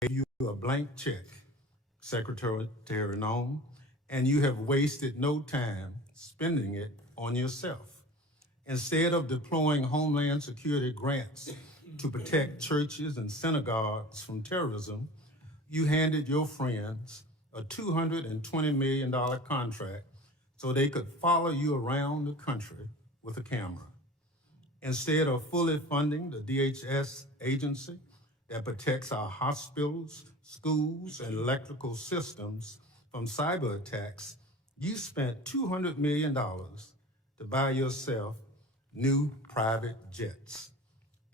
gave you a blank check, Secretary Noem, and you have wasted no time spending it on yourself. Instead of deploying Homeland Security grants to protect churches and synagogues from terrorism, you handed your friends a $220 million contract so they could follow you around the country with a camera. Instead of fully funding the DHS agency that protects our hospitals, schools, and electrical systems from cyber attacks, you spent $200 million to buy yourself new private jets.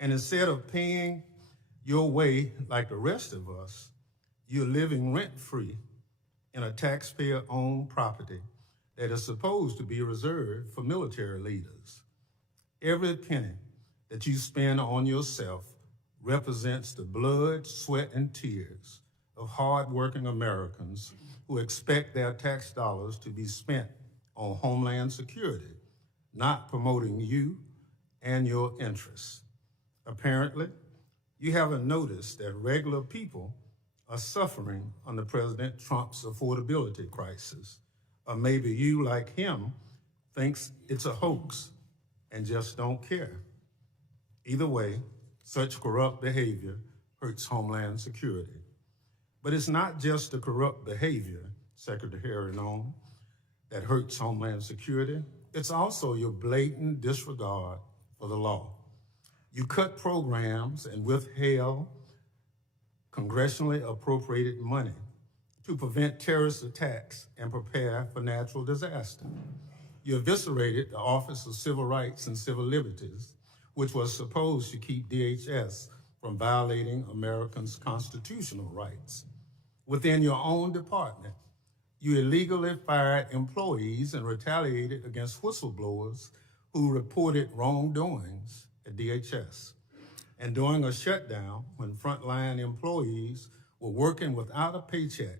And instead of paying your way like the rest of us, you're living rent-free in a taxpayer-owned property that is supposed to be reserved for military leaders. Every penny that you spend on yourself represents the blood, sweat, and tears of hardworking Americans who expect their tax dollars to be spent on Homeland Security, not promoting you and your interests. Apparently, you haven't noticed that regular people are suffering under President Trump's affordability crisis. Or maybe you, like him, thinks it's a hoax and just don't care. Either way, such corrupt behavior hurts Homeland Security. But it's not just the corrupt behavior, Secretary Noem, that hurts Homeland Security. It's also your blatant disregard for the law. You cut programs and withheld congressionally appropriated money to prevent terrorist attacks and prepare for natural disaster. You eviscerated the Office of Civil Rights and Civil Liberties, which was supposed to keep DHS from violating Americans' constitutional rights. Within your own department, you illegally fired employees and retaliated against whistleblowers who reported wrongdoings at DHS. And during a shutdown, when frontline employees were working without a paycheck,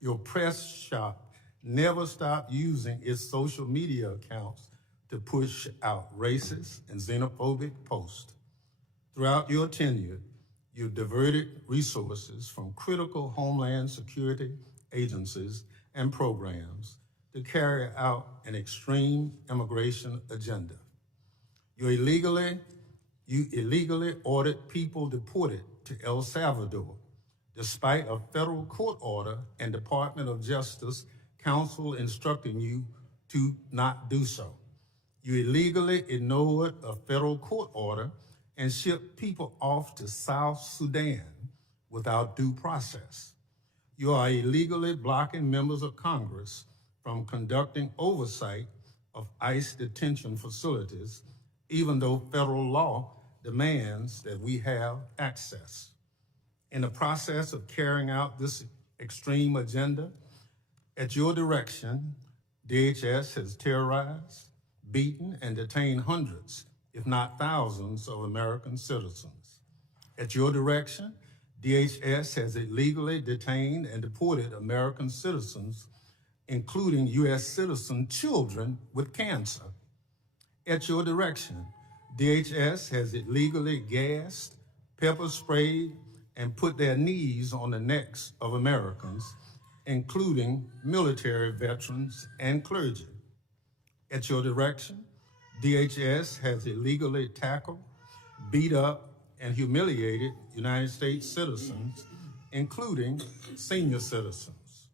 your press shop never stopped using its social media accounts to push out racist and xenophobic posts. Throughout your tenure, you diverted resources from critical Homeland Security agencies and programs to carry out an extreme immigration agenda. You illegally ordered people deported to El Salvador, despite a federal court order and Department of Justice counsel instructing you to not do so. You illegally ignored a federal court order and shipped people off to South Sudan without due process. You are illegally blocking members of Congress from conducting oversight of ICE detention facilities, even though federal law demands that we have access. In the process of carrying out this extreme agenda, at your direction, DHS has terrorized, beaten, and detained hundreds, if not thousands, of American citizens. At your direction, DHS has illegally detained and deported American citizens, including U.S. citizen children with cancer. At your direction, DHS has illegally gassed, pepper sprayed, and put their knees on the necks of Americans, including military veterans and clergy. At your direction, DHS has illegally tackled, beat up, and humiliated United States citizens, including senior citizens.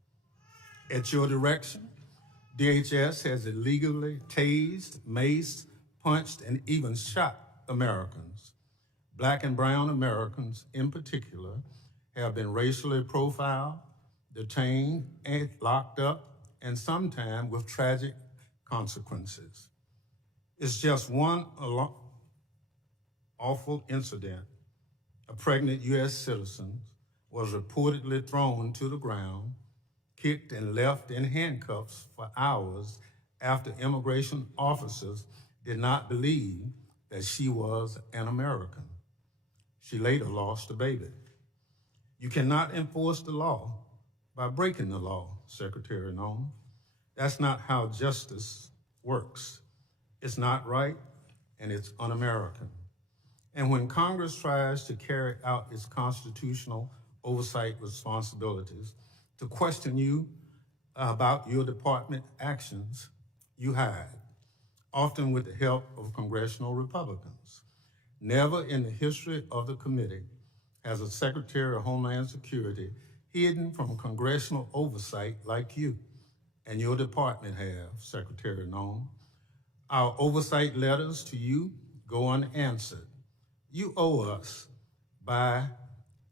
At your direction, DHS has illegally tased, maced, punched, and even shot Americans. Black and brown Americans in particular have been racially profiled, detained, and locked up, and sometimes with tragic consequences. It's just one awful incident. A pregnant U.S. citizen was reportedly thrown to the ground, kicked and left in handcuffs for hours after immigration officers did not believe that she was an American. She later lost a baby. You cannot enforce the law by breaking the law, Secretary Noem. That's not how justice works. It's not right, and it's un-American. And when Congress tries to carry out its constitutional oversight responsibilities to question you about your department actions you hide, often with the help of congressional Republicans. Never in the history of the committee has a Secretary of Homeland Security hidden from congressional oversight like you and your department have, Secretary Noem. Our oversight letters to you go unanswered. You owe us by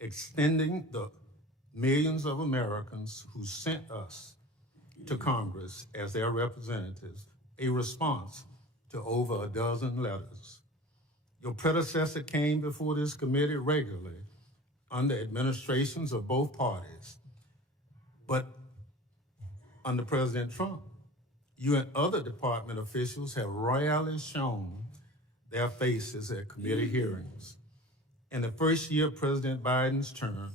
extending the millions of Americans who sent us to Congress as their representatives a response to over a dozen letters. Your predecessor came before this committee regularly under administrations of both parties, but under President Trump, you and other department officials have rarely shown their faces at committee hearings. In the first year of President Biden's term,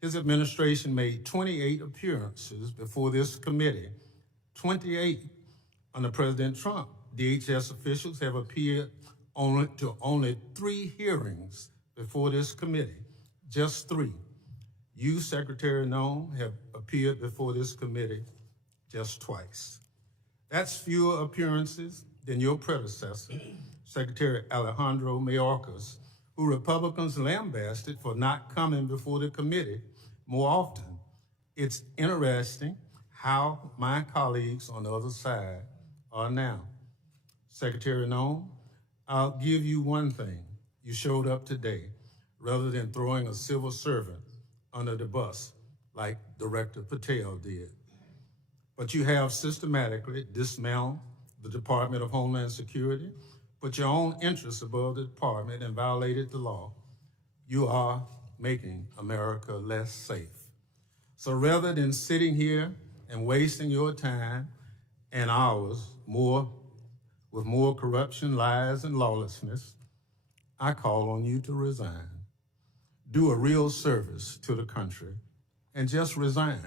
his administration made 28 appearances before this committee. 28. Under President Trump, DHS officials have appeared only 3 hearings before this committee, just 3. You, Secretary Noem, have appeared before this committee just twice. That's fewer appearances than your predecessor, Secretary Alejandro Mayorkas, who Republicans lambasted for not coming before the committee more often. It's interesting how my colleagues on the other side are now. Secretary Noem, I'll give you one thing. You showed up today rather than throwing a civil servant under the bus like Director Patel did. But you have systematically dismantled the Department of Homeland Security, put your own interests above the department, and violated the law. You are making America less safe. So rather than sitting here and wasting your time and ours with more corruption, lies, and lawlessness, I call on you to resign. Do a real service to the country and just resign.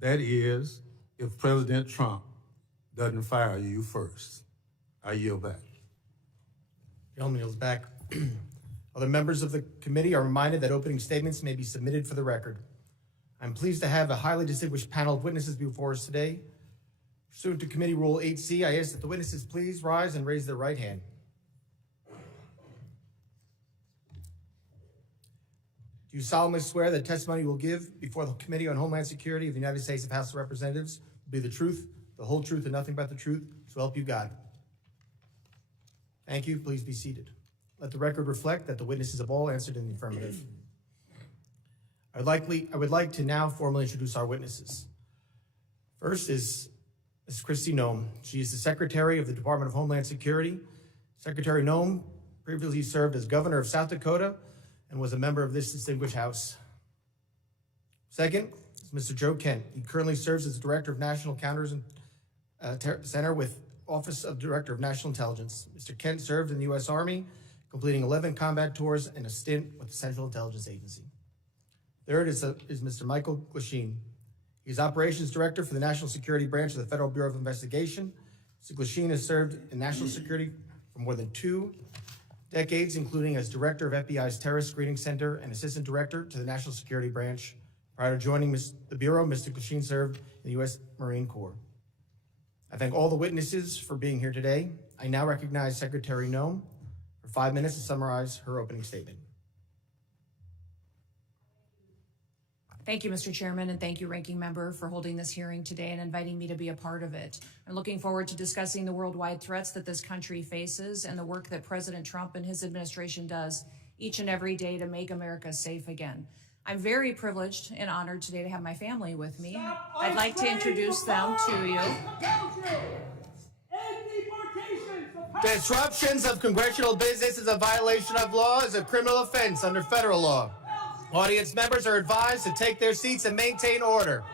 That is, if President Trump doesn't fire you first. I yield back. Gentleman yields back. Other members of the committee are reminded that opening statements may be submitted for the record. I'm pleased to have a highly distinguished panel of witnesses before us today. Pursuant to Committee Rule 8C, I ask that the witnesses please rise and raise their right hand. Do you solemnly swear that testimony you will give before the Committee on Homeland Security of the United States House of Representatives will be the truth, the whole truth, and nothing but the truth, so help you God? Thank you. Please be seated. Let the record reflect that the witnesses have all answered in the affirmative. I would like to now formally introduce our witnesses. First is Ms. Kristi Noem. She is the Secretary of the Department of Homeland Security. Secretary Noem previously served as Governor of South Dakota and was a member of this distinguished House. Second is Mr. Joe Kent. He currently serves as Director of National Counterterrorism Center with Office of Director of National Intelligence. Mr. Kent served in the U.S. Army, completing 11 combat tours and a stint with the Central Intelligence Agency. Third is Mr. Michael Glasheen. He's Operations Director for the National Security Branch of the Federal Bureau of Investigation. Mr. Glasheen has served in national security for more than 2 decades, including as Director of FBI's Terrorist Screening Center and Assistant Director to the National Security Branch. Prior to joining the Bureau, Mr. Glasheen served in the U.S. Marine Corps. I thank all the witnesses for being here today. I now recognize Secretary Noem for 5 minutes to summarize her opening statement. Thank you, Mr. Chairman, and thank you, Ranking Member, for holding this hearing today and inviting me to be a part of it. I'm looking forward to discussing the worldwide threats that this country faces and the work that President Trump and his administration does each and every day to make America safe again. I'm very privileged and honored today to have my family with me. I'd like to introduce them to you. Disruptions of congressional business is a violation of law, is a criminal offense under federal law. Audience members are advised to take their seats and maintain order.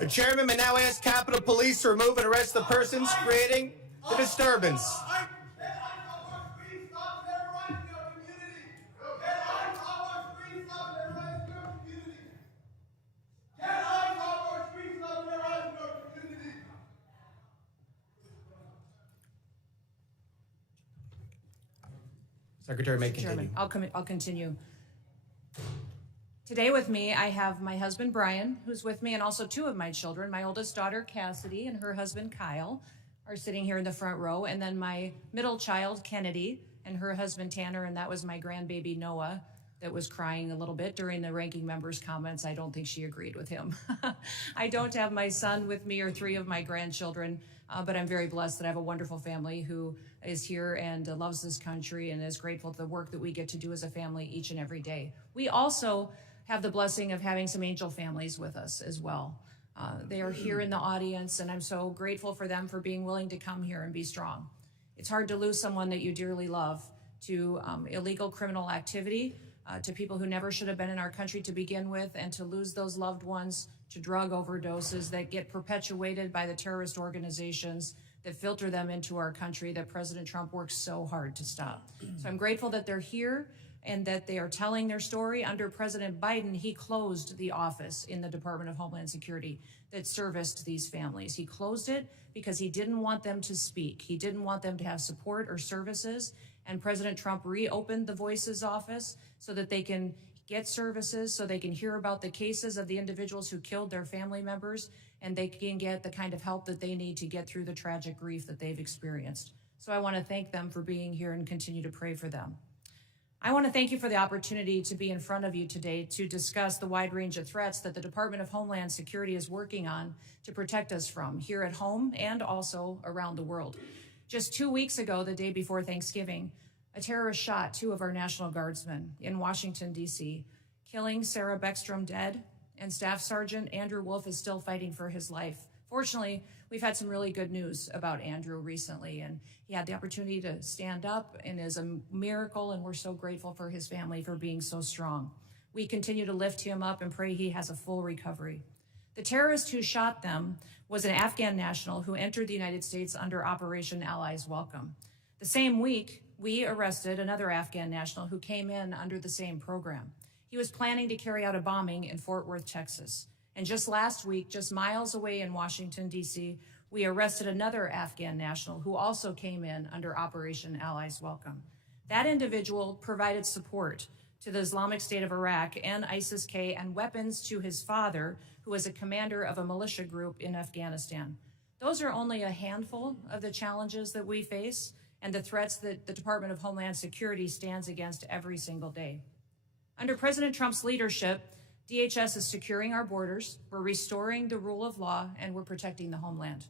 The chairman may now ask Capitol Police to remove and arrest the persons creating the disturbance. Secretary may continue. Chairman, I'll continue. Today with me, I have my husband, Brian, who's with me, and also two of my children. My oldest daughter, Cassidy, and her husband, Kyle, are sitting here in the front row. And then my middle child, Kennedy, and her husband, Tanner, and that was my grandbaby, Noah, that was crying a little bit during the ranking member's comments. I don't think she agreed with him. I don't have my son with me or three of my grandchildren, but I'm very blessed that I have a wonderful family who is here and loves this country and is grateful for the work that we get to do as a family each and every day. We also have the blessing of having some angel families with us as well. They are here in the audience, and I'm so grateful for them for being willing to come here and be strong. It's hard to lose someone that you dearly love to illegal criminal activity, to people who never should have been in our country to begin with, and to lose those loved ones to drug overdoses that get perpetuated by the terrorist organizations that filter them into our country that President Trump works so hard to stop. So I'm grateful that they're here and that they are telling their story. Under President Biden, he closed the office in the Department of Homeland Security that serviced these families. He closed it because he didn't want them to speak. He didn't want them to have support or services. And President Trump reopened the Voices office so that they can get services, so they can hear about the cases of the individuals who killed their family members, and they can get the kind of help that they need to get through the tragic grief that they've experienced. So I want to thank them for being here and continue to pray for them. I want to thank you for the opportunity to be in front of you today to discuss the wide range of threats that the Department of Homeland Security is working on to protect us from here at home and also around the world. Just 2 weeks ago, the day before Thanksgiving, a terrorist shot two of our National Guardsmen in Washington, D.C., killing Sarah Beckstrom dead, and Staff Sergeant Andrew Wolf is still fighting for his life. Fortunately, we've had some really good news about Andrew recently, and he had the opportunity to stand up and is a miracle, and we're so grateful for his family for being so strong. We continue to lift him up and pray he has a full recovery. The terrorist who shot them was an Afghan national who entered the United States under Operation Allies Welcome. The same week, we arrested another Afghan national who came in under the same program. He was planning to carry out a bombing in Fort Worth, Texas. And just last week, just miles away in Washington, D.C., we arrested another Afghan national who also came in under Operation Allies Welcome. That individual provided support to the Islamic State of Iraq and ISIS-K and weapons to his father, who was a commander of a militia group in Afghanistan. Those are only a handful of the challenges that we face and the threats that the Department of Homeland Security stands against every single day. Under President Trump's leadership, DHS is securing our borders, we're restoring the rule of law, and we're protecting the homeland.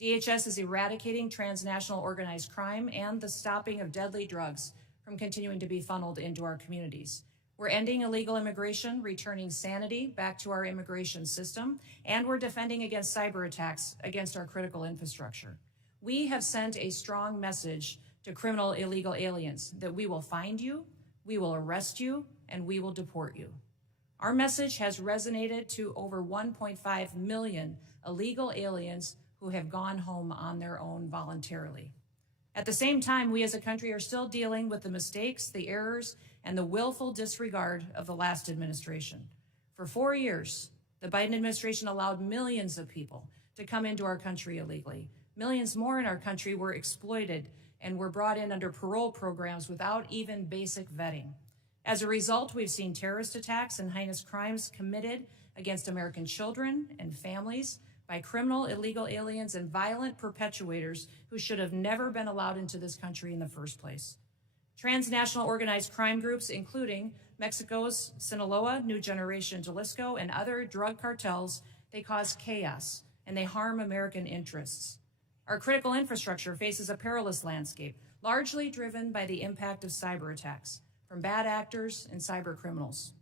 DHS is eradicating transnational organized crime and the stopping of deadly drugs from continuing to be funneled into our communities. We're ending illegal immigration, returning sanity back to our immigration system, and we're defending against cyber attacks against our critical infrastructure. We have sent a strong message to criminal illegal aliens that we will find you, we will arrest you, and we will deport you. Our message has resonated to over 1.5 million illegal aliens who have gone home on their own voluntarily. At the same time, we as a country are still dealing with the mistakes, the errors, and the willful disregard of the last administration. For 4 years, the Biden administration allowed millions of people to come into our country illegally. Millions more in our country were exploited and were brought in under parole programs without even basic vetting. As a result, we've seen terrorist attacks and heinous crimes committed against American children and families by criminal illegal aliens and violent perpetuators who should have never been allowed into this country in the first place. Transnational organized crime groups, including Mexico's Sinaloa, New Generation Jalisco, and other drug cartels, they cause chaos and they harm American interests. Our critical infrastructure faces a perilous landscape, largely driven by the impact of cyber attacks from bad actors and cyber criminals.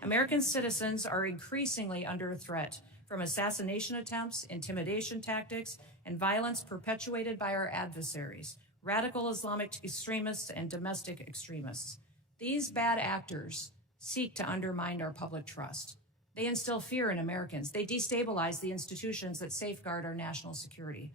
American citizens are increasingly under threat from assassination attempts, intimidation tactics, and violence perpetuated by our adversaries, radical Islamic extremists and domestic extremists. These bad actors seek to undermine our public trust. They instill fear in Americans. They destabilize the institutions that safeguard our national security.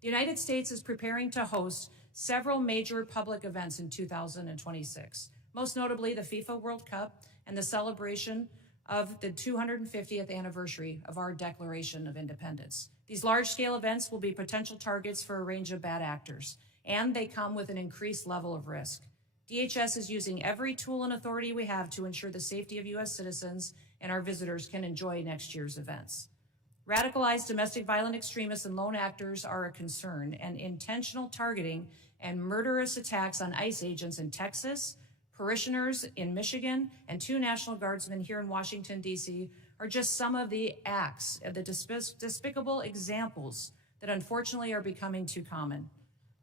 The United States is preparing to host several major public events in 2026, most notably the FIFA World Cup and the celebration of the 250th anniversary of our Declaration of Independence. These large-scale events will be potential targets for a range of bad actors, and they come with an increased level of risk. DHS is using every tool and authority we have to ensure the safety of U.S. citizens and our visitors can enjoy next year's events. Radicalized domestic violent extremists and lone actors are a concern, and intentional targeting and murderous attacks on ICE agents in Texas, parishioners in Michigan, and 2 National Guardsmen here in Washington, D.C. are just some of the acts of the despicable examples that unfortunately are becoming too common.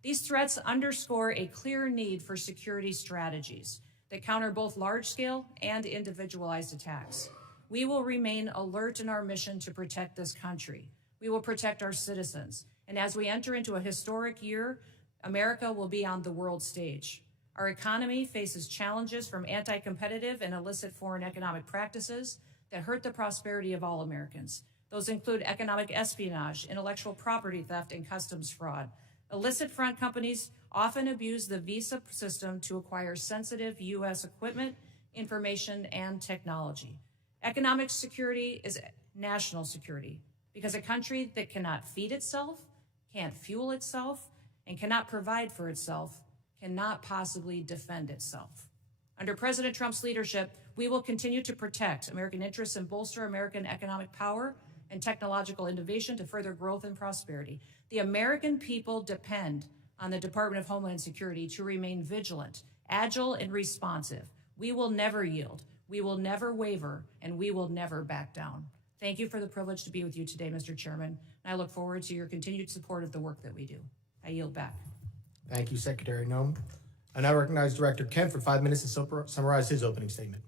These threats underscore a clear need for security strategies that counter both large-scale and individualized attacks. We will remain alert in our mission to protect this country. We will protect our citizens. And as we enter into a historic year, America will be on the world stage. Our economy faces challenges from anti-competitive and illicit foreign economic practices that hurt the prosperity of all Americans. Those include economic espionage, intellectual property theft, and customs fraud. Illicit front companies often abuse the visa system to acquire sensitive U.S. equipment, information, and technology. Economic security is national security because a country that cannot feed itself, can't fuel itself, and cannot provide for itself cannot possibly defend itself. Under President Trump's leadership, we will continue to protect American interests and bolster American economic power and technological innovation to further growth and prosperity. The American people depend on the Department of Homeland Security to remain vigilant, agile, and responsive. We will never yield, we will never waver, and we will never back down. Thank you for the privilege to be with you today, Mr. Chairman, and I look forward to your continued support of the work that we do. I yield back. Thank you, Secretary Noem. I now recognize Director Kent for 5 minutes to summarize his opening statement.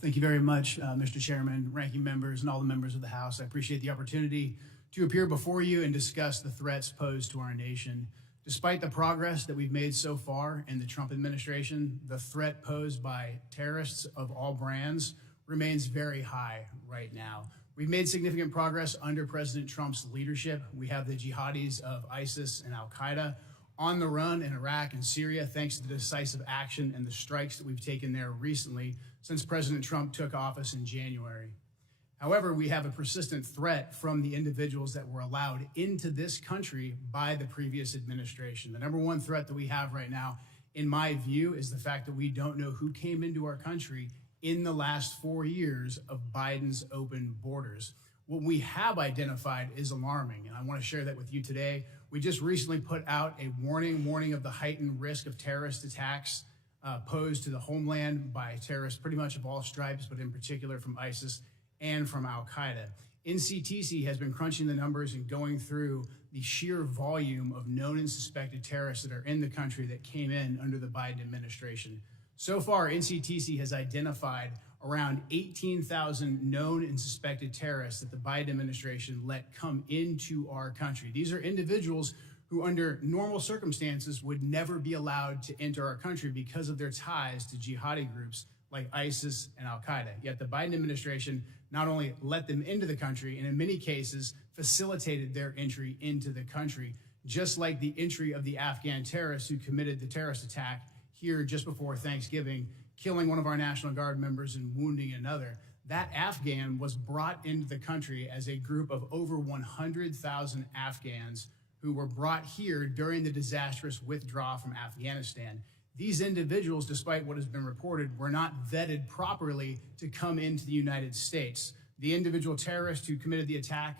Thank you very much, Mr. Chairman, ranking members, and all the members of the House. I appreciate the opportunity to appear before you and discuss the threats posed to our nation. Despite the progress that we've made so far in the Trump administration, the threat posed by terrorists of all brands remains very high right now. We've made significant progress under President Trump's leadership. We have the jihadis of ISIS and al-Qaeda on the run in Iraq and Syria, thanks to the decisive action and the strikes that we've taken there recently since President Trump took office in January. However, we have a persistent threat from the individuals that were allowed into this country by the previous administration. The number one threat that we have right now, in my view, is the fact that we don't know who came into our country in the last 4 years of Biden's open borders. What we have identified is alarming, and I want to share that with you today. We just recently put out a warning of the heightened risk of terrorist attacks posed to the homeland by terrorists pretty much of all stripes, but in particular from ISIS and from al-Qaeda. NCTC has been crunching the numbers and going through the sheer volume of known and suspected terrorists that are in the country that came in under the Biden administration. So far, NCTC has identified around 18,000 known and suspected terrorists that the Biden administration let come into our country. These are individuals who under normal circumstances would never be allowed to enter our country because of their ties to jihadi groups like ISIS and al-Qaeda. Yet the Biden administration not only let them into the country, and in many cases facilitated their entry into the country, just like the entry of the Afghan terrorists who committed the terrorist attack here just before Thanksgiving, killing one of our National Guard members and wounding another. That Afghan was brought into the country as a group of over 100,000 Afghans who were brought here during the disastrous withdrawal from Afghanistan. These individuals, despite what has been reported, were not vetted properly to come into the United States. The individual terrorist who committed the attack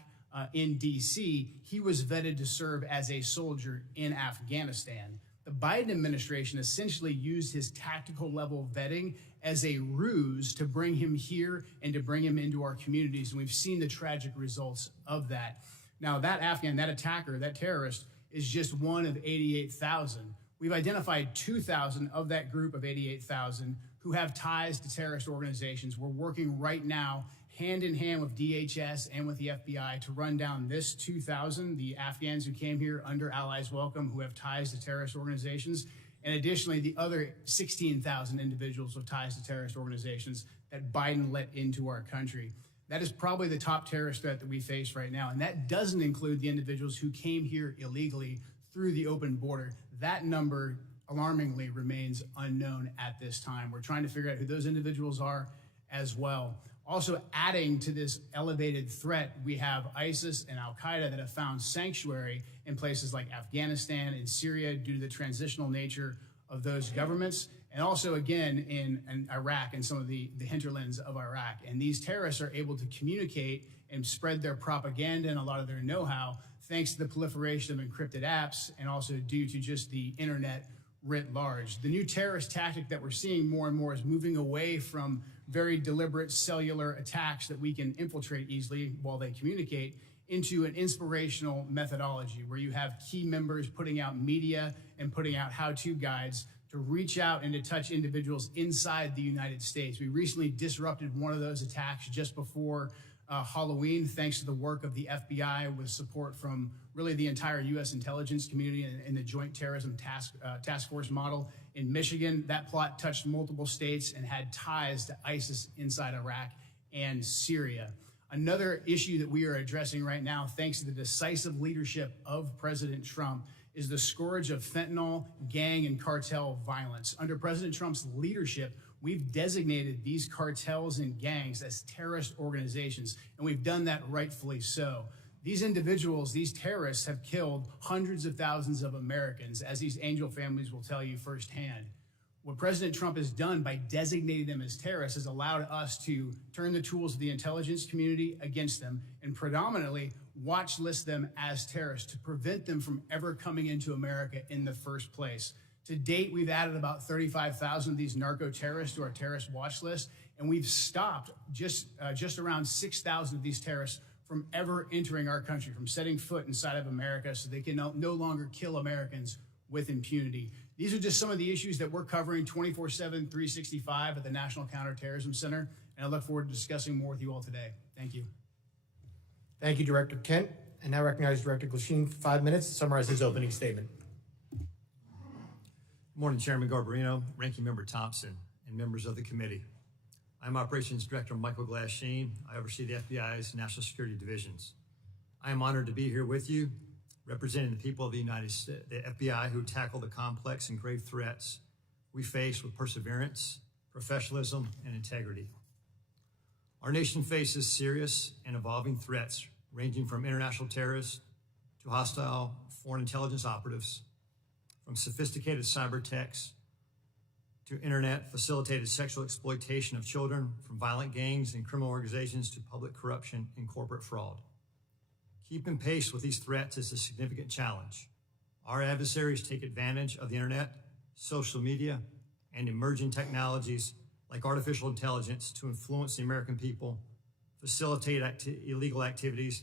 in DC, he was vetted to serve as a soldier in Afghanistan. The Biden administration essentially used his tactical level vetting as a ruse to bring him here and to bring him into our communities. And we've seen the tragic results of that. Now, that Afghan, that attacker, that terrorist is just one of 88,000. We've identified 2,000 of that group of 88,000 who have ties to terrorist organizations. We're working right now hand in hand with DHS and with the FBI to run down this 2,000, the Afghans who came here under Allies Welcome who have ties to terrorist organizations, and additionally the other 16,000 individuals with ties to terrorist organizations that Biden let into our country. That is probably the top terrorist threat that we face right now, and that doesn't include the individuals who came here illegally through the open border. That number, alarmingly, remains unknown at this time. We're trying to figure out who those individuals are as well. Also adding to this elevated threat, we have ISIS and al-Qaeda that have found sanctuary in places like Afghanistan and Syria due to the transitional nature of those governments, and also, again, in Iraq and some of the hinterlands of Iraq. And these terrorists are able to communicate and spread their propaganda and a lot of their know-how thanks to the proliferation of encrypted apps and also due to just the internet writ large. The new terrorist tactic that we're seeing more and more is moving away from very deliberate cellular attacks that we can infiltrate easily while they communicate into an inspirational methodology where you have key members putting out media and putting out how-to guides to reach out and to touch individuals inside the United States. We recently disrupted one of those attacks just before Halloween, thanks to the work of the FBI with support from really the entire U.S. intelligence community and the Joint Terrorism Task Force model in Michigan. That plot touched multiple states and had ties to ISIS inside Iraq and Syria. Another issue that we are addressing right now, thanks to the decisive leadership of President Trump, is the scourge of fentanyl, gang, and cartel violence. Under President Trump's leadership, we've designated these cartels and gangs as terrorist organizations, and we've done that rightfully so. These individuals, these terrorists, have killed hundreds of thousands of Americans, as these angel families will tell you firsthand. What President Trump has done by designating them as terrorists has allowed us to turn the tools of the intelligence community against them and predominantly watch list them as terrorists to prevent them from ever coming into America in the first place. To date, we've added about 35,000 of these narco-terrorists to our terrorist watch list, and we've stopped just around 6,000 of these terrorists from ever entering our country, from setting foot inside of America, so they can no longer kill Americans with impunity. These are just some of the issues that we're covering 24/7, 365 at the National Counterterrorism Center, and I look forward to discussing more with you all today. Thank you. Thank you, Director Kent. And now recognize Director Glasheen for 5 minutes to summarize his opening statement. Good morning, Chairman Garbarino, Ranking Member Thompson, and members of the committee. I'm Operations Director Michael Glasheen. I oversee the FBI's National Security Divisions. I am honored to be here with you, representing the people of the United States, the FBI, who tackle the complex and grave threats we face with perseverance, professionalism, and integrity. Our nation faces serious and evolving threats ranging from international terrorists to hostile foreign intelligence operatives, from sophisticated cyber attacks to internet-facilitated sexual exploitation of children, from violent gangs and criminal organizations to public corruption and corporate fraud. Keeping pace with these threats is a significant challenge. Our adversaries take advantage of the internet, social media, and emerging technologies like artificial intelligence to influence the American people, facilitate illegal activities,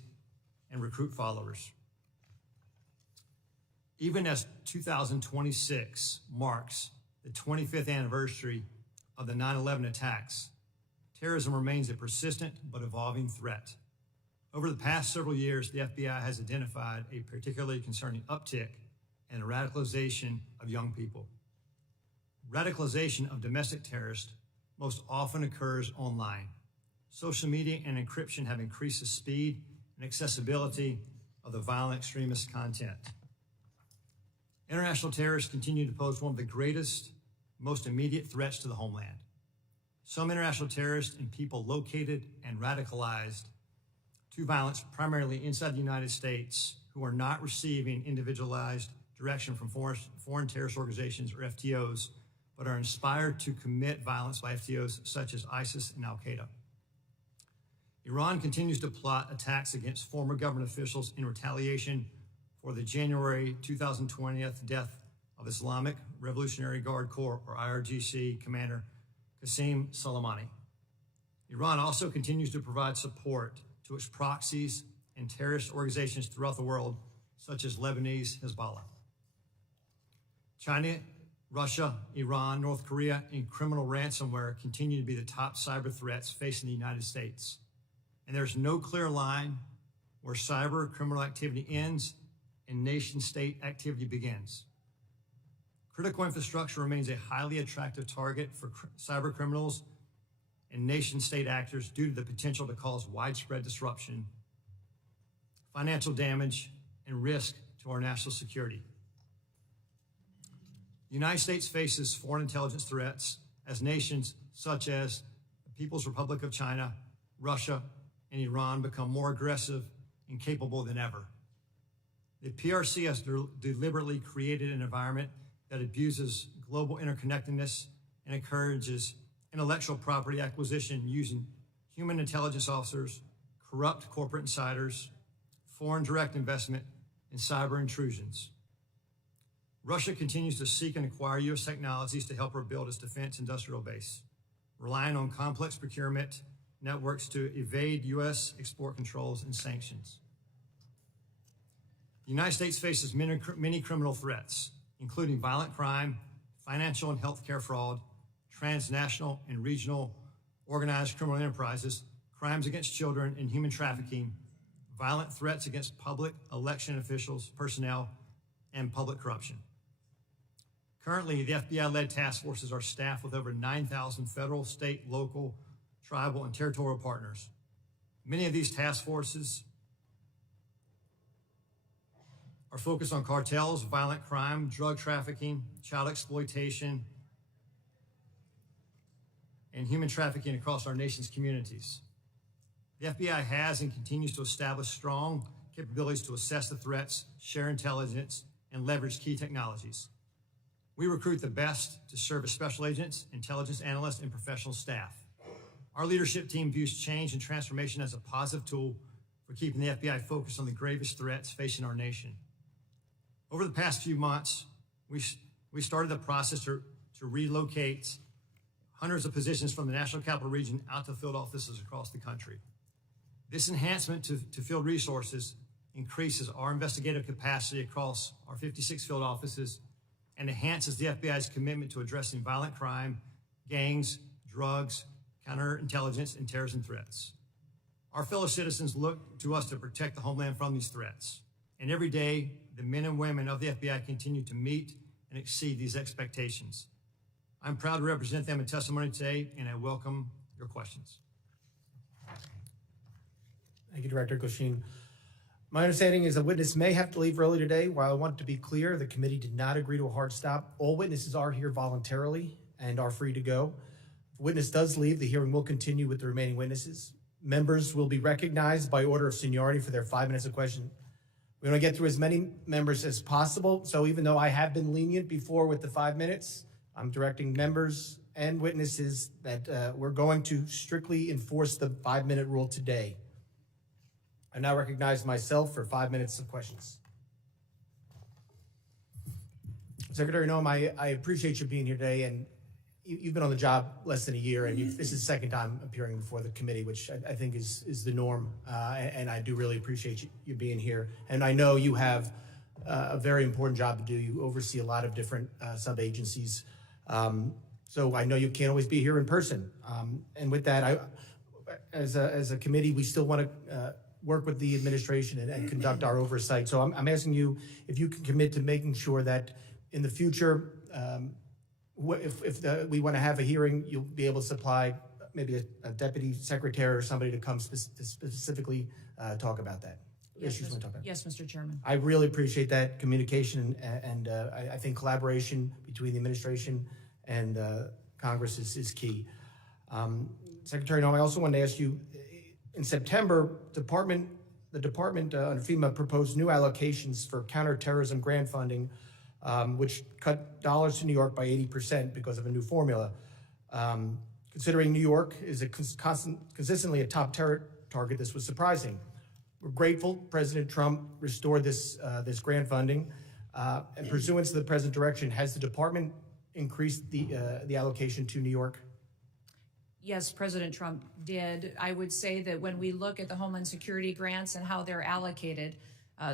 and recruit followers. Even as 2026 marks the 25th anniversary of the 9/11 attacks, terrorism remains a persistent but evolving threat. Over the past several years, the FBI has identified a particularly concerning uptick in the radicalization of young people. Radicalization of domestic terrorists most often occurs online. Social media and encryption have increased the speed and accessibility of the violent extremist content. International terrorists continue to pose one of the greatest, most immediate threats to the homeland. Some international terrorists and people located and radicalized to violence primarily inside the United States who are not receiving individualized direction from foreign terrorist organizations or FTOs, but are inspired to commit violence by FTOs such as ISIS and Al-Qaeda. Iran continues to plot attacks against former government officials in retaliation for the January 2020 death of Islamic Revolutionary Guard Corps, or IRGC, Commander Qasem Soleimani. Iran also continues to provide support to its proxies and terrorist organizations throughout the world, such as Lebanese Hezbollah. China, Russia, Iran, North Korea, and criminal ransomware continue to be the top cyber threats facing the United States. And there's no clear line where cyber criminal activity ends and nation-state activity begins. Critical infrastructure remains a highly attractive target for cyber criminals and nation-state actors due to the potential to cause widespread disruption, financial damage, and risk to our national security. The United States faces foreign intelligence threats as nations such as the People's Republic of China, Russia, and Iran become more aggressive and capable than ever. The PRC has deliberately created an environment that abuses global interconnectedness, and encourages intellectual property acquisition using human intelligence officers, corrupt corporate insiders, foreign direct investment, and cyber intrusions. Russia continues to seek and acquire U.S. technologies to help her build its defense industrial base, relying on complex procurement networks to evade U.S. export controls and sanctions. The United States faces many criminal threats, including violent crime, financial and healthcare fraud, transnational and regional organized criminal enterprises, crimes against children, and human trafficking, violent threats against public election officials, personnel, and public corruption. Currently, the FBI-led task forces are staffed with over 9,000 federal, state, local, tribal, and territorial partners. Many of these task forces are focused on cartels, violent crime, drug trafficking, child exploitation, and human trafficking across our nation's communities. The FBI has and continues to establish strong capabilities to assess the threats, share intelligence, and leverage key technologies. We recruit the best to serve as special agents, intelligence analysts, and professional staff. Our leadership team views change and transformation as a positive tool for keeping the FBI focused on the gravest threats facing our nation. Over the past few months, we started the process to relocate hundreds of positions from the National Capital Region out to field offices across the country. This enhancement to field resources increases our investigative capacity across our 56 field offices and enhances the FBI's commitment to addressing violent crime, gangs, drugs, counterintelligence, and terrorism threats. Our fellow citizens look to us to protect the homeland from these threats. And every day, the men and women of the FBI continue to meet and exceed these expectations. I'm proud to represent them in testimony today, and I welcome your questions. Thank you, Director Glasheen. My understanding is a witness may have to leave early today. While I want to be clear, the committee did not agree to a hard stop. All witnesses are here voluntarily and are free to go. If a witness does leave, the hearing will continue with the remaining witnesses. Members will be recognized by order of seniority for their 5 minutes of question. We want to get through as many members as possible. So even though I have been lenient before with the 5 minutes, I'm directing members and witnesses that we're going to strictly enforce the 5-minute rule today. I now recognize myself for 5 minutes of questions. Secretary Noem, I appreciate you being here today, and you've been on the job less than a year, and this is the second time appearing before the committee, which I think is the norm, and I do really appreciate you being here. And I know you have a very important job to do. You oversee a lot of different sub-agencies, so I know you can't always be here in person. And with that, as a committee, we still want to work with the administration and conduct our oversight. So I'm asking you if you can commit to making sure that in the future, if we want to have a hearing, you'll be able to supply maybe a deputy secretary or somebody to come specifically talk about that. Yes, Issues we want to talk about. yes, Mr. Chairman. I really appreciate that communication, and I think collaboration between the administration and Congress is key. Secretary Noem, I also wanted to ask you, in September, the department under FEMA proposed new allocations for counterterrorism grant funding, which cut dollars to New York by 80% because of a new formula. Considering New York is consistently a top terror target, this was surprising. We're grateful President Trump restored this grant funding, and pursuant to the present direction, has the department increased the allocation to New York? Yes, President Trump did. I would say that when we look at the Homeland Security grants and how they're allocated,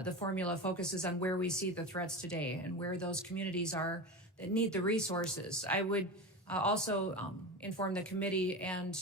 the formula focuses on where we see the threats today and where those communities are that need the resources. I would also inform the committee and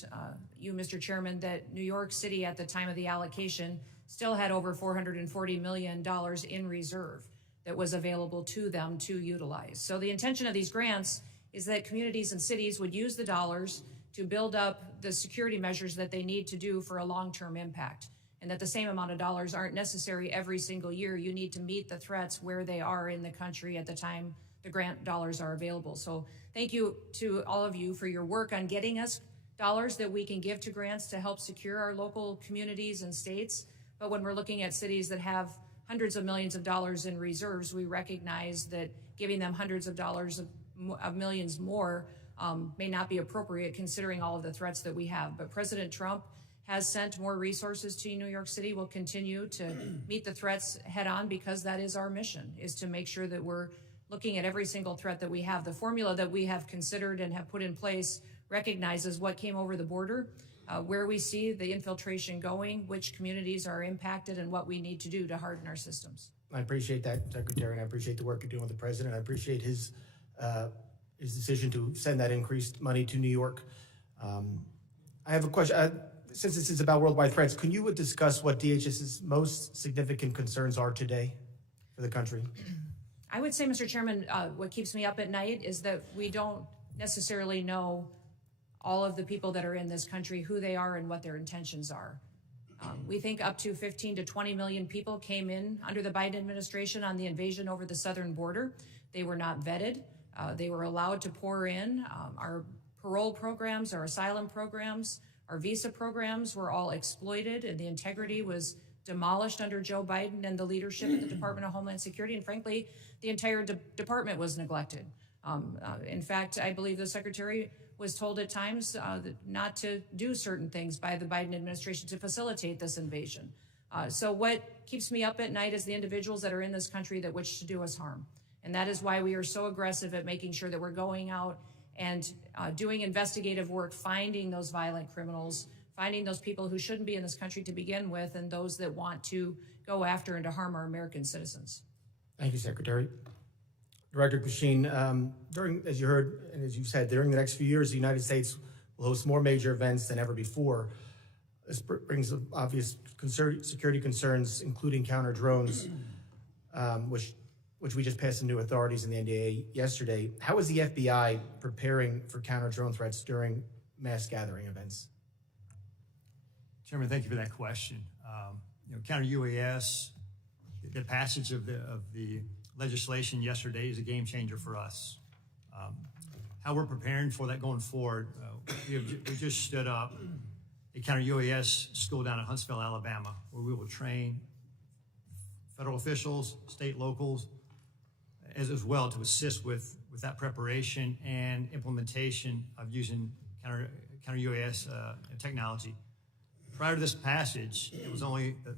you, Mr. Chairman, that New York City at the time of the allocation still had over $440 million in reserve that was available to them to utilize. So the intention of these grants is that communities and cities would use the dollars to build up the security measures that they need to do for a long-term impact, and that the same amount of dollars aren't necessary every single year. You need to meet the threats where they are in the country at the time the grant dollars are available. So thank you to all of you for your work on getting us dollars that we can give to grants to help secure our local communities and states. But when we're looking at cities that have hundreds of millions of dollars in reserves, we recognize that giving them hundreds of dollars of millions more may not be appropriate considering all of the threats that we have. But President Trump has sent more resources to New York City. We'll continue to meet the threats head on because that is our mission, is to make sure that we're looking at every single threat that we have. The formula that we have considered and have put in place recognizes what came over the border, where we see the infiltration going, which communities are impacted, and what we need to do to harden our systems. I appreciate that, Secretary, and I appreciate the work you're doing with the President. I appreciate his decision to send that increased money to New York. I have a question. Since this is about worldwide threats, can you discuss what DHS's most significant concerns are today for the country? I would say, Mr. Chairman, what keeps me up at night is that we don't necessarily know all of the people that are in this country, who they are and what their intentions are. We think up to 15 to 20 million people came in under the Biden administration on the invasion over the southern border. They were not vetted. They were allowed to pour in. Our parole programs, our asylum programs, our visa programs were all exploited, and the integrity was demolished under Joe Biden and the leadership of the Department of Homeland Security. And frankly, the entire department was neglected. In fact, I believe the Secretary was told at times not to do certain things by the Biden administration to facilitate this invasion. So what keeps me up at night is the individuals that are in this country that wish to do us harm. And that is why we are so aggressive at making sure that we're going out and doing investigative work, finding those violent criminals, finding those people who shouldn't be in this country to begin with, and those that want to go after and to harm our American citizens. Thank you, Secretary. Director Glasheen, as you heard and as you said, during the next few years, the United States will host more major events than ever before. This brings obvious security concerns, including counter drones, which we just passed into authorities in the NDAA yesterday. How is the FBI preparing for counter drone threats during mass gathering events? Chairman, thank you for that question. Counter UAS, the passage of the legislation yesterday is a game changer for us. How we're preparing for that going forward, we just stood up a counter UAS school down in Huntsville, Alabama, where we will train federal officials, state locals, as well to assist with that preparation and implementation of using counter UAS technology. Prior to this passage, it was only the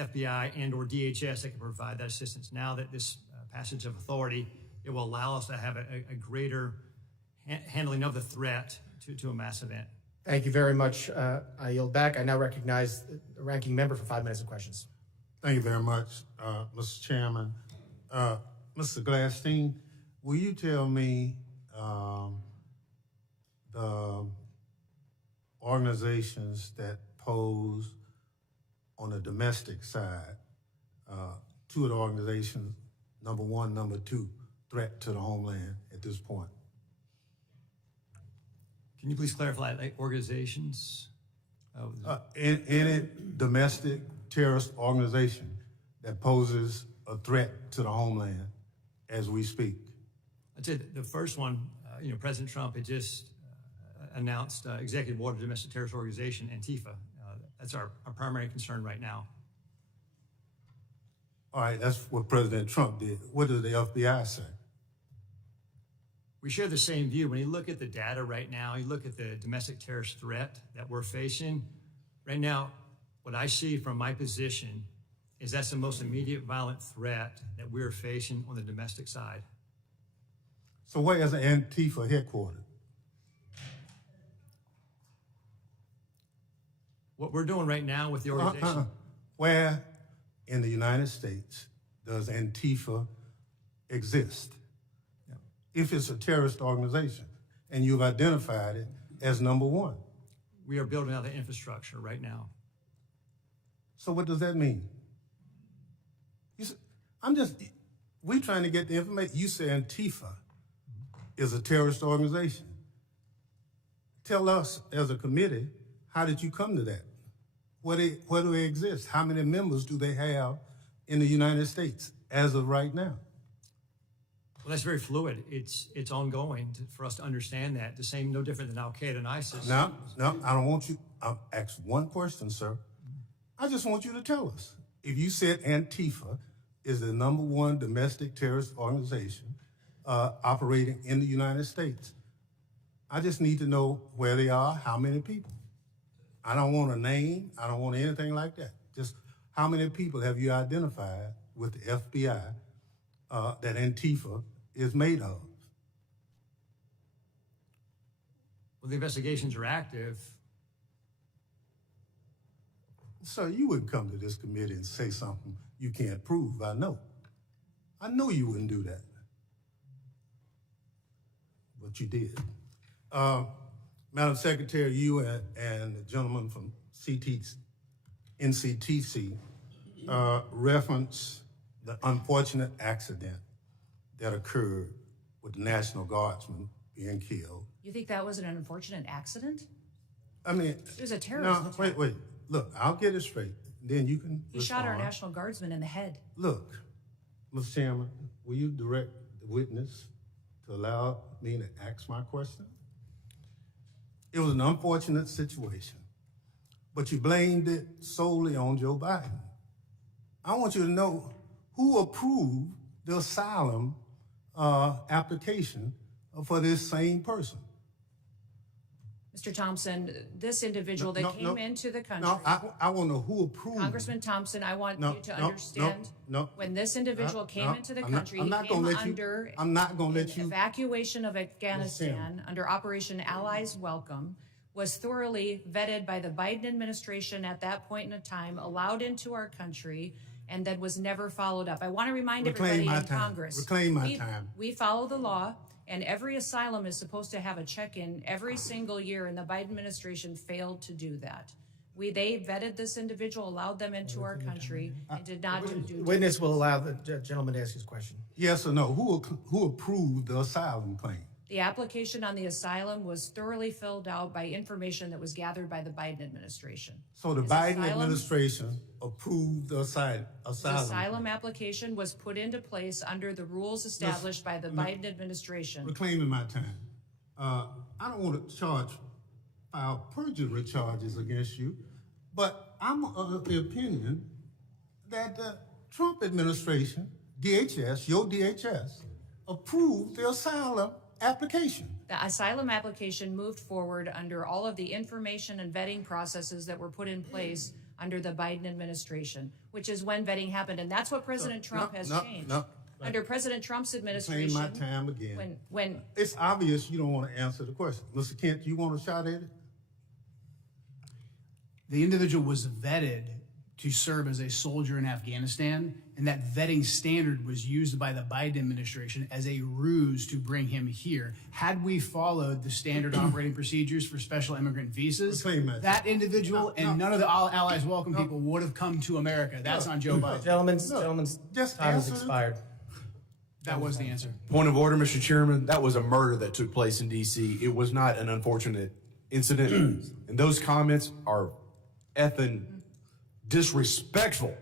FBI and or DHS that could provide that assistance. Now that this passage of authority, it will allow us to have a greater handling of the threat to a mass event. Thank you very much. I yield back. I now recognize the ranking member for 5 minutes of questions. Thank you very much, Mr. Chairman. Mr. Glasheen, will you tell me the organizations that pose on the domestic side, two of the organizations, number one, number two, threat to the homeland at this point? Can you please clarify, like organizations? Any domestic terrorist organization that poses a threat to the homeland as we speak? I'd say the first one, President Trump had just announced executive order domestic terrorist organization, Antifa. That's our primary concern right now. All right, that's what President Trump did. What does the FBI say? We share the same view. When you look at the data right now, you look at the domestic terrorist threat that we're facing, right now, what I see from my position is that's the most immediate violent threat that we're facing on the domestic side. So where is Antifa headquartered? What we're doing right now with the organization. Where in the United States does Antifa exist? If it's a terrorist organization and you've identified it as number one. We are building out the infrastructure right now. So what does that mean? We're trying to get the information. You say Antifa is a terrorist organization. Tell us as a committee, how did you come to that? Where do they exist? How many members do they have in the United States as of right now? Well, that's very fluid. It's ongoing for us to understand that. The same, no different than Al-Qaeda and ISIS. No, I don't want you. I'll ask one question, sir. I just want you to tell us. If you said Antifa is the number one domestic terrorist organization, operating in the United States. I just need to know where they are, how many people. I don't want a name, I don't want anything like that. Just how many people have you identified with the FBI that Antifa is made of? Well, the investigations are active. So you wouldn't come to this committee and say something you can't prove, I know. I know you wouldn't do that. But you did. Madam Secretary, you and the gentleman from NCTC referenced the unfortunate accident that occurred with the National Guardsman being killed. You think that was an unfortunate accident? I mean, It was a terrorist no, attack. wait. Look, I'll get it straight. Then you can He shot our respond. National Guardsman in the head. Look, Mr. Chairman, will you direct the witness to allow me to ask my question? It was an unfortunate situation, but you blamed it solely on Joe Biden. I want you to know who approved the asylum application for this same person. Mr. Thompson, this individual that came into the country. No, I want to know who approved. Congressman Thompson, I want you to understand. No. When this individual came into the I'm not- country, I'm he not came gonna let you- under I'm not gonna let an you- evacuation of Afghanistan under Operation Allies Welcome, was thoroughly vetted by the Biden administration at that point in time, allowed into our country, and then was never followed up. I want to remind Reclaim everybody my in time. Congress. Reclaim my time. We follow the law, and every asylum is supposed to have a check-in every single year, and the Biden administration failed to do that. They vetted this individual, allowed them into our country, and did not do due diligence. Witness will allow the gentleman to ask his question. Yes or no? Who approved the asylum claim? The application on the asylum was thoroughly filled out by information that was gathered by the Biden administration. So the His Biden asylum- administration approved the asylum. The asylum application was put into place under the rules established by the Biden administration. Reclaiming my time. I don't want to file perjury charges against you, but I'm of the opinion that the Trump administration, DHS, your DHS, approved the asylum application. The asylum application moved forward under all of the information and vetting processes that were put in place under the Biden administration, which is when vetting happened. And that's what President Trump has changed. Under President Trump's administration. Reclaim my time again. When It's obvious you don't want to answer the question. Mr. Kent, you want a shot at it? The individual was vetted to serve as a soldier in Afghanistan, and that vetting standard was used by the Biden administration as a ruse to bring him here. Had we followed the standard operating procedures for special immigrant visas, that individual and none of the Allies Welcome people would have come to America. That's on Joe Biden. Gentleman's just time has answer the- expired. That was the answer. Point of order, Mr. Chairman. That was a murder that took place in D.C. It was not an unfortunate incident. And those comments are effing disrespectful.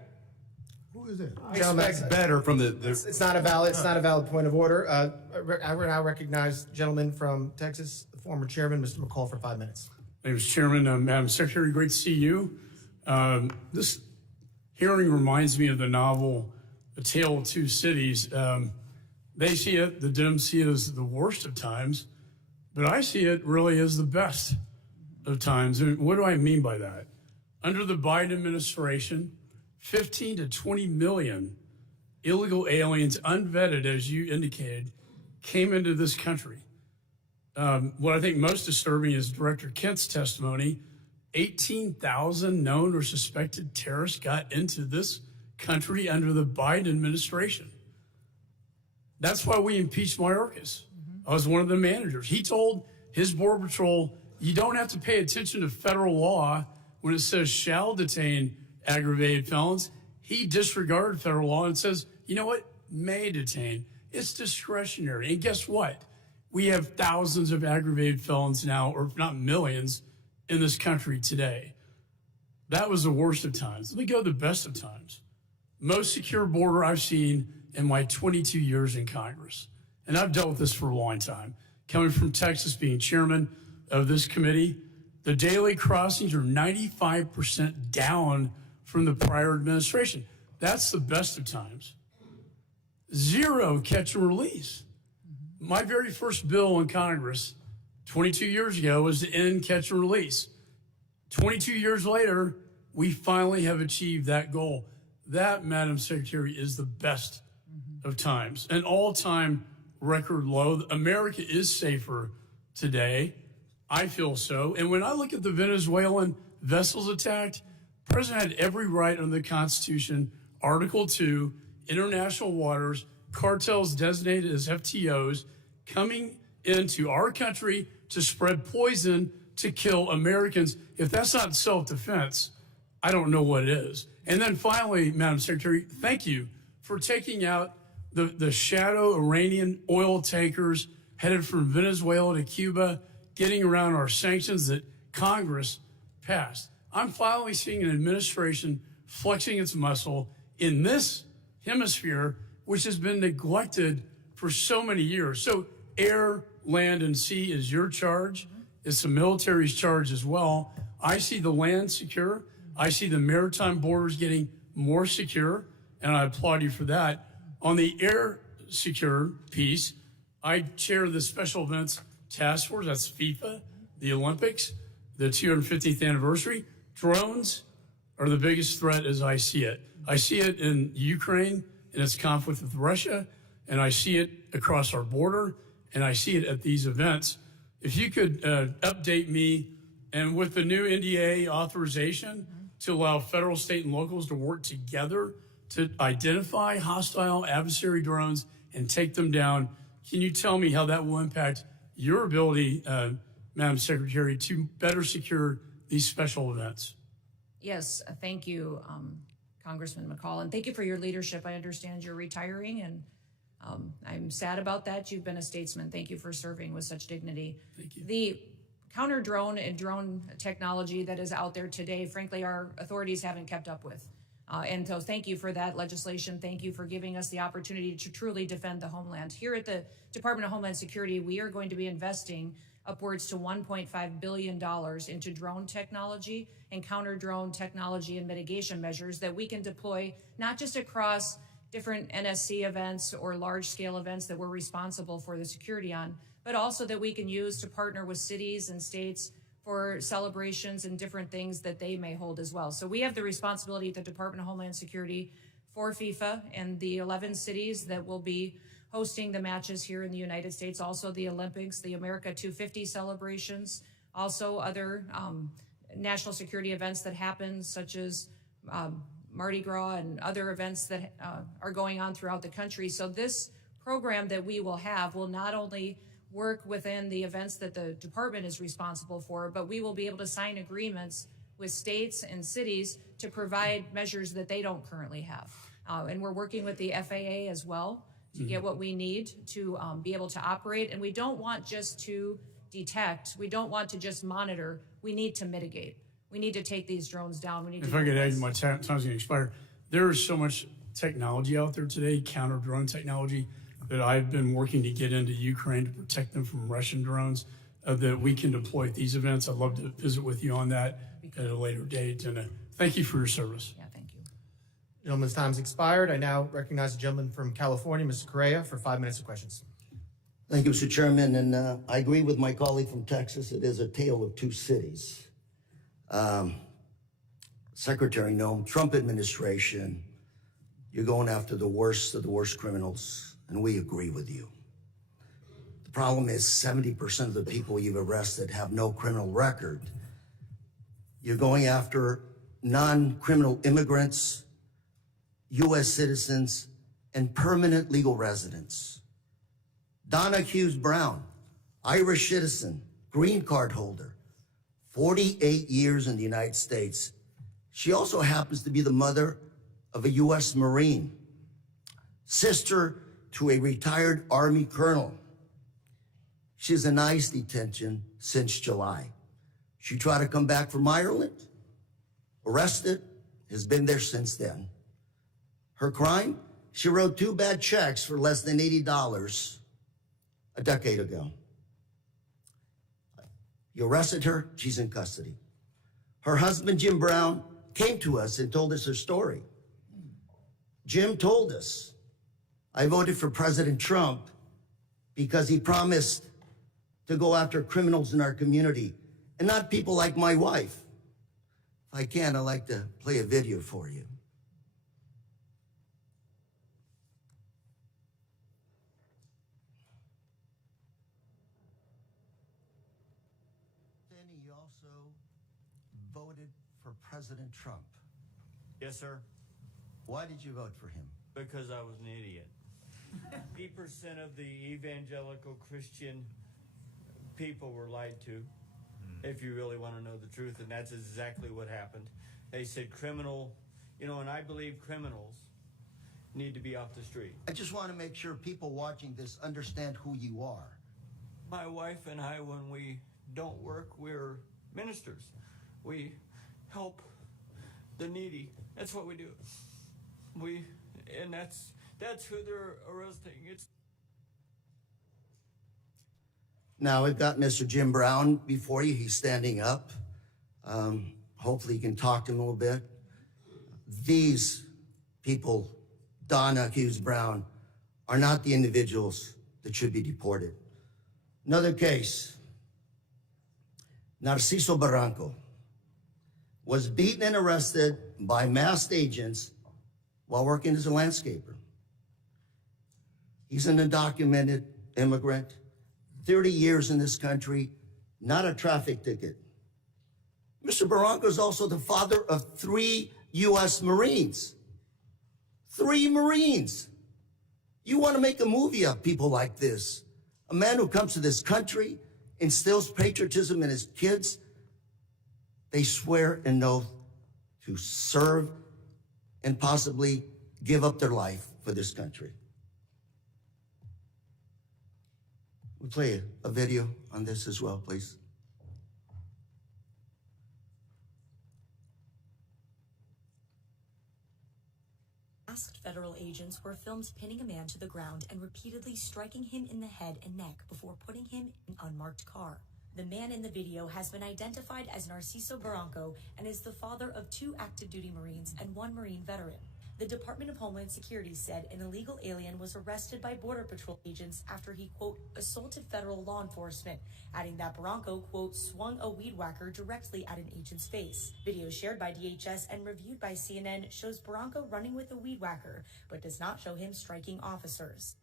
Who is that? I expect better from the It's not a valid point of order. I will now recognize the gentleman from Texas, the former chairman, Mr. McCall, for 5 minutes. Thank you, Mr. Chairman. Madam Secretary, great to see you. This hearing reminds me of the novel A Tale of Two Cities. They see it, the Dems see it as the worst of times, but I see it really as the best of times. And what do I mean by that? Under the Biden administration, 15 to 20 million illegal aliens, unvetted, as you indicated, came into this country. What I think most disturbing is Director Kent's testimony. 18,000 known or suspected terrorists got into this country under the Biden administration. That's why we impeached Mayorkas. I was one of the managers. He told his Border Patrol, you don't have to pay attention to federal law when it says shall detain aggravated felons. He disregarded federal law and says, you know what, may detain. It's discretionary. And guess what? We have thousands of aggravated felons now, or not millions, in this country today. That was the worst of times. Let me go to the best of times. Most secure border I've seen in my 22 years in Congress. And I've dealt with this for a long time. Coming from Texas, being chairman of this committee, the daily crossings are 95% down from the prior administration. That's the best of times. Zero catch and release. my very first bill in Congress 22 years ago was to end catch and release. 22 years later, we finally have achieved that goal. That, Madam Secretary, is the best of times, an all-time record low. America is safer today. I feel so. And when I look at the Venezuelan vessels attacked, the president had every right under the Constitution, Article 2, international waters, cartels designated as FTOs, coming into our country to spread poison to kill Americans. If that's not self-defense, I don't know what is. And then finally, Madam Secretary, thank you for taking out the shadow Iranian oil tankers headed from Venezuela to Cuba, getting around our sanctions that Congress passed. I'm finally seeing an administration flexing its muscle in this hemisphere, which has been neglected for so many years. So air, land, and sea is your charge. It's the military's charge as well. I see the land secure. I see the maritime borders getting more secure, and I applaud you for that. On the air secure piece, I chair the Special Events Task Force. That's FIFA, the Olympics, the 250th anniversary. Drones are the biggest threat as I see it. I see it in Ukraine in its conflict with Russia, and I see it across our border, and I see it at these events. If you could update me, and with the new NDA authorization to allow federal, state, and locals to work together to identify hostile adversary drones and take them down, can you tell me how that will impact your ability, Madam Secretary, to better secure these special events? Yes, thank you, Congressman McCall, and thank you for your leadership. I understand you're retiring, and I'm sad about that. You've been a statesman. Thank you for serving with such dignity. Thank you. The counter drone and drone technology that is out there today, frankly, our authorities haven't kept up with. And so thank you for that legislation. Thank you for giving us the opportunity to truly defend the homeland. Here at the Department of Homeland Security, we are going to be investing upwards to $1.5 billion into drone technology and counter drone technology and mitigation measures that we can deploy not just across different NSC events or large scale events that we're responsible for the security on, but also that we can use to partner with cities and states for celebrations and different things that they may hold as well. So we have the responsibility at the Department of Homeland Security for FIFA and the 11 cities that will be hosting the matches here in the United States, also the Olympics, the America 250 celebrations, also other national security events that happen, such as Mardi Gras and other events that are going on throughout the country. So this program that we will have will not only work within the events that the department is responsible for, but we will be able to sign agreements with states and cities to provide measures that they don't currently have. And we're working with the FAA as well to get what we need to be able to operate. And we don't want just to detect. We don't want to just monitor. We need to mitigate. We need to take these drones down. We need If I could add, my time's going to expire. There is so much technology out there today, counter drone technology, that I've been working to get into Ukraine to protect them from Russian drones that we can deploy at these events. I'd love to visit with you on that at a later date. And thank you for your service. Yeah, thank you. Gentleman's time's expired. I now recognize the gentleman from California, Mr. Correa, for 5 minutes of questions. Thank you, Mr. Chairman, and I agree with my colleague from Texas. It is a tale of two cities. Secretary Noem, Trump administration, you're going after the worst of the worst criminals, and we agree with you. The problem is 70% of the people you've arrested have no criminal record. You're going after non-criminal immigrants, U.S. citizens, and permanent legal residents. Donna Hughes Brown, Irish citizen, green card holder, 48 years in the United States. She also happens to be the mother of a U.S. Marine, sister to a retired Army colonel. She's in ICE detention since July. She tried to come back from Ireland, arrested, has been there since then. Her crime? She wrote 2 bad checks for less than $80 a decade ago. You arrested her, she's in custody. Her husband, Jim Brown, came to us and told us her story. Jim told us, I voted for President Trump because he promised to go after criminals in our community and not people like my wife. If I can, I'd like to play a video for you. Then he also voted for President Trump. Yes, sir, Why did you vote for him? because I was an idiot. 80% of the evangelical Christian people were lied to, if you really want to know the truth, and that's exactly what happened. They said criminal, and I believe criminals need to be off the street. I just want to make sure people watching this understand who you are. My wife and I, when we don't work, we're ministers. We help the needy. That's what we do. And that's who they're arresting. Now, we've got Mr. Jim Brown before you. He's standing up. Hopefully you can talk to him a little bit. These people, Donna Hughes Brown, are not the individuals that should be deported. Another case, Narciso Barranco was beaten and arrested by masked agents while working as a landscaper. He's an undocumented immigrant, 30 years in this country, not a traffic ticket. Mr. Barranco is also the father of 3 U.S. Marines. 3 Marines. You want to make a movie of people like this. A man who comes to this country, instills patriotism in his kids. They swear an oath to serve and possibly give up their life for this country. We'll play a video on this as well, please. Masked federal agents were filmed pinning a man to the ground and repeatedly striking him in the head and neck before putting him in an unmarked car. The man in the video has been identified as Narciso Barranco and is the father of 2 active duty Marines and 1 Marine veteran. The Department of Homeland Security said an illegal alien was arrested by Border Patrol agents after he, quote, assaulted federal law enforcement, adding that Barranco, quote, swung a weed whacker directly at an agent's face. Video shared by DHS and reviewed by CNN shows Barranco running with a weed whacker, but does not show him striking officers.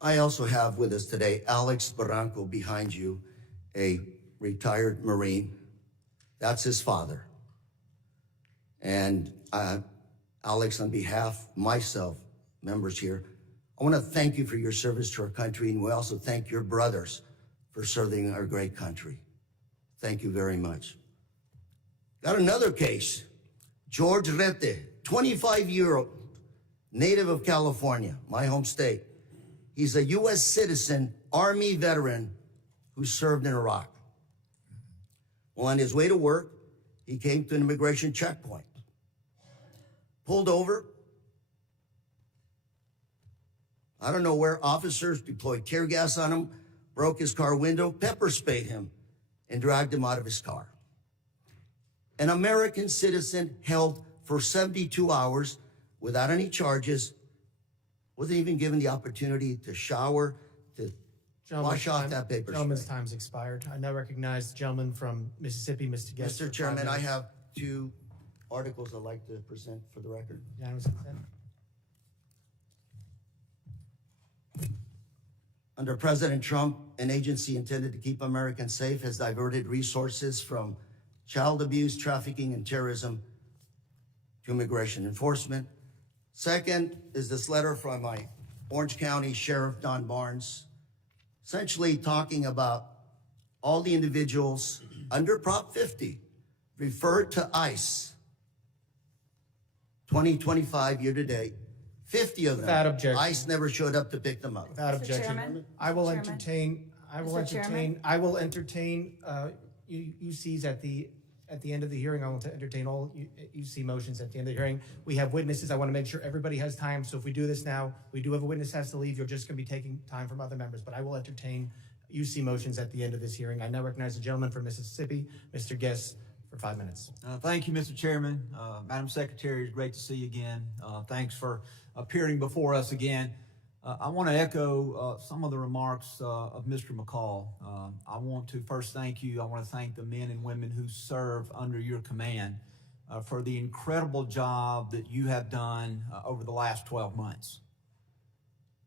I also have with us today Alex Barranco behind you, a retired Marine. That's his father. And Alex, on behalf of myself, members here, I want to thank you for your service to our country, and we also thank your brothers for serving our great country. Thank you very much. Got another case. George Rete, 25-year-old, native of California, my home state. He's a U.S. citizen, Army veteran who served in Iraq. Well, on his way to work, he came to an immigration checkpoint. Pulled over. I don't know where officers deployed tear gas on him, broke his car window, pepper sprayed him, and dragged him out of his car. An American citizen held for 72 hours without any charges, wasn't even given the opportunity to shower, to wash off that paper Gentleman's spray. time's expired. I now recognize the gentleman from Mississippi, Mr. Guest. Mr. Chairman, I have 2 articles I'd like to present for the record. Unanimous consent. Under President Trump, an agency intended to keep Americans safe has diverted resources from child abuse, trafficking, and terrorism to immigration enforcement. Second is this letter from my Orange County Sheriff, Don Barnes, essentially talking about all the individuals under Prop 50 referred to ICE 2025 year to date. 50 of them. Without objection. ICE never showed up to pick them up. Without Mr. objection. Chairman? I will Chairman? entertain UCs at the end of the hearing. I will entertain all UC motions at the end of the hearing. We have witnesses. I want to make sure everybody has time. So if we do this now, we do have a witness has to leave. You're just going to be taking time from other members, but I will entertain UC motions at the end of this hearing. I now recognize the gentleman from Mississippi, Mr. Guest, for 5 minutes. Thank you, Mr. Chairman. Madam Secretary, it's great to see you again. Thanks for appearing before us again. I want to echo some of the remarks of Mr. McCall. I want to first thank you. I want to thank the men and women who serve under your command for the incredible job that you have done over the last 12 months.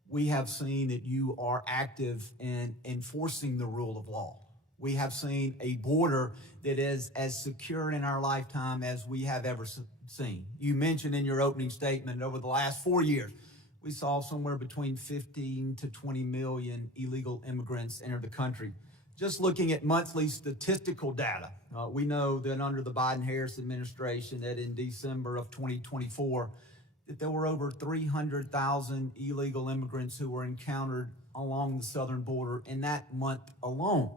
We have seen that you are active in enforcing the rule of law. We have seen a border that is as secure in our lifetime as we have ever seen. You mentioned in your opening statement over the last 4 years, we saw somewhere between 15 to 20 million illegal immigrants enter the country. Just looking at monthly statistical data, we know that under the Biden-Harris administration that in December of 2024, that there were over 300,000 illegal immigrants who were encountered along the southern border in that month alone.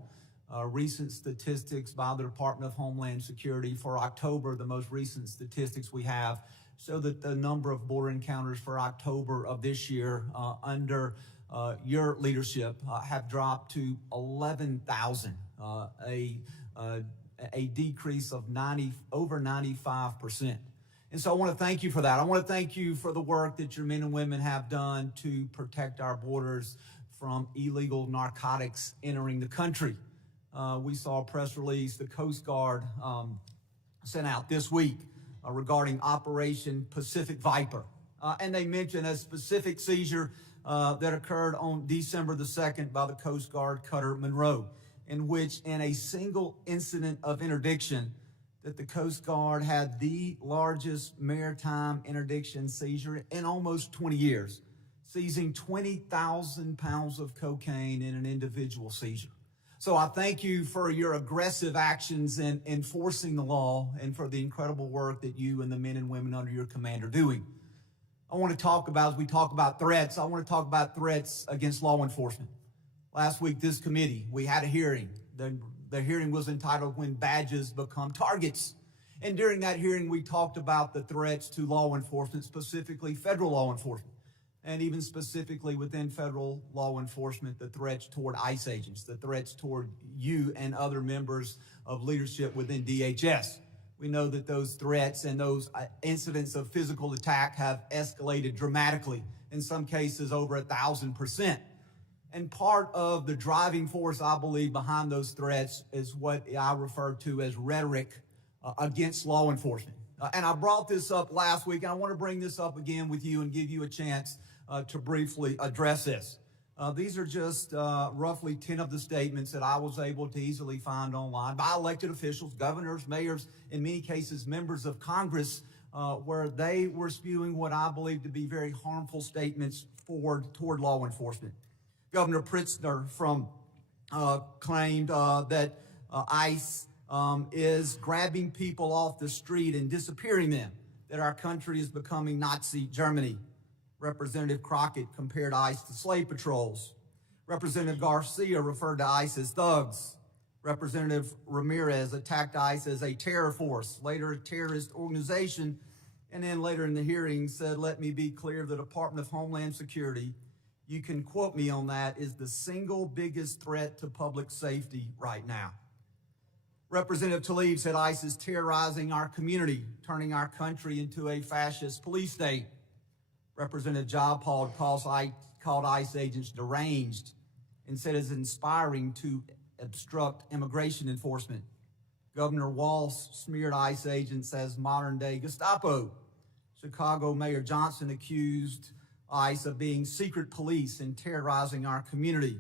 Recent statistics by the Department of Homeland Security for October, the most recent statistics we have, show that the number of border encounters for October of this year under your leadership have dropped to 11,000, a decrease of over 95%. And so I want to thank you for that. I want to thank you for the work that your men and women have done to protect our borders from illegal narcotics entering the country. We saw a press release the Coast Guard sent out this week regarding Operation Pacific Viper. And they mentioned a specific seizure that occurred on December the 2nd by the Coast Guard cutter Monroe, in which in a single incident of interdiction that the Coast Guard had the largest maritime interdiction seizure in almost 20 years, seizing 20,000 pounds of cocaine in an individual seizure. So I thank you for your aggressive actions in enforcing the law and for the incredible work that you and the men and women under your command are doing. I want to talk about, as we talk about threats, I want to talk about threats against law enforcement. Last week, this committee, we had a hearing. The hearing was entitled When Badges Become Targets. And during that hearing, we talked about the threats to law enforcement, specifically federal law enforcement. And even specifically within federal law enforcement, the threats toward ICE agents, the threats toward you and other members of leadership within DHS. We know that those threats and those incidents of physical attack have escalated dramatically, in some cases over 1,000%. And part of the driving force, I believe, behind those threats is what I refer to as rhetoric against law enforcement. And I brought this up last week, and I want to bring this up again with you and give you a chance to briefly address this. These are just roughly 10 of the statements that I was able to easily find online by elected officials, governors, mayors, in many cases members of Congress, where they were spewing what I believe to be very harmful statements toward law enforcement. Governor Pritzker claimed that ICE is grabbing people off the street and disappearing them, that our country is becoming Nazi Germany. Representative Crockett compared ICE to slave patrols. Representative Garcia referred to ICE as thugs. Representative Ramirez attacked ICE as a terror force, later a terrorist organization, and then later in the hearing said, let me be clear, the Department of Homeland Security, you can quote me on that, is the single biggest threat to public safety right now. Representative Tlaib said ICE is terrorizing our community, turning our country into a fascist police state. Representative Jayapal called ICE agents deranged and said it's inspiring to obstruct immigration enforcement. Governor Walz smeared ICE agents as modern-day Gestapo. Chicago Mayor Johnson accused ICE of being secret police and terrorizing our community.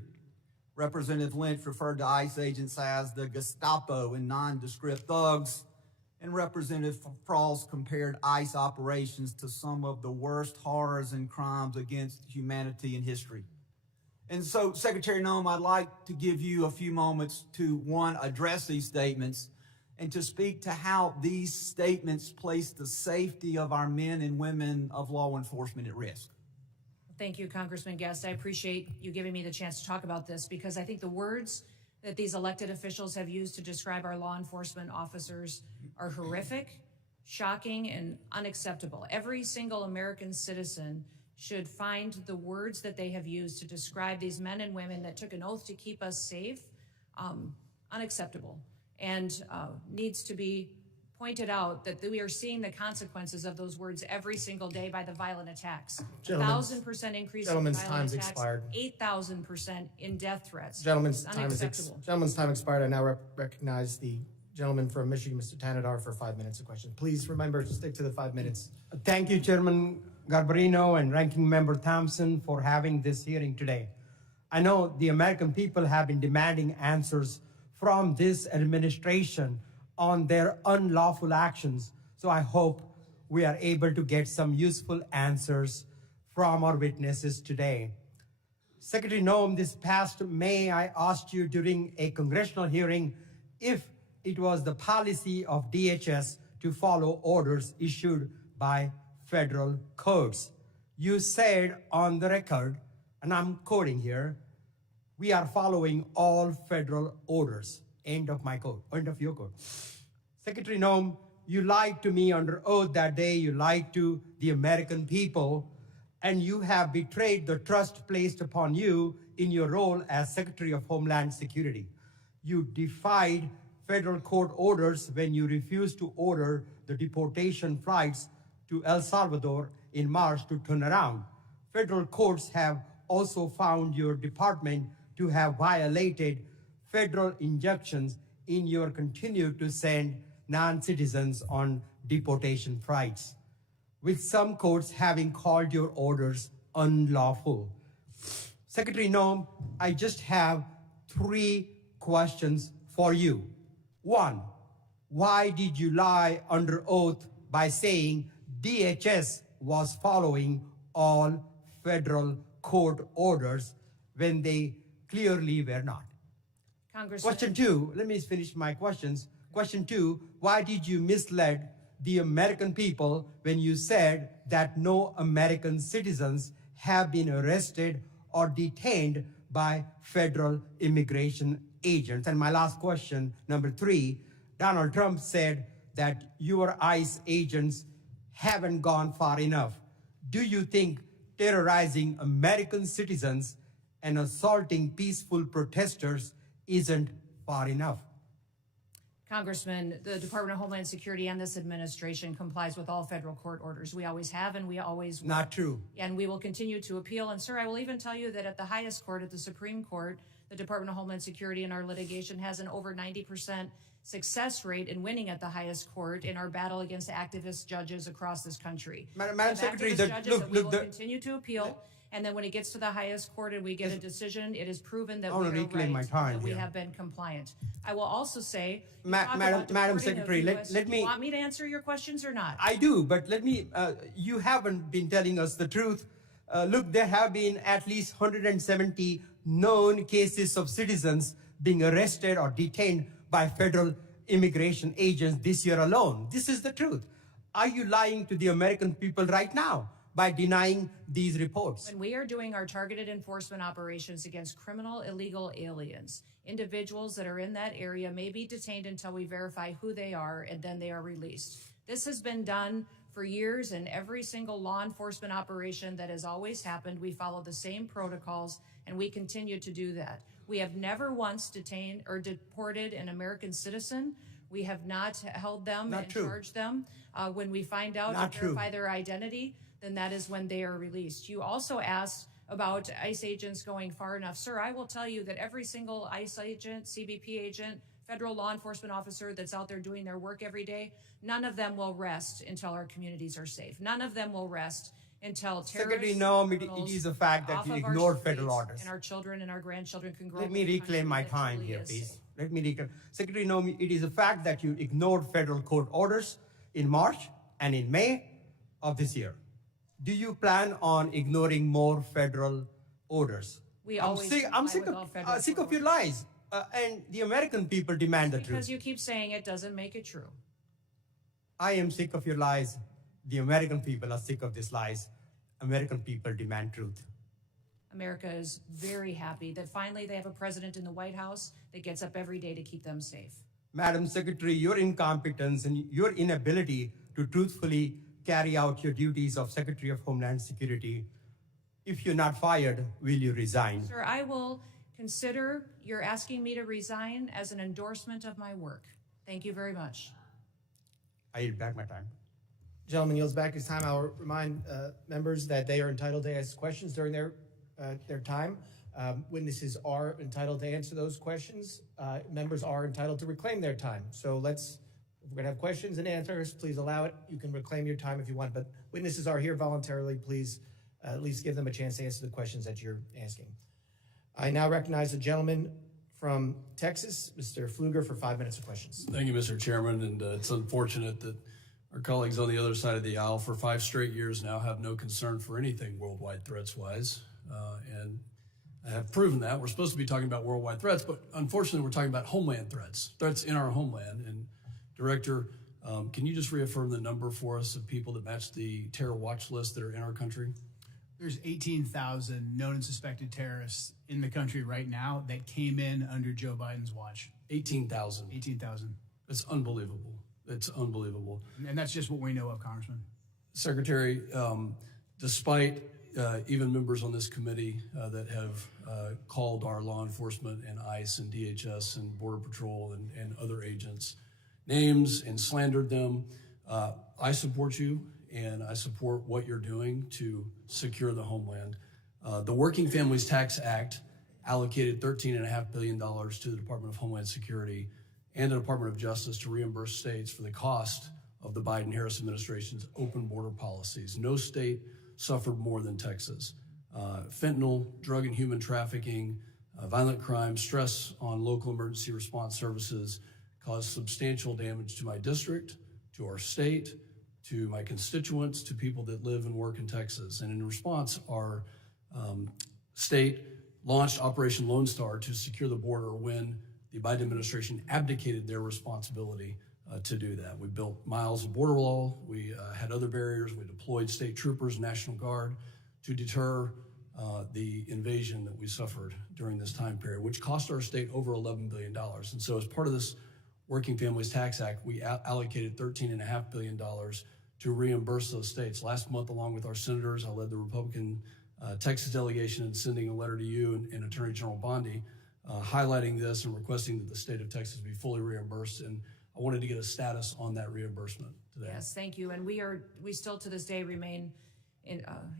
Representative Lynch referred to ICE agents as the Gestapo and nondescript thugs. And Representative Frost compared ICE operations to some of the worst horrors and crimes against humanity in history. And so, Secretary Noem, I'd like to give you a few moments to, one, address these statements and to speak to how these statements place the safety of our men and women of law enforcement at risk. Thank you, Congressman Guest. I appreciate you giving me the chance to talk about this because I think the words that these elected officials have used to describe our law enforcement officers are horrific, shocking, and unacceptable. Every single American citizen should find the words that they have used to describe these men and women that took an oath to keep us safe unacceptable and needs to be pointed out that we are seeing the consequences of those words every single day by the violent attacks. Gentlemen, 1,000% increase in gentlemen's violent time's attacks, expired. 8,000% in death threats. Gentlemen's It's time is unacceptable. gentlemen's time expired. I now recognize the gentleman from Michigan, Mr. Tanadar, for 5 minutes of question. Please remember to stick to the 5 minutes. Thank you, Chairman Garbarino and Ranking Member Thompson, for having this hearing today. I know the American people have been demanding answers from this administration on their unlawful actions, so I hope we are able to get some useful answers from our witnesses today. Secretary Noem, this past May, I asked you during a congressional hearing if it was the policy of DHS to follow orders issued by federal courts. You said on the record, and I'm quoting here, "We are following all federal orders." End of my quote, end of your quote. Secretary Noem, you lied to me under oath that day. You lied to the American people, and you have betrayed the trust placed upon you in your role as Secretary of Homeland Security. You defied federal court orders when you refused to order the deportation flights to El Salvador in March to turn around. Federal courts have also found your department to have violated federal injunctions in your continue to send non-citizens on deportation flights, with some courts having called your orders unlawful. Secretary Noem, I just have 3 questions for you. 1, why did you lie under oath by saying DHS was following all federal court orders when they clearly were not? Congressman. Question 2, let me finish my questions. Question 2, why did you mislead the American people when you said that no American citizens have been arrested or detained by federal immigration agents? And my last question, number 3, Donald Trump said that your ICE agents haven't gone far enough. Do you think terrorizing American citizens and assaulting peaceful protesters isn't far enough? Congressman, the Department of Homeland Security and this administration complies with all federal court orders. We always have and we always will. Not true. And we will continue to appeal. And sir, I will even tell you that at the highest court, at the Supreme Court, the Department of Homeland Security in our litigation has an over 90% success rate in winning at the highest court in our battle against activist judges across this country. Madam We have Secretary, activist judges we will the continue to appeal. And then when it gets to the highest court and we get a decision, it is proven that I we wanna are reclaim my right, time that we here. have been compliant. I will also say, you Ma- talk Madam- about Madam deporting Secretary, of let- US let me- You want me to answer your questions or not? I do, but let me, you haven't been telling us the truth. Look, there have been at least 170 known cases of citizens being arrested or detained by federal immigration agents this year alone. This is the truth. Are you lying to the American people right now by denying these reports? When we are doing our targeted enforcement operations against criminal illegal aliens, individuals that are in that area may be detained until we verify who they are and then they are released. This has been done for years, and every single law enforcement operation that has always happened, we follow the same protocols and we continue to do that. We have never once detained or deported an American citizen. We have not held them Not and true. charged them. When we find out Not and true. verify their identity, then that is when they are released. You also asked about ICE agents going far enough. Sir, I will tell you that every single ICE agent, CBP agent, federal law enforcement officer that's out there doing their work every day, none of them will rest until our communities are safe. None of them will rest until Secretary terrorists, Noem, it criminals is a fact that off you of our ignored federal streets orders. and our children and our grandchildren can grow Let up me in a reclaim my country that time truly here, is please. safe. Let me reclaim. Secretary Noem, it is a fact that you ignored federal court orders in March and in May of this year. Do you plan on ignoring more federal orders? We I'm always sick, I'm comply sick with all of, federal sick court of your lies. And the American people demand the Because truth. you keep saying it doesn't make it true. I am sick of your lies. The American people are sick of these lies. American people demand truth. America is very happy that finally they have a president in the White House that gets up every day to keep them safe. Madam Secretary, your incompetence and your inability to truthfully carry out your duties of Secretary of Homeland Security, if you're not fired, will you resign? Sir, I will consider your asking me to resign as an endorsement of my work. Thank you very much. I yield back my time. Gentleman yields back his time. I'll remind members that they are entitled to ask questions during their time. Witnesses are entitled to answer those questions. Members are entitled to reclaim their time. So if we're going to have questions and answers, please allow it. You can reclaim your time if you want, but witnesses are here voluntarily. Please at least give them a chance to answer the questions that you're asking. I now recognize the gentleman from Texas, Mr. Pfluger, for 5 minutes of questions. Thank you, Mr. Chairman, and it's unfortunate that our colleagues on the other side of the aisle for 5 straight years now have no concern for anything worldwide threats-wise, and I have proven that. We're supposed to be talking about worldwide threats, but unfortunately we're talking about homeland threats in our homeland. And Director, can you just reaffirm the number for us of people that match the terror watch list that are in our country? There's 18,000 known and suspected terrorists in the country right now that came in under Joe Biden's watch. 18,000. 18,000. That's unbelievable. That's unbelievable. And that's just what we know of, Congressman. Secretary, despite even members on this committee that have called our law enforcement and ICE and DHS and Border Patrol and other agents names and slandered them, I support you and I support what you're doing to secure the homeland. The Working Families Tax Act allocated $13.5 billion to the Department of Homeland Security and the Department of Justice to reimburse states for the cost of the Biden-Harris administration's open border policies. No state suffered more than Texas. Fentanyl, drug and human trafficking, violent crime, stress on local emergency response services caused substantial damage to my district, to our state, to my constituents, to people that live and work in Texas. And in response, our state launched Operation Lone Star to secure the border when the Biden administration abdicated their responsibility to do that. We built miles of border wall. We had other barriers. We deployed state troopers, National Guard to deter the invasion that we suffered during this time period, which cost our state over $11 billion. And so as part of this Working Families Tax Act, we allocated $13.5 billion to reimburse those states. Last month, along with our senators, I led the Republican Texas delegation in sending a letter to you and Attorney General Bondi highlighting this and requesting that the state of Texas be fully reimbursed. And I wanted to get a status on that reimbursement today. Yes, thank you. And we still to this day remain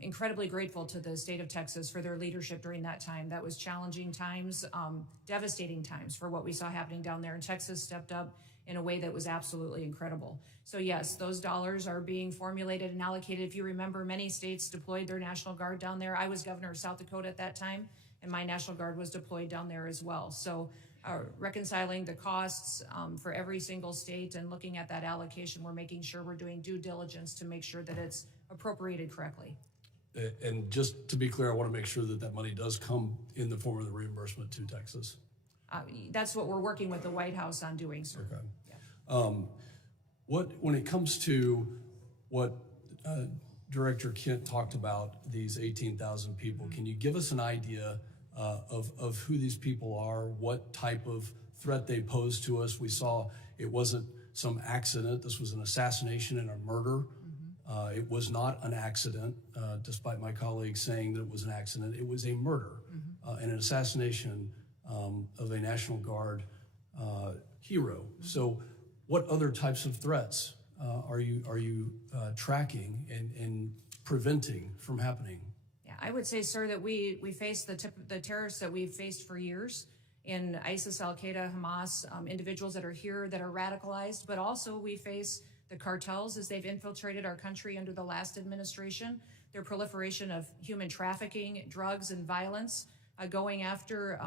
incredibly grateful to the state of Texas for their leadership during that time. That was challenging times, devastating times for what we saw happening down there. And Texas stepped up in a way that was absolutely incredible. So yes, those dollars are being formulated and allocated. If you remember, many states deployed their National Guard down there. I was governor of South Dakota at that time, and my National Guard was deployed down there as well. So reconciling the costs for every single state and looking at that allocation, we're making sure we're doing due diligence to make sure that it's appropriated correctly. And just to be clear, I want to make sure that that money does come in the form of the reimbursement to Texas. That's what we're working with the White House on doing, sir. Okay. Yeah. When it comes to what Director Kent talked about, these 18,000 people, can you give us an idea of who these people are, what type of threat they pose to us? We saw it wasn't some accident. This was an assassination and a murder. It was not an accident, despite my colleagues saying that it was an accident. It was a murder and an assassination of a National Guard hero. So what other types of threats are you tracking and preventing from happening? Yeah, I would say, sir, that we face the terrorists that we've faced for years in ISIS, Al-Qaeda, Hamas, individuals that are here that are radicalized, but also we face the cartels as they've infiltrated our country under the last administration, their proliferation of human trafficking, drugs, and violence, going after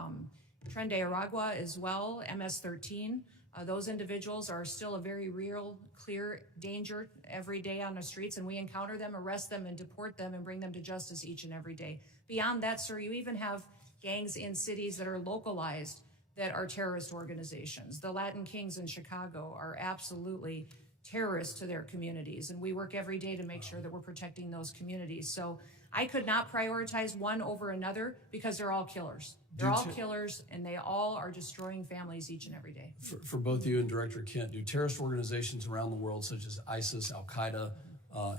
Tren de Aragua as well, MS-13. Those individuals are still a very real, clear danger every day on the streets, and we encounter them, arrest them, and deport them and bring them to justice each and every day. Beyond that, sir, you even have gangs in cities that are localized that are terrorist organizations. The Latin Kings in Chicago are absolutely terrorists to their communities, and we work every day to make sure that we're protecting those communities. So I could not prioritize one over another because they're all killers. They're all killers, and they all are destroying families each and every day. For both you and Director Kent, do terrorist organizations around the world, such as ISIS, Al-Qaeda,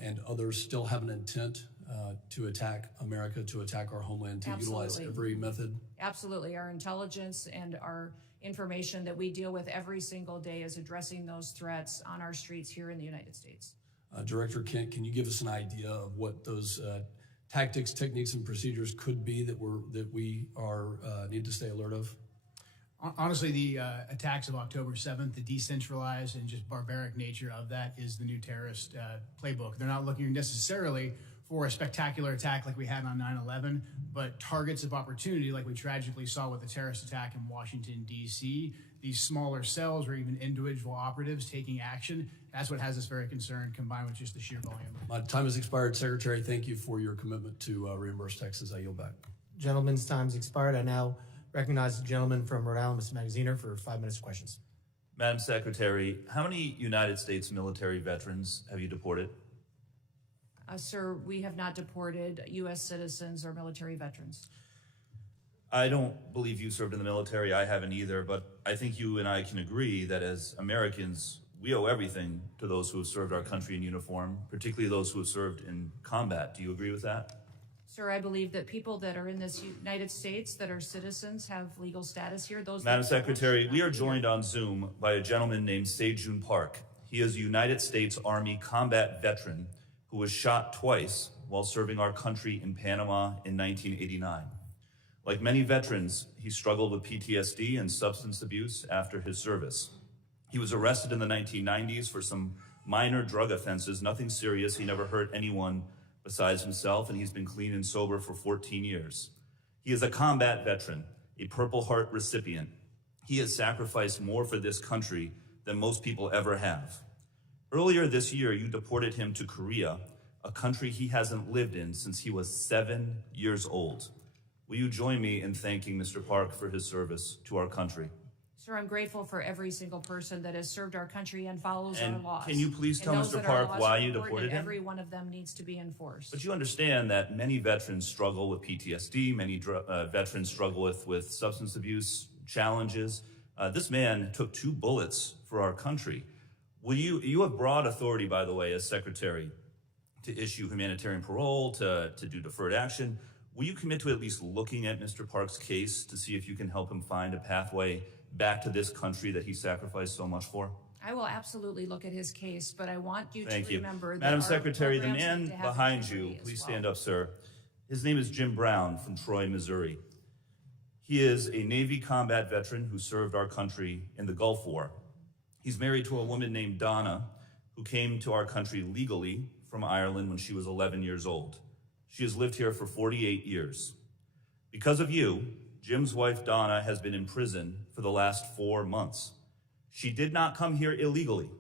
and others, still have an intent to attack America, to attack our homeland, to utilize every method? Absolutely. Our intelligence and our information that we deal with every single day is addressing those threats on our streets here in the United States. Director Kent, can you give us an idea of what those tactics, techniques, and procedures could be that we need to stay alert of? Honestly, the attacks of October 7th, the decentralized and just barbaric nature of that is the new terrorist playbook. They're not looking necessarily for a spectacular attack like we had on 9/11, but targets of opportunity like we tragically saw with the terrorist attack in Washington, D.C., these smaller cells or even individual operatives taking action. That's what has us very concerned, combined with just the sheer volume. My time has expired. Secretary, thank you for your commitment to reimburse taxes. I yield back. Gentleman's time's expired. I now recognize the gentleman from Rhode Island, Mr. Magaziner, for 5 minutes of questions. Madam Secretary, how many United States military veterans have you deported? Sir, we have not deported U.S. citizens or military veterans. I don't believe you served in the military. I haven't either, but I think you and I can agree that as Americans, we owe everything to those who have served our country in uniform, particularly those who have served in combat. Do you agree with that? Sir, I believe that people that are in this United States that are citizens have legal status here. Madam Secretary, we are joined on Zoom by a gentleman named Sejun Park. He is a United States Army combat veteran who was shot twice while serving our country in Panama in 1989. Like many veterans, he struggled with PTSD and substance abuse after his service. He was arrested in the 1990s for some minor drug offenses, nothing serious. He never hurt anyone besides himself, and he's been clean and sober for 14 years. He is a combat veteran, a Purple Heart recipient. He has sacrificed more for this country than most people ever have. Earlier this year, you deported him to Korea, a country he hasn't lived in since he was 7 years old. Will you join me in thanking Mr. Park for his service to our country? Sir, I'm grateful for every single person that has served our country and follows our laws. Can you please tell Mr. Park why you deported him? Every one of them needs to be enforced. But you understand that many veterans struggle with PTSD, many veterans struggle with substance abuse challenges. This man took 2 bullets for our country. You have broad authority, by the way, as Secretary, to issue humanitarian parole, to do deferred action. Will you commit to at least looking at Mr. Park's case to see if you can help him find a pathway back to this country that he sacrificed so much for? I will absolutely look at his case, but I want you Thank to you. remember that Madam our Secretary, the programs man need to have behind integrity you, as please well. stand up, sir. His name is Jim Brown from Troy, Missouri. He is a Navy combat veteran who served our country in the Gulf War. He's married to a woman named Donna, who came to our country legally from Ireland when she was 11 years old. She has lived here for 48 years. Because of you, Jim's wife, Donna, has been in prison for the last 4 months. She did not come here illegally,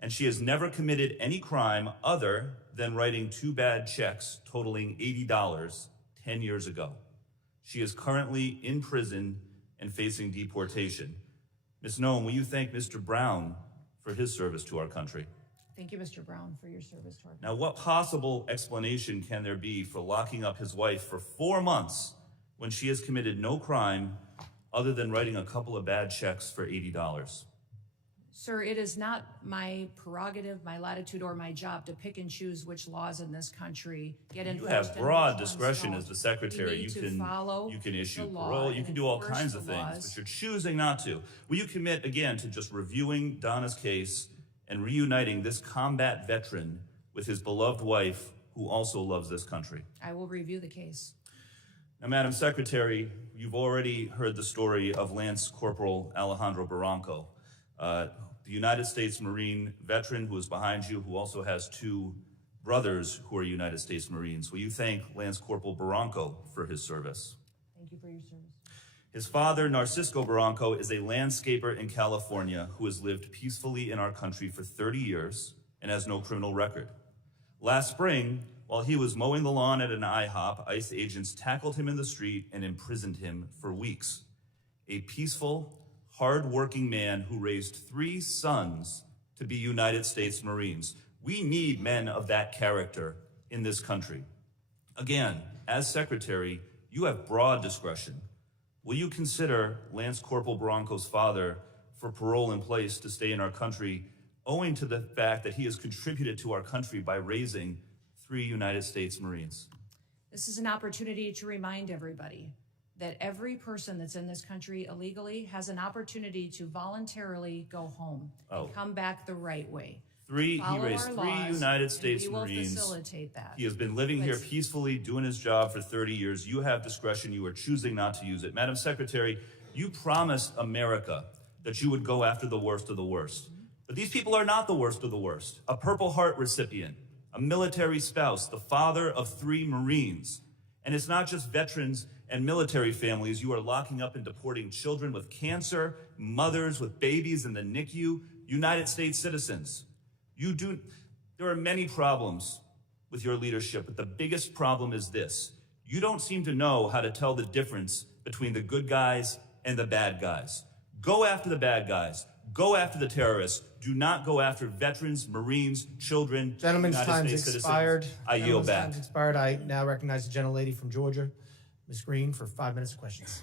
and she has never committed any crime other than writing 2 bad checks totaling $80 10 years ago. She is currently in prison and facing deportation. Ms. Noem, will you thank Mr. Brown for his service to our country? Thank you, Mr. Brown, for your service to our country. Now, what possible explanation can there be for locking up his wife for 4 months when she has committed no crime other than writing a couple of bad checks for $80? Sir, it is not my prerogative, my latitude, or my job to pick and choose which laws in this country get enforced. You have and broad which ones discretion don't. as the Secretary. We need to follow You can issue the law parole, you and can do all enforce kinds of the things, laws. but you're choosing not to. Will you commit, again, to just reviewing Donna's case and reuniting this combat veteran with his beloved wife, who also loves this country? I will review the case. Now, Madam Secretary, you've already heard the story of Lance Corporal Alejandro Barranco, the United States Marine veteran who is behind you, who also has 2 brothers who are United States Marines. Will you thank Lance Corporal Barranco for his service? Thank you for your service. His father, Narcisco Barranco, is a landscaper in California who has lived peacefully in our country for 30 years and has no criminal record. Last spring, while he was mowing the lawn at an IHOP, ICE agents tackled him in the street and imprisoned him for weeks. A peaceful, hard-working man who raised 3 sons to be United States Marines. We need men of that character in this country. Again, as Secretary, you have broad discretion. Will you consider Lance Corporal Barranco's father for parole in place to stay in our country, owing to the fact that he has contributed to our country by raising 3 United States Marines. This is an opportunity to remind everybody that every person that's in this country illegally has an opportunity to voluntarily go home and come back the right way. He raised 3 United States and we will Marines. Facilitate that. He has been living here peacefully, doing his job for 30 years. You have discretion. You are choosing not to use it. Madam Secretary, you promised America that you would go after the worst of the worst. But these people are not the worst of the worst. A Purple Heart recipient, a military spouse, the father of 3 Marines. And it's not just veterans and military families. You are locking up and deporting children with cancer, mothers with babies in the NICU, United States citizens. There are many problems with your leadership, but the biggest problem is this. You don't seem to know how to tell the difference between the good guys and the bad guys. Go after the bad guys. Go after the terrorists. Do not go after veterans, Marines, children, Gentleman's United time's States expired. citizens. I yield back. Time's expired. I now recognize the gentlelady from Georgia, Ms. Green, for 5 minutes of questions.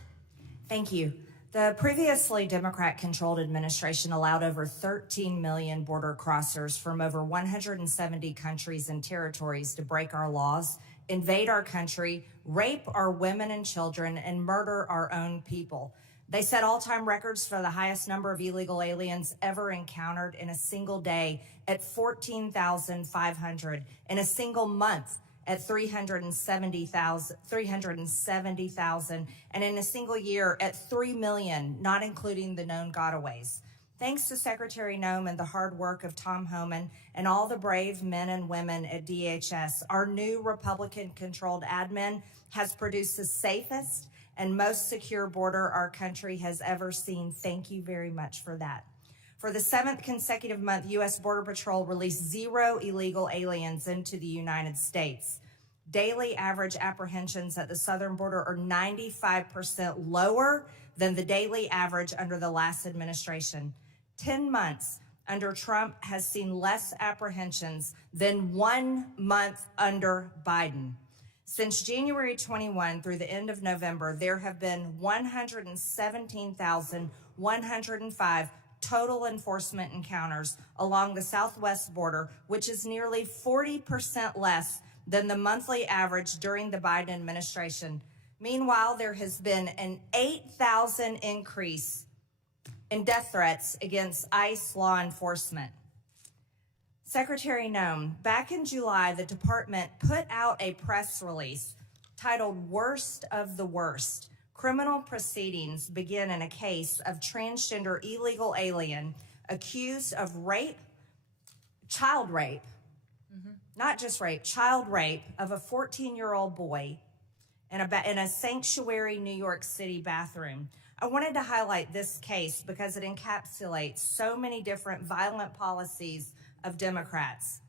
Thank you. The previously Democrat-controlled administration allowed over 13 million border crossers from over 170 countries and territories to break our laws, invade our country, rape our women and children, and murder our own people. They set all-time records for the highest number of illegal aliens ever encountered in a single day at 14,500, in a single month at 370,000, and in a single year at 3 million, not including the known gotaways. Thanks to Secretary Noem and the hard work of Tom Homeland and all the brave men and women at DHS, our new Republican-controlled admin has produced the safest and most secure border our country has ever seen. Thank you very much for that. For the 7th consecutive month, U.S. Border Patrol released 0 illegal aliens into the United States. Daily average apprehensions at the southern border are 95% lower than the daily average under the last administration. 10 months under Trump has seen less apprehensions than 1 month under Biden. Since January 21 through the end of November, there have been 117,105 total enforcement encounters along the southwest border, which is nearly 40% less than the monthly average during the Biden administration. Meanwhile, there has been an 8,000 increase in death threats against ICE law enforcement. Secretary Noem, back in July, the department put out a press release titled Worst of the Worst. Criminal proceedings begin in a case of transgender illegal alien accused of rape, child rape, not just rape, child rape of a 14-year-old boy in a sanctuary New York City bathroom. I wanted to highlight this case because it encapsulates so many different violent policies of Democrats.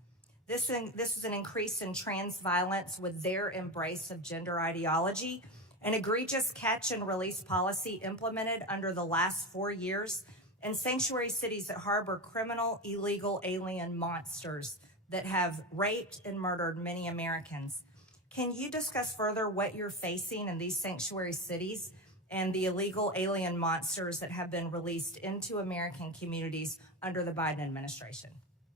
This is an increase in trans violence with their embrace of gender ideology, an egregious catch and release policy implemented under the last 4 years, and sanctuary cities that harbor criminal, illegal alien monsters that have raped and murdered many Americans. Can you discuss further what you're facing in these sanctuary cities and the illegal alien monsters that have been released into American communities under the Biden administration?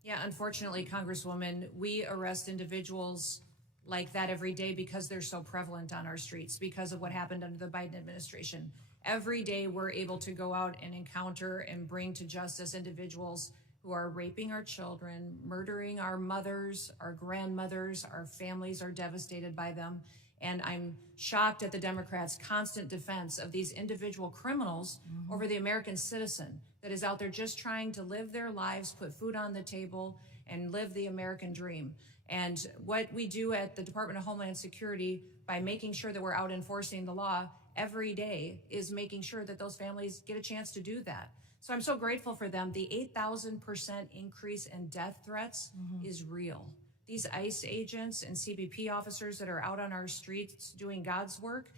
Yeah, unfortunately, Congresswoman, we arrest individuals like that every day because they're so prevalent on our streets, because of what happened under the Biden administration. Every day we're able to go out and encounter and bring to justice individuals who are raping our children, murdering our mothers, our grandmothers, our families are devastated by them. And I'm shocked at the Democrats' constant defense of these individual criminals over the American citizen that is out there just trying to live their lives, put food on the table, and live the American dream. And what we do at the Department of Homeland Security by making sure that we're out enforcing the law every day is making sure that those families get a chance to do that. So I'm so grateful for them. The 8,000% increase in death threats is real. These ICE agents and CBP officers that are out on our streets doing God's work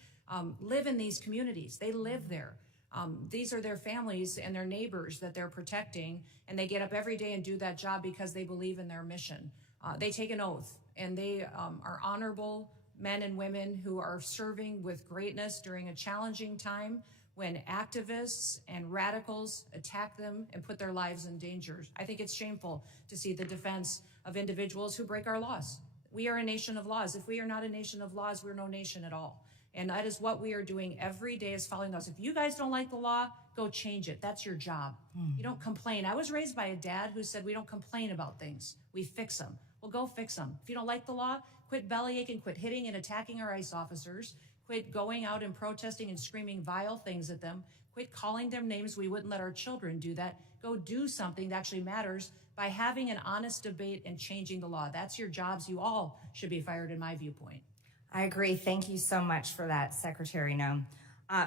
live in these communities. They live there. These are their families and their neighbors that they're protecting, and they get up every day and do that job because they believe in their mission. They take an oath, and they are honorable men and women who are serving with greatness during a challenging time when activists and radicals attack them and put their lives in danger. I think it's shameful to see the defense of individuals who break our laws. We are a nation of laws. If we are not a nation of laws, we're no nation at all. And that is what we are doing every day, is following those. If you guys don't like the law, go change it. That's your job. You don't complain. I was raised by a dad who said we don't complain about things. We fix them. Well, go fix them. If you don't like the law, quit bellyaching, quit hitting and attacking our ICE officers, quit going out and protesting and screaming vile things at them, quit calling them names. We wouldn't let our children do that. Go do something that actually matters by having an honest debate and changing the law. That's your jobs. You all should be fired, in my viewpoint. I agree. Thank you so much for that, Secretary Noem.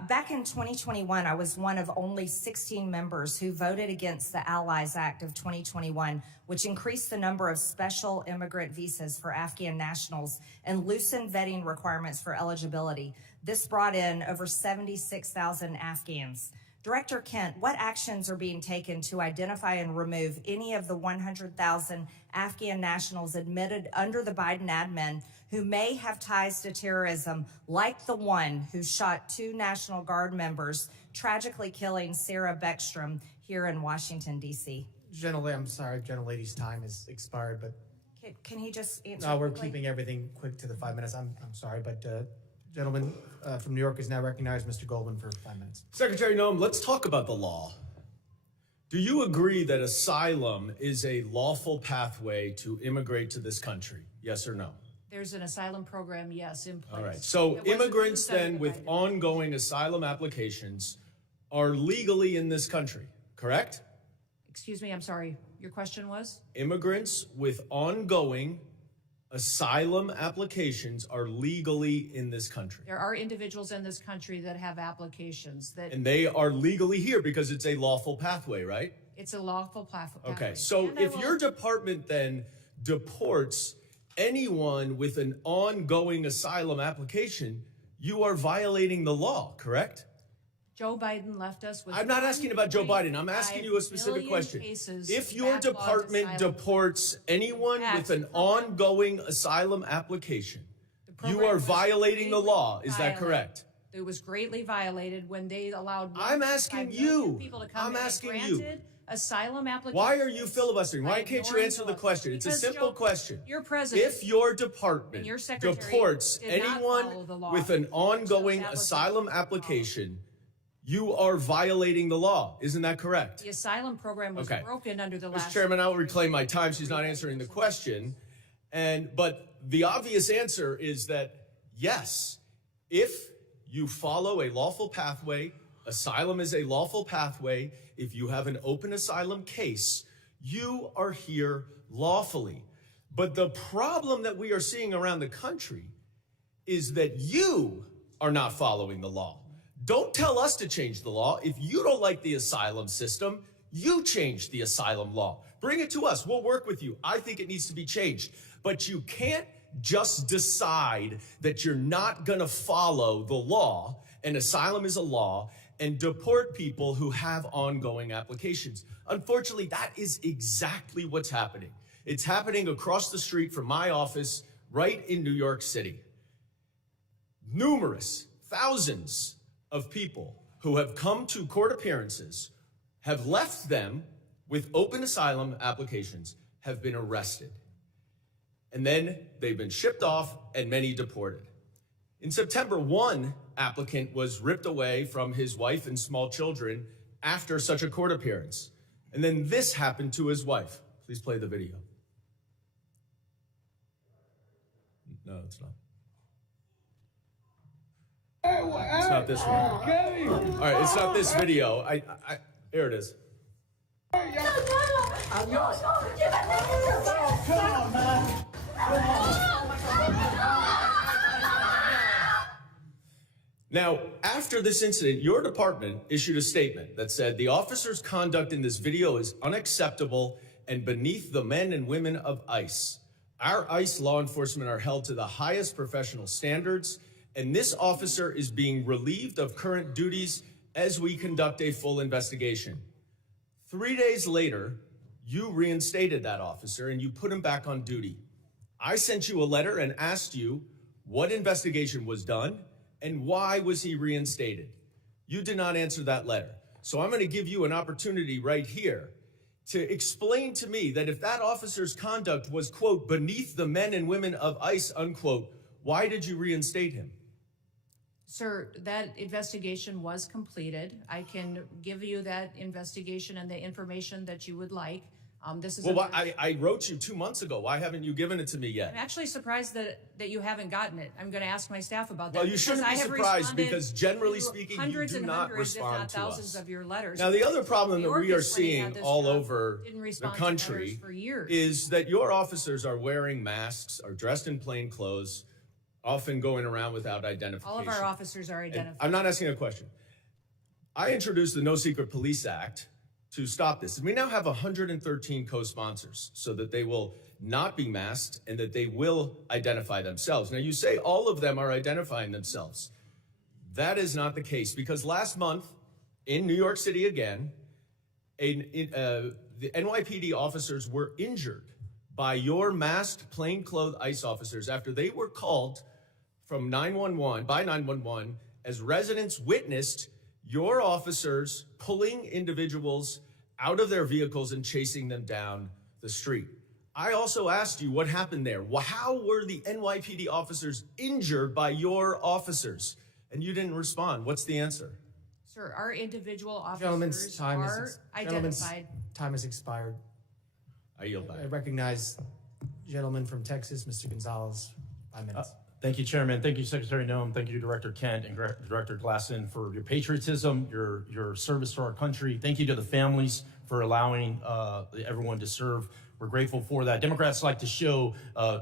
Back in 2021, I was one of only 16 members who voted against the Allies Act of 2021, which increased the number of special immigrant visas for Afghan nationals and loosened vetting requirements for eligibility. This brought in over 76,000 Afghans. Director Kent, what actions are being taken to identify and remove any of the 100,000 Afghan nationals admitted under the Biden admin who may have ties to terrorism, like the one who shot 2 National Guard members, tragically killing Sarah Beckstrom here in Washington, D.C.? I'm sorry, gentlelady's time has expired, but Can he just answer? no, we're quickly? keeping everything quick to the 5 minutes. I'm sorry, but gentleman from New York is now recognized, Mr. Goldman, for 5 minutes. Secretary Noem, let's talk about the law. Do you agree that asylum is a lawful pathway to immigrate to this country? Yes or no? There's an asylum program, yes, in place. All right. So It wasn't immigrants used under then the with Biden. ongoing asylum applications are legally in this country, correct? Excuse me, I'm sorry. Your question was? Immigrants with ongoing asylum applications are legally in this country. There are individuals in this country that have applications that And they are legally here because it's a lawful pathway, right? it's a lawful pathway. Okay, so And I if will- your department then deports anyone with an ongoing asylum application, you are violating the law, correct? Joe Biden left us with. I'm not asking about Joe Biden. I'm asking you a specific 1 million question. cases If of your backlogged department asylum- deports anyone with an ongoing asylum application, you program are was violating the law. greatly Is that correct? It was greatly violated when they allowed. I'm asking 1.5 million you. people to come I'm in and asking you. granted asylum applications. Why are you filibustering? Why by can't you ignoring answer the laws. question? It's a Because, simple Joe, question. Your president. If your department and your secretary deports did not follow the anyone law, with an ongoing those asylum application, you are violating the law. Isn't that correct? The asylum program was Okay. broken under the Mr. last. Chairman, I'll reclaim my time. She's not answering the question. But the obvious answer is that yes, if you follow a lawful pathway, asylum is a lawful pathway. If you have an open asylum case, you are here lawfully. But the problem that we are seeing around the country is that you are not following the law. Don't tell us to change the law. If you don't like the asylum system, you change the asylum law. Bring it to us. We'll work with you. I think it needs to be changed. But you can't just decide that you're not going to follow the law, and asylum is a law, and deport people who have ongoing applications. Unfortunately, that is exactly what's happening. It's happening across the street from my office right in New York City. Numerous, thousands of people who have come to court appearances, have left them with open asylum applications, have been arrested. And then they've been shipped off and many deported. In September, one applicant was ripped away from his wife and small children after such a court appearance. And then this happened to his wife. Please play the video. No, it's not. It's not this one. All right, it's not this video. Here it is. Now, after this incident, your department issued a statement that said the officer's conduct in this video is unacceptable and beneath the men and women of ICE. Our ICE law enforcement are held to the highest professional standards, and this officer is being relieved of current duties as we conduct a full investigation. 3 days later, you reinstated that officer and you put him back on duty. I sent you a letter and asked you what investigation was done and why was he reinstated. You did not answer that letter. So I'm going to give you an opportunity right here. to explain to me that if that officer's conduct was, quote, beneath the men and women of ICE, unquote, why did you reinstate him? Sir, that investigation was completed. I can give you that investigation and the information that you would like. This is Well, I wrote you 2 months ago. Why haven't you given it to me yet? I'm actually surprised that you haven't gotten it. I'm going to ask my staff about that. Well, you shouldn't be surprised because generally to speaking, hundreds you do and not hundreds, if respond not to thousands us. of your letters. Now, the other problem that we are orchestrating seeing this all job over didn't the respond to letters country for years. is that your officers are wearing masks, are dressed in plain clothes, often going around without identification. All of our officers are And identified. I'm not asking a question. I introduced the No Secret Police Act to stop this. And we now have 113 co-sponsors so that they will not be masked and that they will identify themselves. Now, you say all of them are identifying themselves. That is not the case because last month in New York City again, the NYPD officers were injured by your masked, plainclothes ICE officers after they were called from 911 as residents witnessed your officers pulling individuals out of their vehicles and chasing them down the street. I also asked you what happened there. How were the NYPD officers injured by your officers? And you didn't respond. What's the answer? Sir, our individual Gentlemen's officers time are is identified. time has expired. I yield back. I recognize gentleman from Texas, Mr. Gonzalez, 5 minutes. Thank you, Chairman. Thank you, Secretary Noem. Thank you, Director Kent and Director Glasheen, for your patriotism, your service to our country. Thank you to the families for allowing everyone to serve. We're grateful for that. Democrats like to show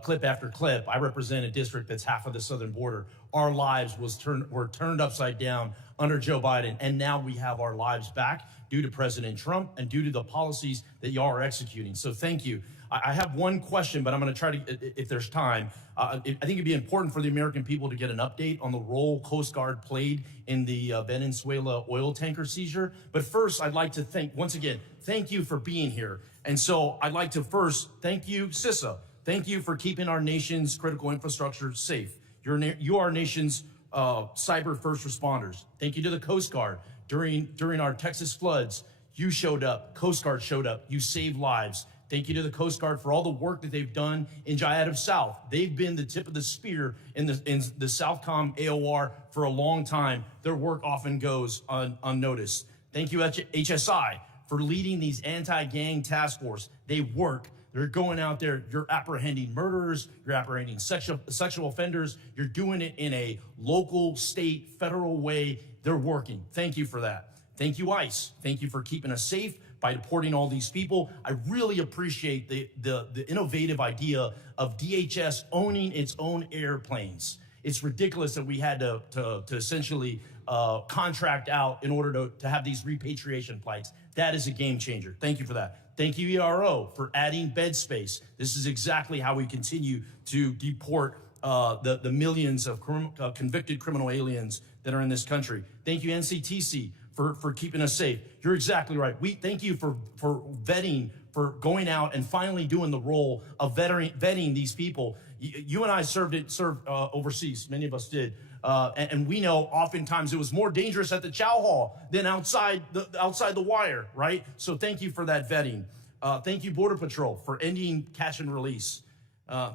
clip after clip. I represent a district that's half of the southern border. Our lives were turned upside down under Joe Biden, and now we have our lives back due to President Trump and due to the policies that y'all are executing. So thank you. I have one question, but I'm going to try to, if there's time. I think it'd be important for the American people to get an update on the role Coast Guard played in the Venezuela oil tanker seizure. But first, I'd like to thank you for being here. And so I'd like to first thank you, CISA. Thank you for keeping our nation's critical infrastructure safe. You are our nation's cyber first responders. Thank you to the Coast Guard. During our Texas floods, you showed up, Coast Guard showed up, you saved lives. Thank you to the Coast Guard for all the work that they've done in Jayada South. They've been the tip of the spear in the Southcom AOR for a long time. Their work often goes unnoticed. Thank you, HSI, for leading these anti-gang task force. They work. They're going out there. You're apprehending murderers. You're apprehending sexual offenders. You're doing it in a local, state, federal way. They're working. Thank you for that. Thank you, ICE. Thank you for keeping us safe by deporting all these people. I really appreciate the innovative idea of DHS owning its own airplanes. It's ridiculous that we had to essentially contract out in order to have these repatriation flights. That is a game changer. Thank you for that. Thank you, ERO, for adding bed space. This is exactly how we continue to deport the millions of convicted criminal aliens that are in this country. Thank you, NCTC, for keeping us safe. You're exactly right. We thank you for vetting, for going out and finally doing the role of vetting these people. You and I served overseas. Many of us did. And we know oftentimes it was more dangerous at the chow hall than outside the wire, right? So thank you for that vetting. Thank you, Border Patrol, for ending catch and release.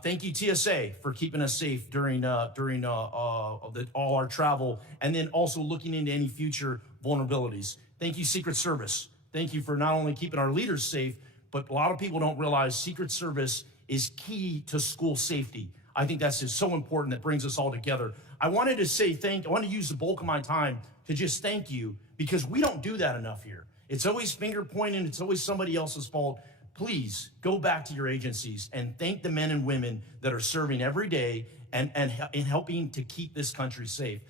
Thank you, TSA, for keeping us safe during all our travel, and then also looking into any future vulnerabilities. Thank you, Secret Service. Thank you for not only keeping our leaders safe, but a lot of people don't realize Secret Service is key to school safety. I think that's just so important. That brings us all together. I wanted to use the bulk of my time to just thank you, because we don't do that enough here. It's always finger pointing. It's always somebody else's fault. Please go back to your agencies and thank the men and women that are serving every day and helping to keep this country safe.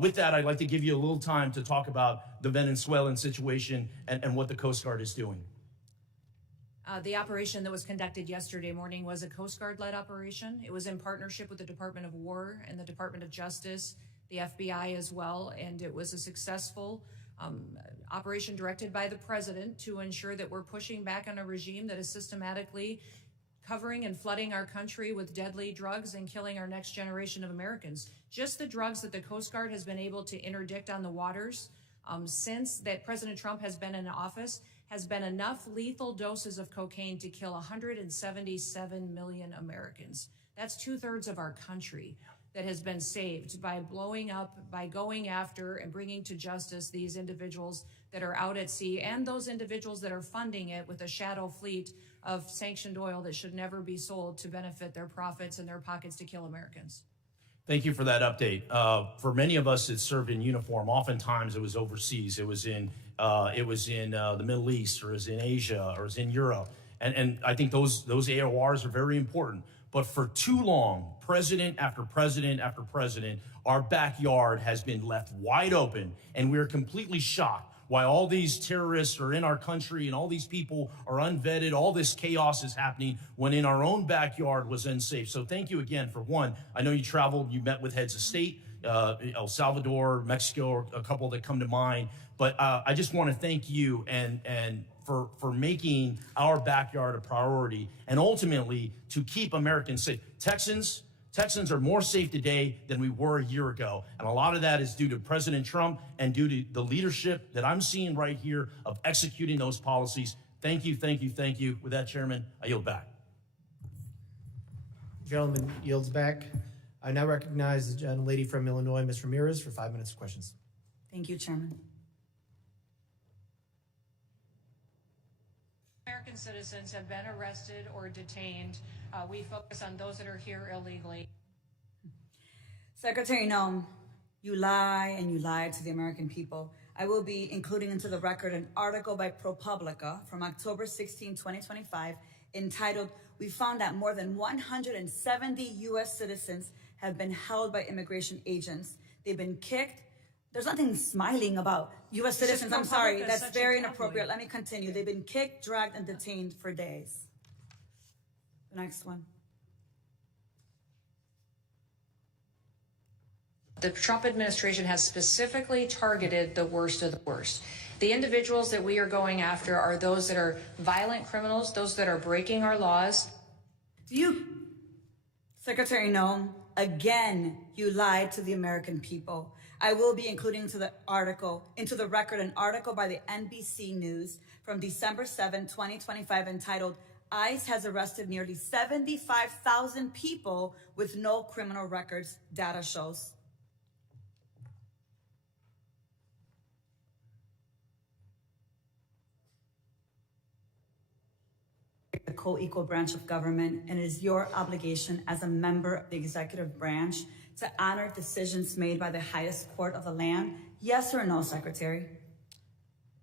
With that, I'd like to give you a little time to talk about the Venezuelan situation and what the Coast Guard is doing. The operation that was conducted yesterday morning was a Coast Guard-led operation. It was in partnership with the Department of War and the Department of Justice, the FBI as well, and it was a successful operation directed by the president to ensure that we're pushing back on a regime that is systematically covering and flooding our country with deadly drugs and killing our next generation of Americans. Just the drugs that the Coast Guard has been able to interdict on the waters Since that President Trump has been in office, has been enough lethal doses of cocaine to kill 177 million Americans. That's 2/3 of our country that has been saved by blowing up, by going after and bringing to justice these individuals that are out at sea and those individuals that are funding it with a shadow fleet of sanctioned oil that should never be sold to benefit their profits and their pockets to kill Americans. Thank you for that update. For many of us that served in uniform, oftentimes it was overseas. It was in the Middle East, or it was in Asia, or it was in Europe. And I think those AORs are very important. But for too long, president after president after president, our backyard has been left wide open, and we're completely shocked why all these terrorists are in our country and all these people are unvetted. All this chaos is happening when in our own backyard was unsafe. So thank you again for one. I know you traveled, you met with heads of state, El Salvador, Mexico, a couple that come to mind. But I just want to thank you and for making our backyard a priority and ultimately to keep Americans safe. Texans are more safe today than we were a year ago. And a lot of that is due to President Trump and due to the leadership that I'm seeing right here of executing those policies. Thank you, thank you, thank you. With that, Chairman, I yield back. Gentleman yields back. I now recognize the gentlelady from Illinois, Ms. Ramirez, for 5 minutes of questions. Thank you, Chairman. American citizens have been arrested or detained. We focus on those that are here illegally. Secretary Noem, you lie and you lied to the American people. I will be including into the record an article by ProPublica from October 16, 2025, entitled, "We found that more than 170 U.S. citizens have been held by immigration agents. They've been kicked." There's nothing smiling about U.S. citizens. I'm sorry, that's very inappropriate. Let me continue. They've been kicked, dragged, and detained for days. The next one. The Trump administration has specifically targeted the worst of the worst. The individuals that we are going after are those that are violent criminals, those that are breaking our laws. Secretary Noem, again, you lied to the American people. I will be including into the record an article by the NBC News from December 7, 2025, entitled, "ICE has arrested nearly 75,000 people with no criminal records, data shows." The co-equal branch of government, and it is your obligation as a member of the executive branch to honor decisions made by the highest court of the land. Yes or no, Secretary?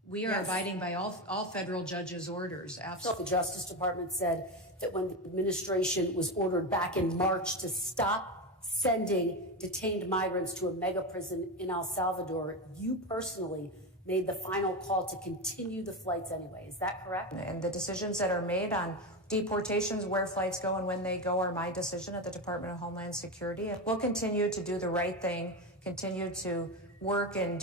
We are abiding by all federal judges' orders. Absolutely. The Justice Department said that when the administration was ordered back in March to stop sending detained migrants to a mega prison in El Salvador, you personally made the final call to continue the flights anyway. Is that correct? And the decisions that are made on deportations, where flights go and when they go, are my decision at the Department of Homeland Security. We'll continue to do the right thing, continue to work and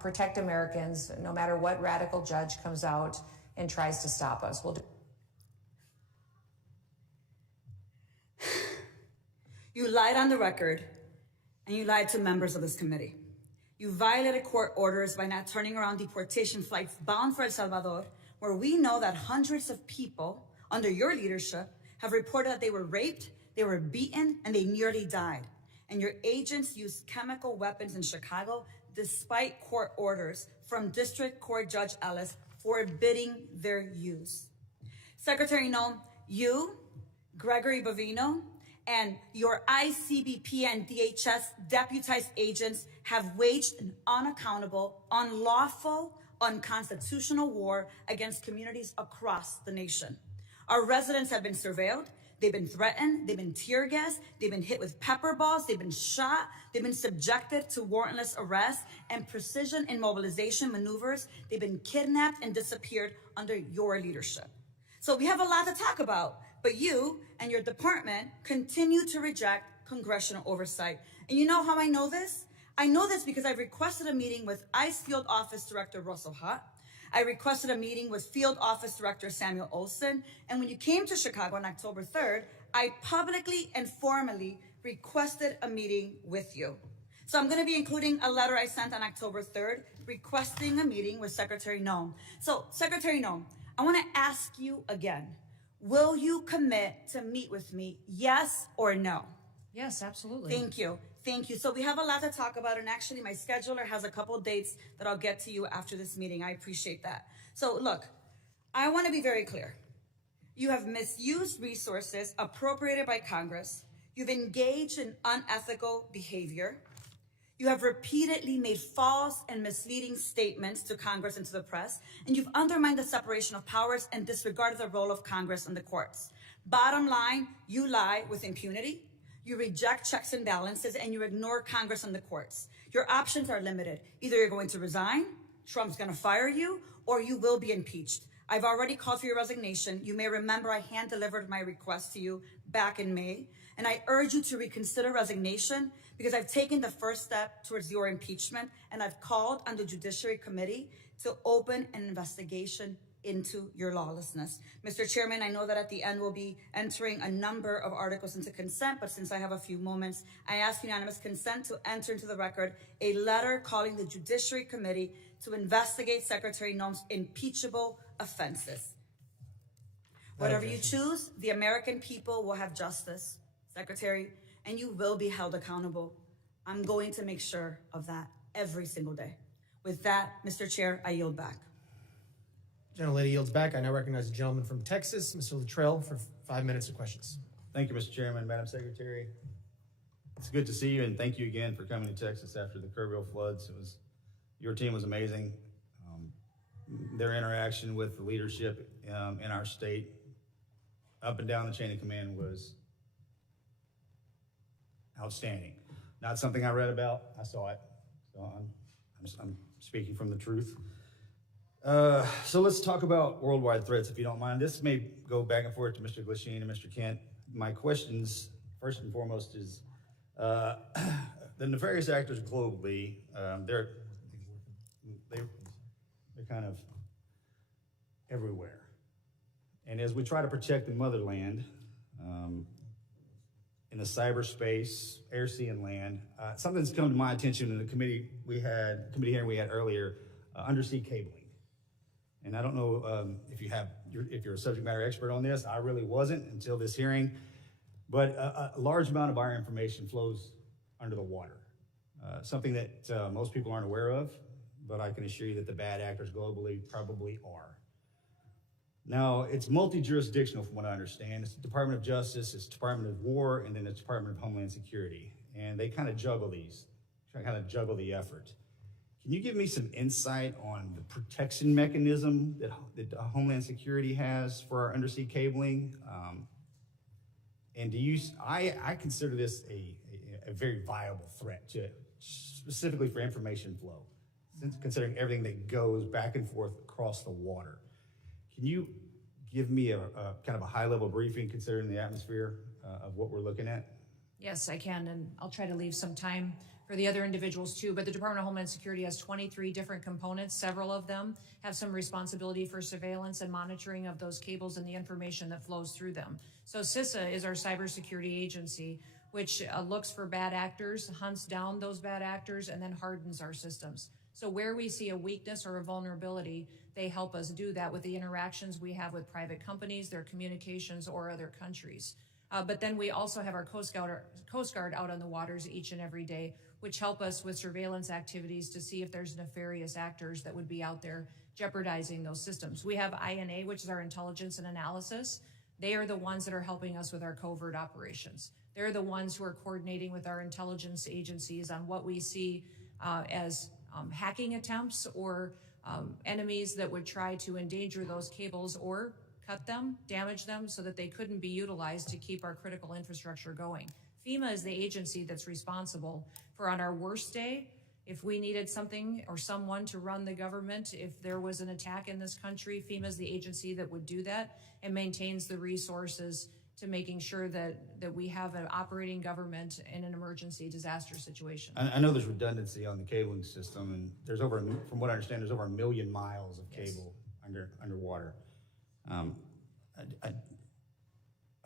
protect Americans, no matter what radical judge comes out and tries to stop us. We'll do. You lied on the record, and you lied to members of this committee. You violated court orders by not turning around deportation flights bound for El Salvador, where we know that hundreds of people under your leadership have reported that they were raped, they were beaten, and they nearly died. And your agents used chemical weapons in Chicago despite court orders from District Court Judge Ellis forbidding their use. Secretary Noem, you, Gregory Bovino, and your ICBP and DHS deputized agents have waged an unaccountable, unlawful, unconstitutional war against communities across the nation. Our residents have been surveilled, they've been threatened, they've been tear gassed, they've been hit with pepper balls, they've been shot, they've been subjected to warrantless arrest and precision immobilization maneuvers, they've been kidnapped and disappeared under your leadership. So we have a lot to talk about, but you and your department continue to reject congressional oversight. And you know how I know this? I know this because I've requested a meeting with ICE Field Office Director Russell Hutt. I requested a meeting with Field Office Director Samuel Olson. And when you came to Chicago on October 3rd, I publicly and formally requested a meeting with you. So I'm going to be including a letter I sent on October 3rd requesting a meeting with Secretary Noem. So Secretary Noem, I want to ask you again, will you commit to meet with me, yes or no? Yes, absolutely. Thank you. Thank you. So we have a lot to talk about, and actually my scheduler has a couple dates that I'll get to you after this meeting. I appreciate that. So look, I want to be very clear. You have misused resources appropriated by Congress. You've engaged in unethical behavior. You have repeatedly made false and misleading statements to Congress and to the press, and you've undermined the separation of powers and disregarded the role of Congress and the courts. Bottom line, you lie with impunity. You reject checks and balances, and you ignore Congress and the courts. Your options are limited. Either you're going to resign, Trump's going to fire you, or you will be impeached. I've already called for your resignation. You may remember I hand-delivered my request to you back in May, and I urge you to reconsider resignation because I've taken the first step towards your impeachment, and I've called on the Judiciary Committee to open an investigation into your lawlessness. Mr. Chairman, I know that at the end we'll be entering a number of articles into consent, but since I have a few moments, I ask unanimous consent to enter into the record a letter calling the Judiciary Committee to investigate Secretary Noem's impeachable offenses. Whatever you choose, the American people will have justice, Secretary, and you will be held accountable. I'm going to make sure of that every single day. With that, Mr. Chair, I yield back. Gentlelady yields back. I now recognize the gentleman from Texas, Mr. Luttrell, for 5 minutes of questions. Thank you, Mr. Chairman, Madam Secretary. It's good to see you, and thank you again for coming to Texas after the Kerrville floods. Your team was amazing. Their interaction with the leadership in our state, up and down the chain of command, was outstanding. Not something I read about, I saw it. So I'm speaking from the truth. So let's talk about worldwide threats, if you don't mind. This may go back and forth to Mr. Glasheen and Mr. Kent. My questions, first and foremost, is the nefarious actors globally, they're kind of everywhere. And as we try to protect the motherland, in the cyberspace, air, sea, and land, something's come to my attention in the committee hearing we had earlier, undersea cabling. And I don't know if you're a subject matter expert on this. I really wasn't until this hearing. But a large amount of our information flows under the water, something that most people aren't aware of, but I can assure you that the bad actors globally probably are. Now, it's multi-jurisdictional from what I understand. It's the Department of Justice, it's Department of War, and then it's Department of Homeland Security. And they kind of juggle the effort. Can you give me some insight on the protection mechanism that Homeland Security has for our undersea cabling? And I consider this a very viable threat, specifically for information flow, considering everything that goes back and forth across the water. Can you give me a kind of a high-level briefing considering the atmosphere of what we're looking at? Yes, I can, and I'll try to leave some time for the other individuals too, but the Department of Homeland Security has 23 different components. Several of them have some responsibility for surveillance and monitoring of those cables and the information that flows through them. So CISA is our cybersecurity agency, which looks for bad actors, hunts down those bad actors, and then hardens our systems. So where we see a weakness or a vulnerability, they help us do that with the interactions we have with private companies, their communications, or other countries. But then we also have our Coast Guard out on the waters each and every day, which help us with surveillance activities to see if there's nefarious actors that would be out there jeopardizing those systems. We have INA, which is our intelligence and analysis. They are the ones that are helping us with our covert operations. They're the ones who are coordinating with our intelligence agencies on what we see as hacking attempts or enemies that would try to endanger those cables or cut them, damage them so that they couldn't be utilized to keep our critical infrastructure going. FEMA is the agency that's responsible for, on our worst day, if we needed something or someone to run the government, if there was an attack in this country, FEMA is the agency that would do that and maintains the resources to making sure that we have an operating government in an emergency disaster situation. I know there's redundancy on the cabling system, and there's from what I understand, there's over 1 million miles of cable underwater. I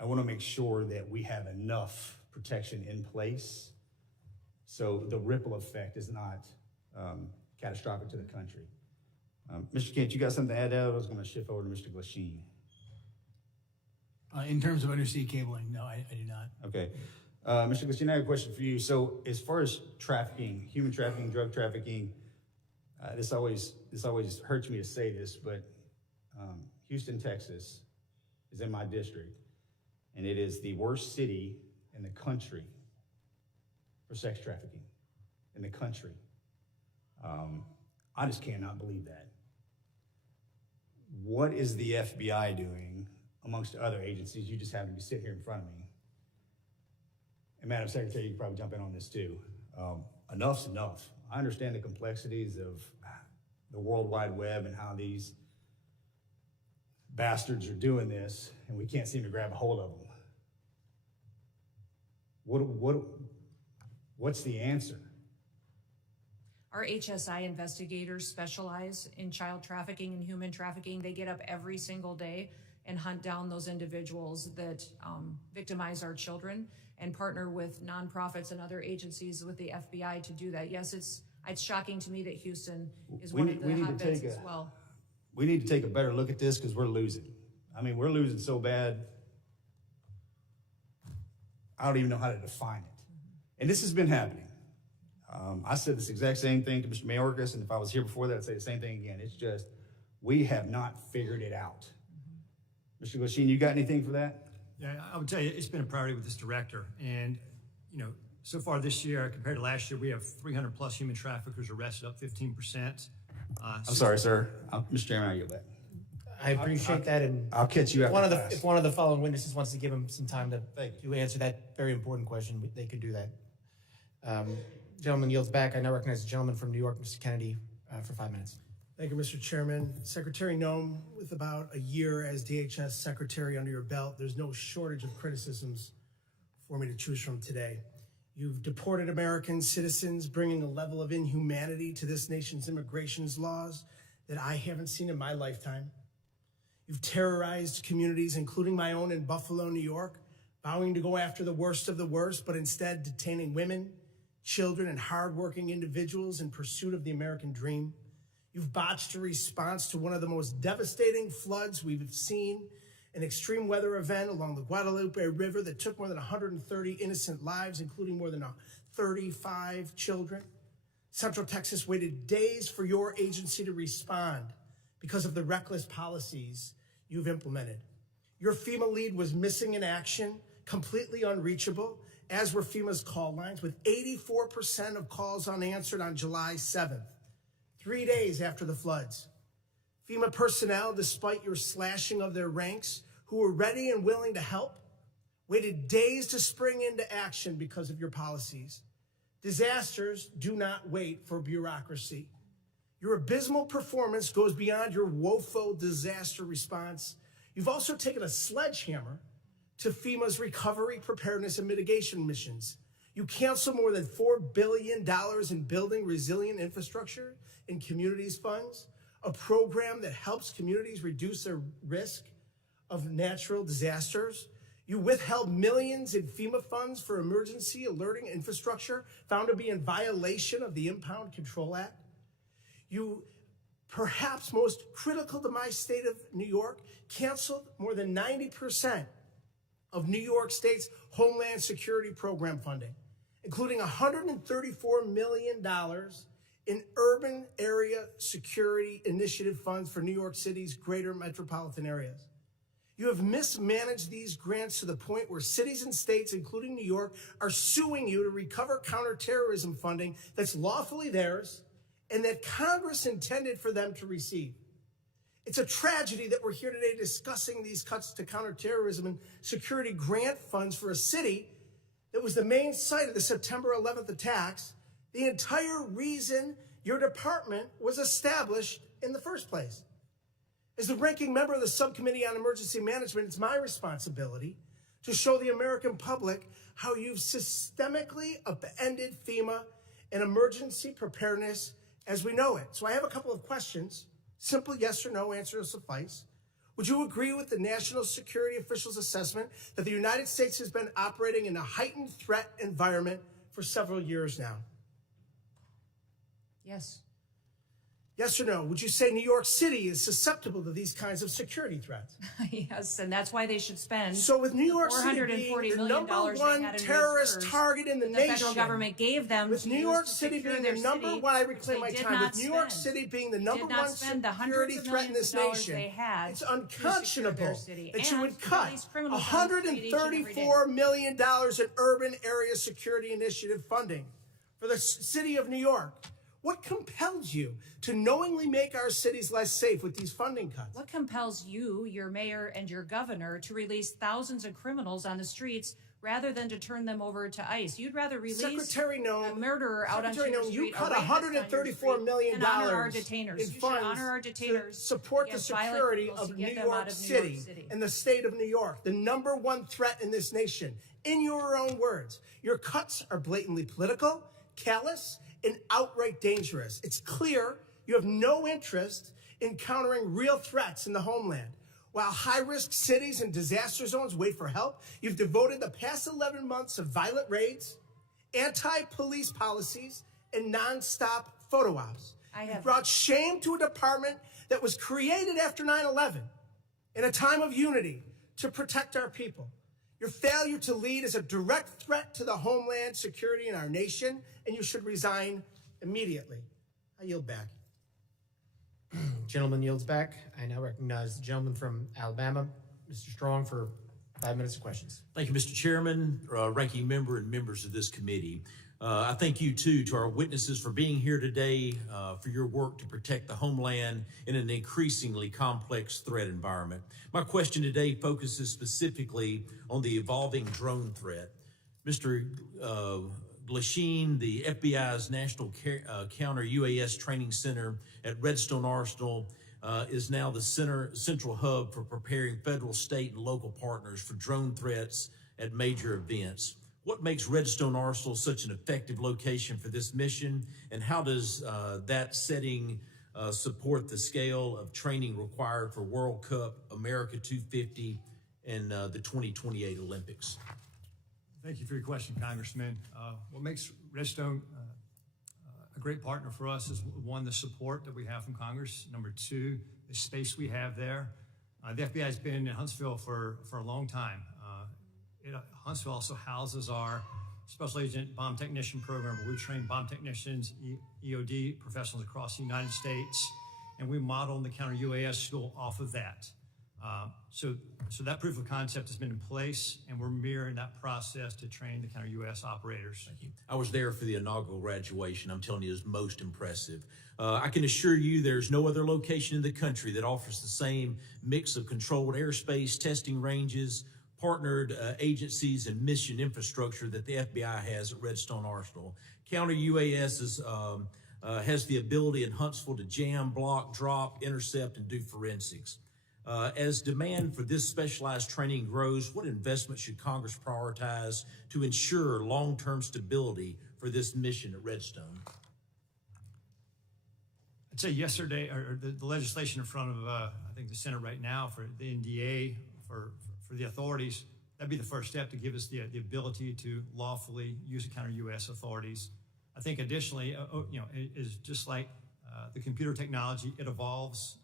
want to make sure that we have enough protection in place so the ripple effect is not catastrophic to the country. Mr. Kent, you got something to add there? I was going to shift over to Mr. Glasheen. In terms of undersea cabling, no, I do not. Okay. Mr. Glasheen, I have a question for you. So as far as trafficking, human trafficking, drug trafficking, this always hurts me to say this, but Houston, Texas is in my district, and it is the worst city in the country for sex trafficking in the country. I just cannot believe that. What is the FBI doing amongst other agencies? You just happen to be sitting here in front of me. And Madam Secretary, you can probably jump in on this too. Enough's enough. I understand the complexities of the World Wide Web and how these bastards are doing this, and we can't seem to grab a hold of them. What's the answer? Our HSI investigators specialize in child trafficking and human trafficking. They get up every single day and hunt down those individuals that victimize our children and partner with nonprofits and other agencies with the FBI to do that. Yes, it's shocking to me that Houston is one of the hotbeds as well. We need to take a better look at this because we're losing. I mean, we're losing so bad, I don't even know how to define it. And this has been happening. I said this exact same thing to Mr. Mayorkas, and if I was here before that, I'd say the same thing again. It's just, we have not figured it out. Mr. Glasheen, you got anything for that? Yeah, I would tell you, it's been a priority with this director. And, so far this year, compared to last year, we have 300 plus human traffickers arrested, up 15%. I'm sorry, sir. Mr. Chairman, I yield that. I appreciate that, and I'll catch you after class. If one of the following witnesses wants to give him some time to answer that very important question, they could do that. Gentleman yields back. I now recognize the gentleman from New York, Mr. Kennedy, for 5 minutes. Thank you, Mr. Chairman. Secretary Noem, with about a year as DHS Secretary under your belt, there's no shortage of criticisms for me to choose from today. You've deported American citizens, bringing a level of inhumanity to this nation's immigration laws that I haven't seen in my lifetime. You've terrorized communities, including my own in Buffalo, New York, vowing to go after the worst of the worst, but instead detaining women, children, and hardworking individuals in pursuit of the American dream. You've botched a response to one of the most devastating floods we've seen, an extreme weather event along the Guadalupe River that took more than 130 innocent lives, including more than 35 children. Central Texas waited days for your agency to respond because of the reckless policies you've implemented. Your FEMA lead was missing in action, completely unreachable, as were FEMA's call lines, with 84% of calls unanswered on July 7th, 3 days after the floods. FEMA personnel, despite your slashing of their ranks, who were ready and willing to help, waited days to spring into action because of your policies. Disasters do not wait for bureaucracy. Your abysmal performance goes beyond your woeful disaster response. You've also taken a sledgehammer to FEMA's recovery, preparedness, and mitigation missions. You canceled more than $4 billion in building resilient infrastructure and communities funds, a program that helps communities reduce their risk of natural disasters. You withheld millions in FEMA funds for emergency alerting infrastructure found to be in violation of the Impound Control Act. You, perhaps most critical to my state of New York, canceled more than 90% of New York State's Homeland Security Program funding, including $134 million in urban area security initiative funds for New York City's greater metropolitan areas. You have mismanaged these grants to the point where cities and states, including New York, are suing you to recover counterterrorism funding that's lawfully theirs and that Congress intended for them to receive. It's a tragedy that we're here today discussing these cuts to counterterrorism and security grant funds for a city that was the main site of the September 11th attacks, the entire reason your department was established in the first place. As the ranking member of the Subcommittee on Emergency Management, it's my responsibility to show the American public how you've systemically upended FEMA and emergency preparedness as we know it. So I have a couple of questions. Simple yes or no answer will suffice. Would you agree with the national security officials' assessment that the United States has been operating in a heightened threat environment for several years now. Yes. Yes or no? Would you say New York City is susceptible to these kinds of security threats? Yes, and that's why they should spend. So with New York City $440 being the million number they one had in terrorist reserves target in the that nation, the federal government gave them with to New use York to City secure being their the number city, one, I which reclaim they my did time, not with New York spend. City being the They number did not one spend the security hundreds of threat in millions this of dollars nation, they had it's to secure their unconscionable city that you and would to cut release criminals on the street each and every day. $134 million in urban area security initiative funding for the city of New York. What compels you to knowingly make our cities less safe with these funding cuts? What compels you, your mayor, and your governor to release thousands of criminals on the streets rather than to turn them over to ICE? You'd rather release Secretary Noem, a murderer out on Secretary your Noem, street, you cut a rapist on your $134 street, million and honor our detainers. in You should funds honor our to detainers support the against violent security criminals of to get New them York out of New York City City. and the state of New York, the number one threat in this nation. In your own words, your cuts are blatantly political, callous, and outright dangerous. It's clear you have no interest in countering real threats in the homeland. While high-risk cities and disaster zones wait for help, you've devoted the past 11 months of violent raids, anti-police policies, and nonstop photo ops. You've brought shame to a department that was created after 9/11 in a time of unity to protect our people. Your failure to lead is a direct threat to the homeland security in our nation, and you should resign immediately. I yield back. Gentleman yields back. I now recognize the gentleman from Alabama, Mr. Strong, for 5 minutes of questions. Thank you, Mr. Chairman, ranking member, and members of this committee. I thank you, too, to our witnesses for being here today, for your work to protect the homeland in an increasingly complex threat environment. My question today focuses specifically on the evolving drone threat. Mr. Glasheen, the FBI's National Counter-UAS Training Center at Redstone Arsenal, is now the central hub for preparing federal, state, and local partners for drone threats at major events. What makes Redstone Arsenal such an effective location for this mission, and how does that setting support the scale of training required for World Cup, America 250, and the 2028 Olympics? Thank you for your question, Congressman. What makes Redstone a great partner for us is, one, the support that we have from Congress. Number two, the space we have there. The FBI has been in Huntsville for a long time. Huntsville also houses our Special Agent Bomb Technician Program, where we train bomb technicians, EOD professionals across the United States, and we model the Counter-UAS school off of that. So that proof of concept has been in place, and we're mirroring that process to train the Counter-UAS operators. Thank you. I was there for the inaugural graduation. I'm telling you, it was most impressive. I can assure you there's no other location in the country that offers the same mix of controlled airspace, testing ranges, partnered agencies, and mission infrastructure that the FBI has at Redstone Arsenal. Counter-UAS has the ability in Huntsville to jam, block, drop, intercept, and do forensics. As demand for this specialized training grows, what investment should Congress prioritize to ensure long-term stability for this mission at Redstone? I'd say yesterday, or the legislation in front of, I think, the Senate right now for the NDA, for the authorities, that'd be the first step to give us the ability to lawfully use the counter-UAS authorities. I think additionally, it is just like the computer technology, it evolves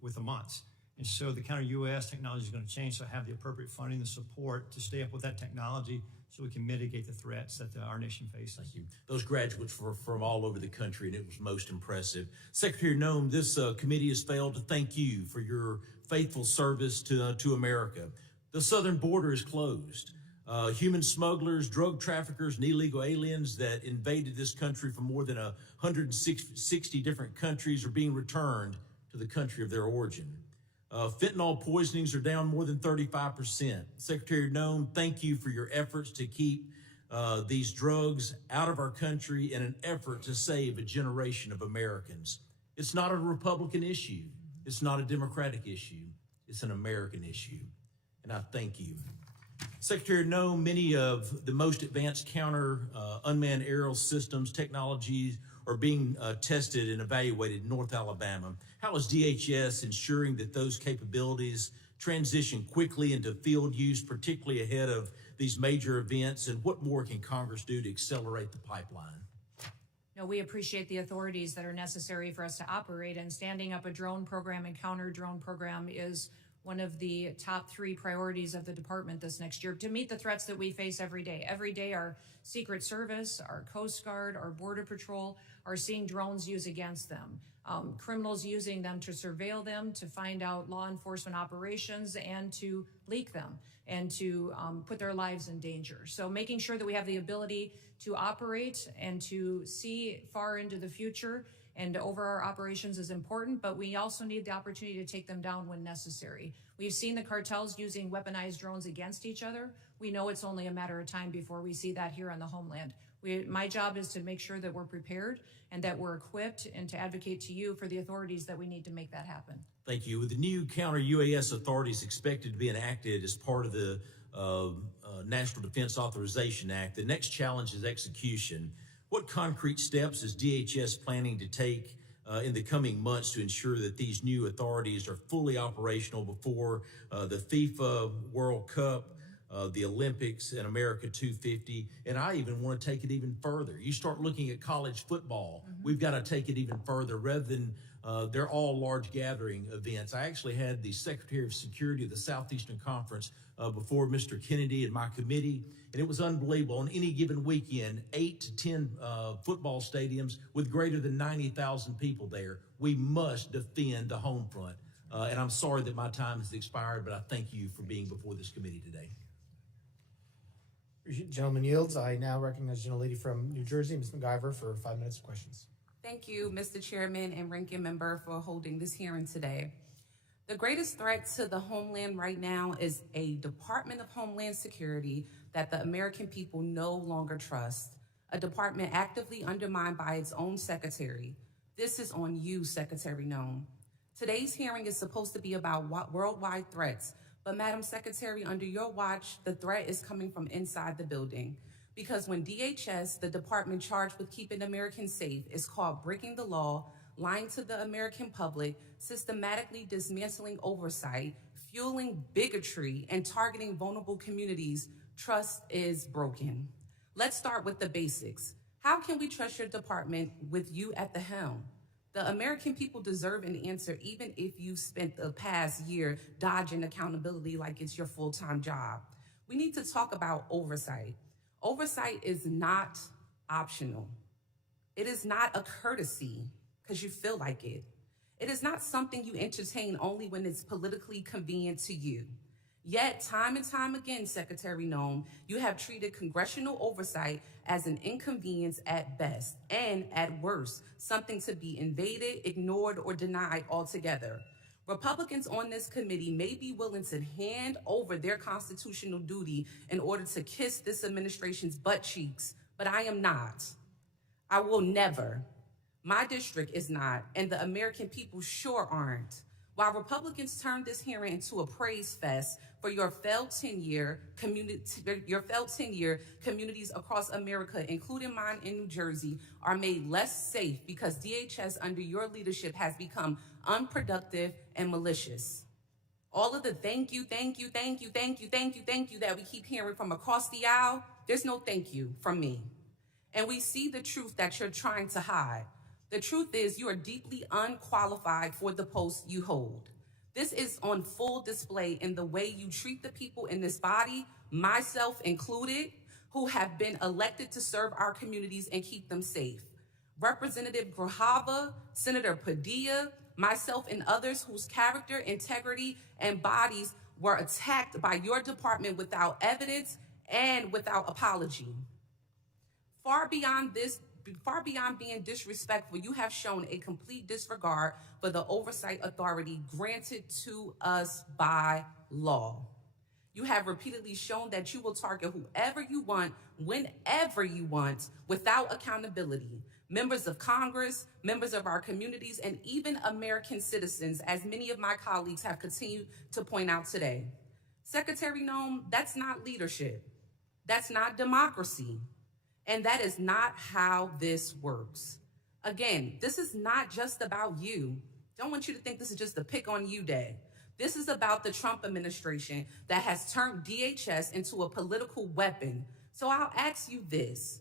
with the months. And so the counter-UAS technology is going to change, so have the appropriate funding and support to stay up with that technology so we can mitigate the threats that our nation faces. Thank you. Those graduates were from all over the country, and it was most impressive. Secretary Noem, this committee has failed to thank you for your faithful service to America. The southern border is closed. Human smugglers, drug traffickers, and illegal aliens that invaded this country from more than 160 different countries are being returned to the country of their origin. Fentanyl poisonings are down more than 35%. Secretary Noem, thank you for your efforts to keep these drugs out of our country in an effort to save a generation of Americans. It's not a Republican issue. It's not a Democratic issue. It's an American issue. And I thank you. Secretary Noem, many of the most advanced counter unmanned aerial systems technologies are being tested and evaluated in North Alabama. How is DHS ensuring that those capabilities transition quickly into field use, particularly ahead of these major events, and what more can Congress do to accelerate the pipeline? No, we appreciate the authorities that are necessary for us to operate, and standing up a drone program and counter drone program is one of the top 3 priorities of the department this next year to meet the threats that we face every day. Every day, our Secret Service, our Coast Guard, our Border Patrol are seeing drones used against them. Criminals using them to surveil them, to find out law enforcement operations, and to leak them and to put their lives in danger. So making sure that we have the ability to operate and to see far into the future and over our operations is important, but we also need the opportunity to take them down when necessary. We've seen the cartels using weaponized drones against each other. We know it's only a matter of time before we see that here on the Homeland. My job is to make sure that we're prepared and that we're equipped, and to advocate to you for the authorities that we need to make that happen. Thank you. With the new counter-UAS authorities expected to be enacted as part of the National Defense Authorization Act, the next challenge is execution. What concrete steps is DHS planning to take in the coming months to ensure that these new authorities are fully operational before the FIFA World Cup, the Olympics, and America 250? And I even want to take it even further. You start looking at college football. We've got to take it even further. Rather than they're all large gathering events. I actually had the Secretary of Security of the Southeastern Conference before Mr. Kennedy and my committee, and it was unbelievable. On any given weekend, 8 to 10 football stadiums with greater than 90,000 people there. We must defend the home front. And I'm sorry that my time has expired, but I thank you for being before this committee today. Gentleman yields. I now recognize the gentlelady from New Jersey, Ms. McIver, for 5 minutes of questions. Thank you, Mr. Chairman and Ranking Member, for holding this hearing today. The greatest threat to the homeland right now is a Department of Homeland Security that the American people no longer trust, a department actively undermined by its own secretary. This is on you, Secretary Noem. Today's hearing is supposed to be about worldwide threats, but Madam Secretary, under your watch, the threat is coming from inside the building. Because when DHS, the department charged with keeping Americans safe, is caught breaking the law, lying to the American public, systematically dismantling oversight, fueling bigotry, and targeting vulnerable communities, trust is broken. Let's start with the basics. How can we trust your department with you at the helm? The American people deserve an answer, even if you've spent the past year dodging accountability like it's your full-time job. We need to talk about oversight. Oversight is not optional. It is not a courtesy because you feel like it. It is not something you entertain only when it's politically convenient to you. Yet, time and time again, Secretary Noem, you have treated congressional oversight as an inconvenience at best, and at worst, something to be invaded, ignored, or denied altogether. Republicans on this committee may be willing to hand over their constitutional duty in order to kiss this administration's butt cheeks, but I am not. I will never. My district is not, and the American people sure aren't. While Republicans turned this hearing into a praise fest for your failed 10-year communities across America, including mine in New Jersey, are made less safe because DHS under your leadership has become unproductive and malicious. All of the thank you that we keep hearing from across the aisle, there's no thank you from me. And we see the truth that you're trying to hide. The truth is you are deeply unqualified for the post you hold. This is on full display in the way you treat the people in this body, myself included, who have been elected to serve our communities and keep them safe. Representative Grajava, Senator Padilla, myself and others whose character, integrity, and bodies were attacked by your department without evidence and without apology. Far beyond being disrespectful, you have shown a complete disregard for the oversight authority granted to us by law. You have repeatedly shown that you will target whoever you want, whenever you want, without accountability. Members of Congress, members of our communities, and even American citizens, as many of my colleagues have continued to point out today. Secretary Noem, that's not leadership. That's not democracy. And that is not how this works. Again, this is not just about you. Don't want you to think this is just a pick on you day. This is about the Trump administration that has turned DHS into a political weapon. So I'll ask you this.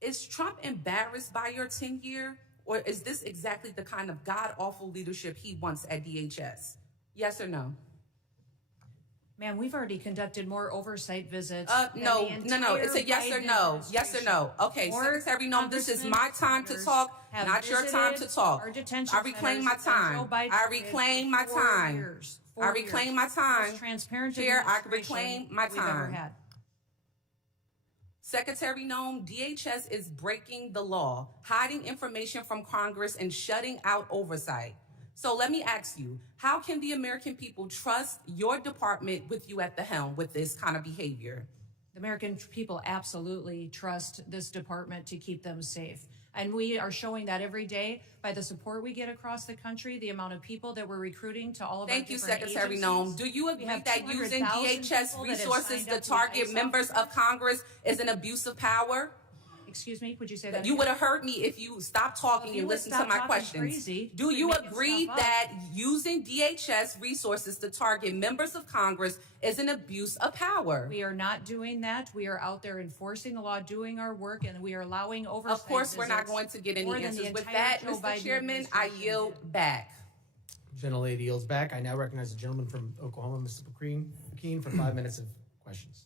Is Trump embarrassed by your tenure, or is this exactly the kind of god-awful leadership he wants at DHS? Yes or no? Ma'am, we've already conducted more oversight visits. No. It's a yes or no. Yes or no. Okay, Secretary Noem, this is my time to talk, not your time to talk. I reclaim my time. I reclaim my time. I reclaim my time. Chair, I reclaim my time. Secretary Noem, DHS is breaking the law, hiding information from Congress and shutting out oversight. So let me ask you, how can the American people trust your department with you at the helm with this kind of behavior? The American people absolutely trust this department to keep them safe. And we are showing that every day by the support we get across the country, the amount of people that we're recruiting to all of our different agencies. Thank you, Secretary Noem. Do you agree that using DHS resources to target members of Congress is an abuse of power? Excuse me, would you say that You again? would have heard me if you stopped talking and listened to my questions. Do you agree that using DHS resources to target members of Congress is an abuse of power? We are not doing that. We are out there enforcing the law, doing our work, and we are allowing oversight. Of course, we're not going to get any answers. With that, Mr. Chairman, I yield back. Gentlelady yields back. I now recognize the gentleman from Oklahoma, Mr. McKean, for 5 minutes of questions.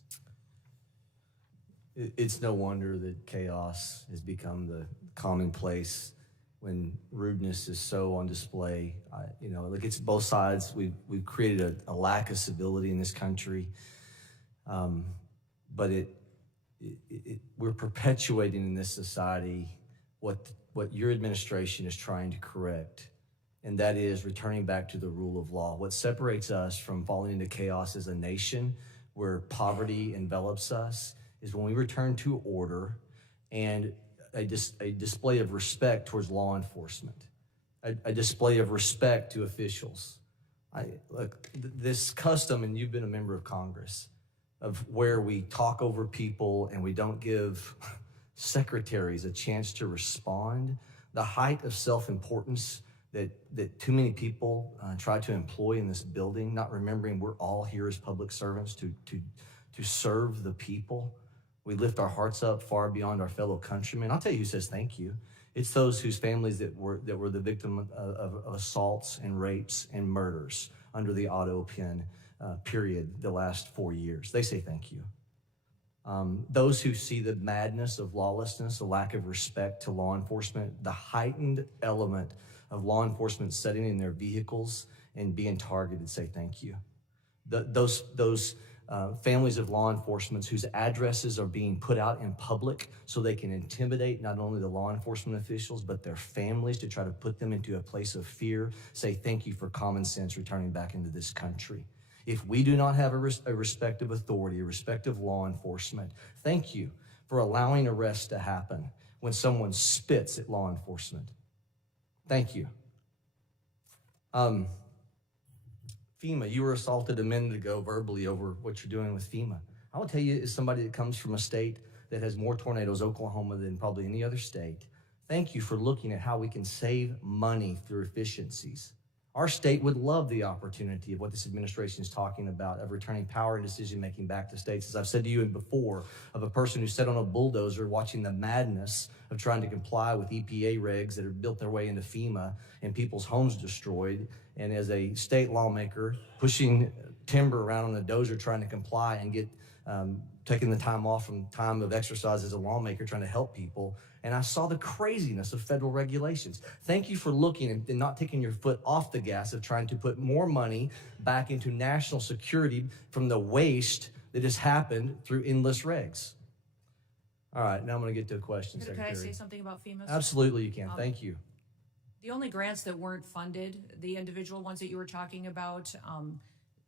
It's no wonder that chaos has become the commonplace when rudeness is so on display. Look, it's both sides. We've created a lack of civility in this country, but we're perpetuating in this society what your administration is trying to correct, and that is returning back to the rule of law. What separates us from falling into chaos as a nation where poverty envelops us is when we return to order and a display of respect towards law enforcement, a display of respect to officials. This custom, and you've been a member of Congress, of where we talk over people and we don't give secretaries a chance to respond, the height of self-importance that too many people try to employ in this building, not remembering we're all here as public servants to serve the people. We lift our hearts up far beyond our fellow countrymen. I'll tell you who says thank you. It's those whose families that were the victim of assaults and rapes and murders under the auto pen period the last 4 years. They say thank you. Those who see the madness of lawlessness, the lack of respect to law enforcement, the heightened element of law enforcement sitting in their vehicles and being targeted say thank you. Those families of law enforcement whose addresses are being put out in public so they can intimidate not only the law enforcement officials, but their families to try to put them into a place of fear, say thank you for common sense returning back into this country. If we do not have a respect of authority, a respect of law enforcement, thank you for allowing arrests to happen when someone spits at law enforcement. Thank you. FEMA, you were assaulted a minute ago verbally over what you're doing with FEMA. I will tell you, as somebody that comes from a state that has more tornadoes, Oklahoma, than probably any other state, thank you for looking at how we can save money through efficiencies. Our state would love the opportunity of what this administration is talking about, of returning power and decision-making back to states. As I've said to you before, of a person who sat on a bulldozer watching the madness of trying to comply with EPA regs that have built their way into FEMA and people's homes destroyed. And as a state lawmaker, pushing timber around on a dozer trying to comply and get taking the time off from time of exercise as a lawmaker trying to help people. And I saw the craziness of federal regulations. Thank you for looking and not taking your foot off the gas of trying to put more money back into national security from the waste that has happened through endless regs. All right, now I'm going to get to a question, Secretary. Can I say something about FEMA? Absolutely, you can. Thank you. The only grants that weren't funded, the individual ones that you were talking about,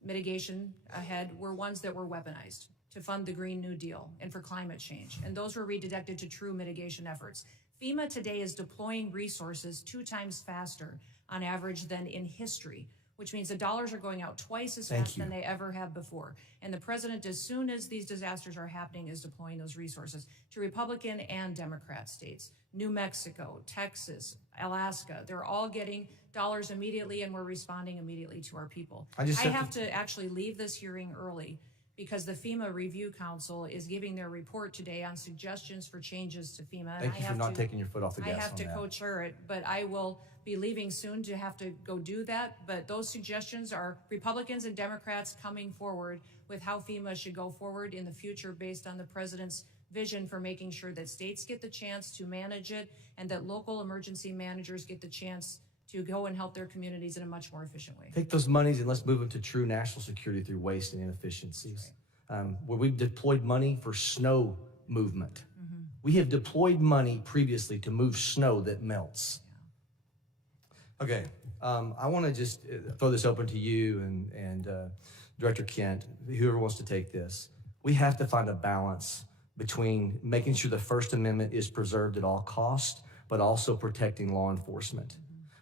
mitigation ahead, were ones that were weaponized to fund the Green New Deal and for climate change. And those were redirected to true mitigation efforts. FEMA today is deploying resources 2 times faster on average than in history, which means the dollars are going out twice as fast than they ever have before. And the president, as soon as these disasters are happening, is deploying those resources to Republican and Democrat states. New Mexico, Texas, Alaska, they're all getting dollars immediately, and we're responding immediately to our people. I just have to actually leave this hearing early because the FEMA Review Council is giving their report today on suggestions for changes to FEMA. and Thank I you for have not to- taking your foot off the gas I have on to that. co-chair it, but I will be leaving soon to have to go do that. But those suggestions are Republicans and Democrats coming forward with how FEMA should go forward in the future based on the president's vision for making sure that states get the chance to manage it and that local emergency managers get the chance to go and help their communities in a much more efficient way. Take those monies and let's move them to true national security through waste and inefficiencies. Where we've deployed money for snow movement. We have deployed money previously to move snow that melts. Okay, I want to just throw this open to you and Director Kent, whoever wants to take this. We have to find a balance between making sure the First Amendment is preserved at all costs, but also protecting law enforcement.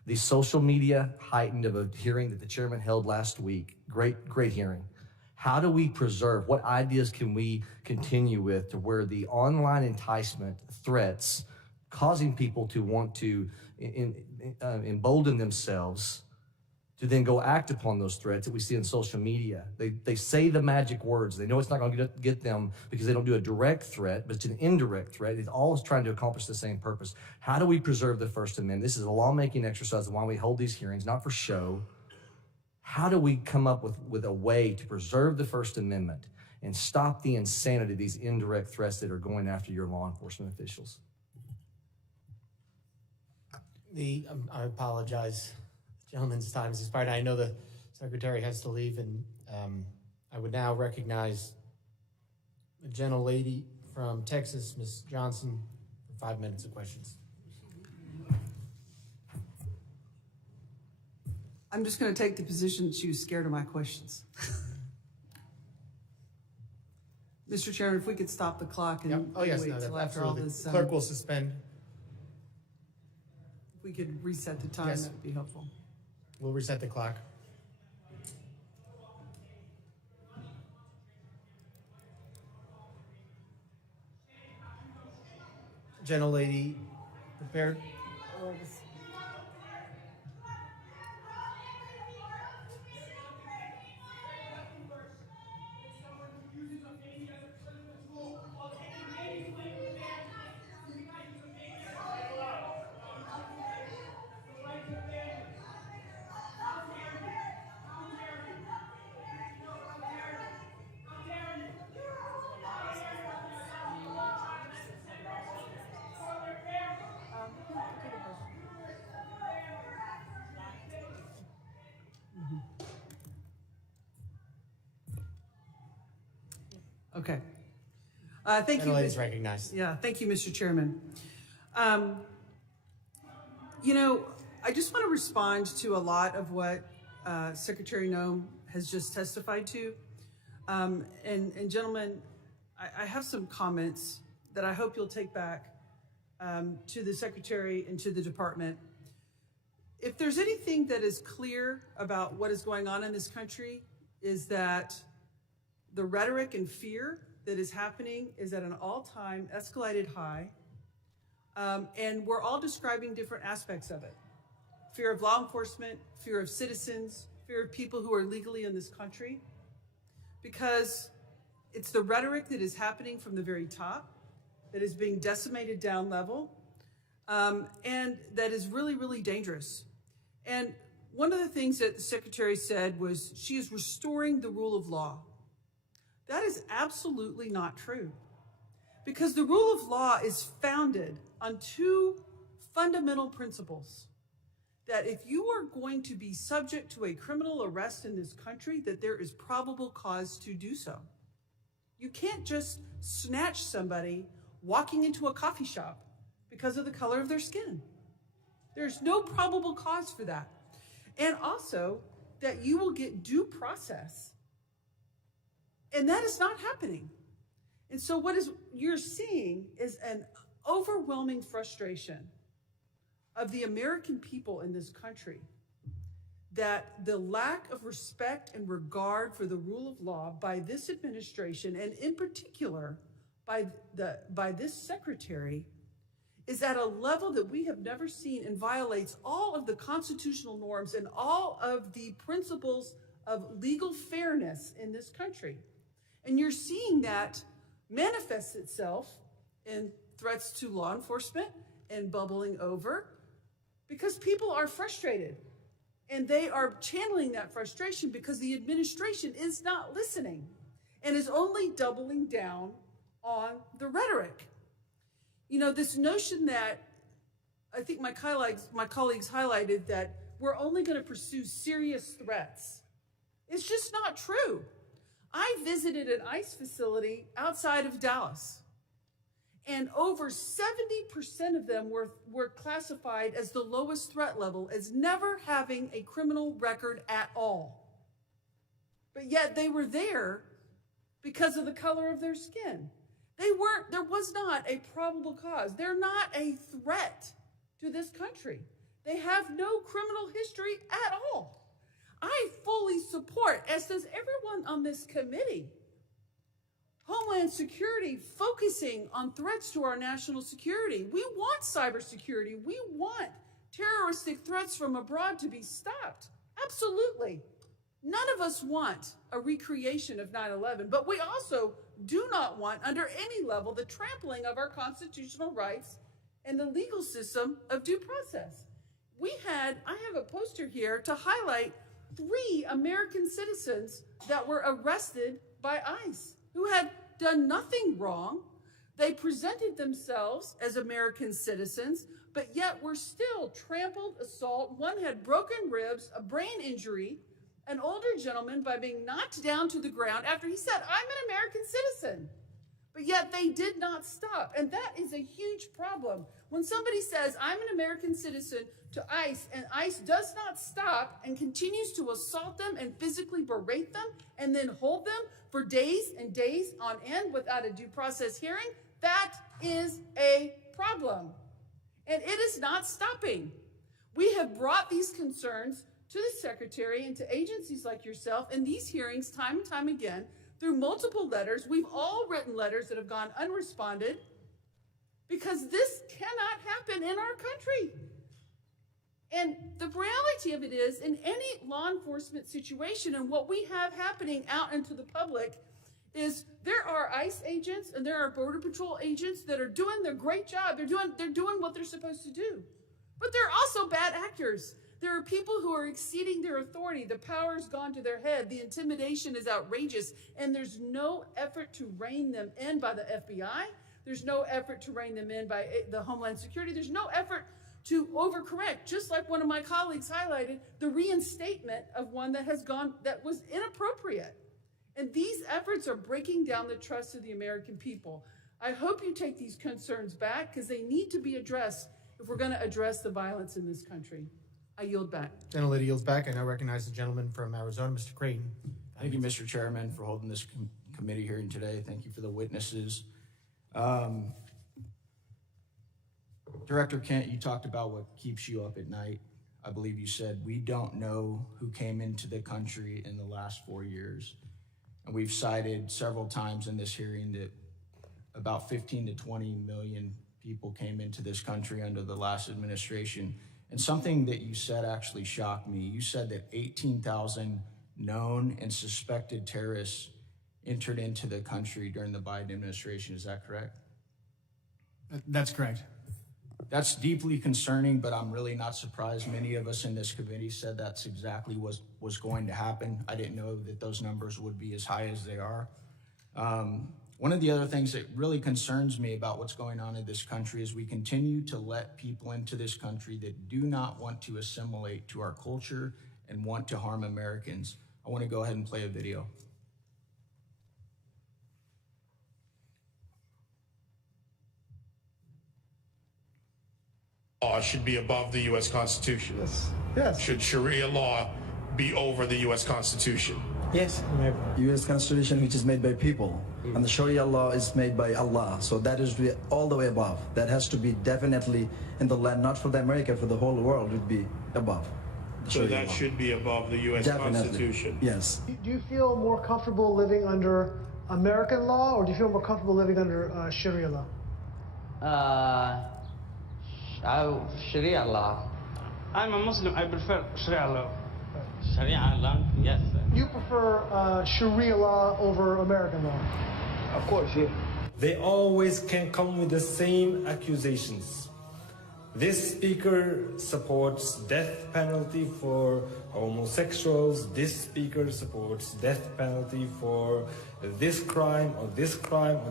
The social media heightened of a hearing that the chairman held last week, great hearing. How do we preserve, what ideas can we continue with to where the online enticement threats causing people to want to embolden themselves to then go act upon those threats that we see in social media. They say the magic words. They know it's not going to get them because they don't do a direct threat, but it's an indirect threat. It's all trying to accomplish the same purpose. How do we preserve the First Amendment? This is a lawmaking exercise of why we hold these hearings, not for show. How do we come up with a way to preserve the First Amendment and stop the insanity of these indirect threats that are going after your law enforcement officials? I apologize. The gentleman's time has expired. I know the secretary has to leave, and I would now recognize the gentlelady from Texas, Ms. Johnson, for 5 minutes of questions. I'm just going to take the position that she was scared of my questions. Mr. Chairman, if we could stop the clock and Oh, yes, wait no, till after all absolutely. this. Clerk will suspend. If we could reset the time, Yes. that would be helpful. We'll reset the clock. Gentlelady, prepared? Okay. Thank you. Gentlelady's recognized. Yeah, thank you, Mr. Chairman. I just want to respond to a lot of what Secretary Noem has just testified to. And gentlemen, I have some comments that I hope you'll take back to the Secretary and to the department. If there's anything that is clear about what is going on in this country, is that the rhetoric and fear that is happening is at an all-time escalated high. And we're all describing different aspects of it. Fear of law enforcement, fear of citizens, fear of people who are legally in this country. Because it's the rhetoric that is happening from the very top, that is being decimated down level, and that is really, really dangerous. And one of the things that the Secretary said was she is restoring the rule of law. That is absolutely not true. Because the rule of law is founded on two fundamental principles. That if you are going to be subject to a criminal arrest in this country, that there is probable cause to do so. You can't just snatch somebody walking into a coffee shop because of the color of their skin. There's no probable cause for that. And also that you will get due process. And that is not happening. And so you're seeing is an overwhelming frustration of the American people in this country, that the lack of respect and regard for the rule of law by this administration, and in particular by this secretary, is at a level that we have never seen and violates all of the constitutional norms and all of the principles of legal fairness in this country. And you're seeing that manifest itself in threats to law enforcement and bubbling over because people are frustrated. And they are channeling that frustration because the administration is not listening and is only doubling down on the rhetoric. You know, this notion that I think my colleagues highlighted that we're only going to pursue serious threats. It's just not true. I visited an ICE facility outside of Dallas, and over 70% of them were classified as the lowest threat level, as never having a criminal record at all. But yet they were there because of the color of their skin. There was not a probable cause. They're not a threat to this country. They have no criminal history at all. I fully support, as does everyone on this committee, Homeland Security focusing on threats to our national security. We want cybersecurity. We want terroristic threats from abroad to be stopped. Absolutely. None of us want a recreation of 9/11, but we also do not want, under any level, the trampling of our constitutional rights and the legal system of due process. I have a poster here to highlight 3 American citizens that were arrested by ICE who had done nothing wrong. They presented themselves as American citizens, but yet were still trampled, assault. One had broken ribs, a brain injury, an older gentleman by being knocked down to the ground after he said, "I'm an American citizen." But yet they did not stop. And that is a huge problem. When somebody says, "I'm an American citizen," to ICE, and ICE does not stop and continues to assault them and physically berate them and then hold them for days and days on end without a due process hearing, that is a problem. And it is not stopping. We have brought these concerns to the Secretary and to agencies like yourself in these hearings time and time again through multiple letters. We've all written letters that have gone unresponded because this cannot happen in our country. And the reality of it is, in any law enforcement situation, and what we have happening out into the public, is there are ICE agents and there are Border Patrol agents that are doing their great job. They're doing what they're supposed to do. But they're also bad actors. There are people who are exceeding their authority. The power's gone to their head. The intimidation is outrageous. And there's no effort to rein them in by the FBI. There's no effort to rein them in by the Homeland Security. There's no effort to overcorrect, just like one of my colleagues highlighted, the reinstatement of one that was inappropriate. And these efforts are breaking down the trust of the American people. I hope you take these concerns back because they need to be addressed if we're going to address the violence in this country. I yield back. Gentlelady yields back. I now recognize the gentleman from Arizona, Mr. Creighton. Thank you, Mr. Chairman, for holding this committee hearing today. Thank you for the witnesses. Director Kent, you talked about what keeps you up at night. I believe you said, we don't know who came into the country in the last 4 years. And we've cited several times in this hearing that about 15 to 20 million people came into this country under the last administration. And something that you said actually shocked me. You said that 18,000 known and suspected terrorists entered into the country during the Biden administration. Is that correct? That's correct. That's deeply concerning, but I'm really not surprised. Many of us in this committee said that's exactly what was going to happen. I didn't know that those numbers would be as high as they are. One of the other things that really concerns me about what's going on in this country is we continue to let people into this country that do not want to assimilate to our culture and want to harm Americans. I want to go ahead and play a video. Law should be above the U.S. Constitution. Yes. Should Sharia law be over the U.S. Constitution? Yes. U.S. Constitution, which is made by people, and the Sharia law is made by Allah. So that is all the way above. That has to be definitely in the land, not for the America, for the whole world, would be above. So that should be above the U.S. Constitution. Yes. Do you feel more comfortable living under American law, or do you feel more comfortable living under Sharia law? Sharia law. I'm a Muslim. I prefer Sharia law. Sharia law, yes. You prefer Sharia law over American law? Of course, yeah. They always can come with the same accusations. This speaker supports death penalty for homosexuals. This speaker supports death penalty for this crime or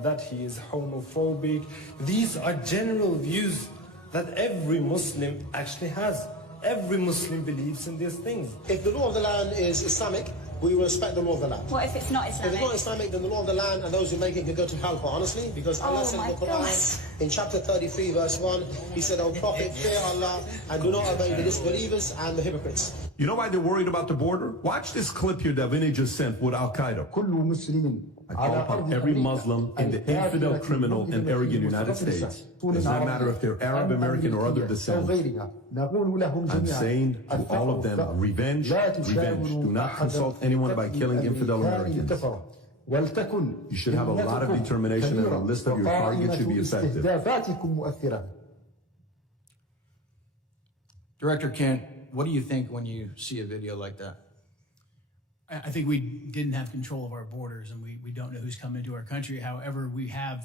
that he is homophobic. These are general views that every Muslim actually has. Every Muslim believes in these things. If the law of the land is Islamic, we will respect the law of the land. What if it's not Islamic? If it's not Islamic, then the law of the land and those who make it can go to hellfire, honestly, because Allah said in the Quran, in chapter 33, verse 1, He said, O Prophet, fear Allah and do not obey the disbelievers and the hypocrites. You know why they're worried about the border? Watch this clip here that Vinny just sent with Al-Qaeda. I call upon every Muslim and the infidel, criminal, and arrogant United States. It does not matter if they're Arab, American, or other descent. I'm saying to all of them, revenge, revenge. Do not consult anyone by killing infidel Americans. You should have a lot of determination and a list of your targets should be effective. Director Kent, what do you think when you see a video like that? I think we didn't have control of our borders, and we don't know who's come into our country. However, we have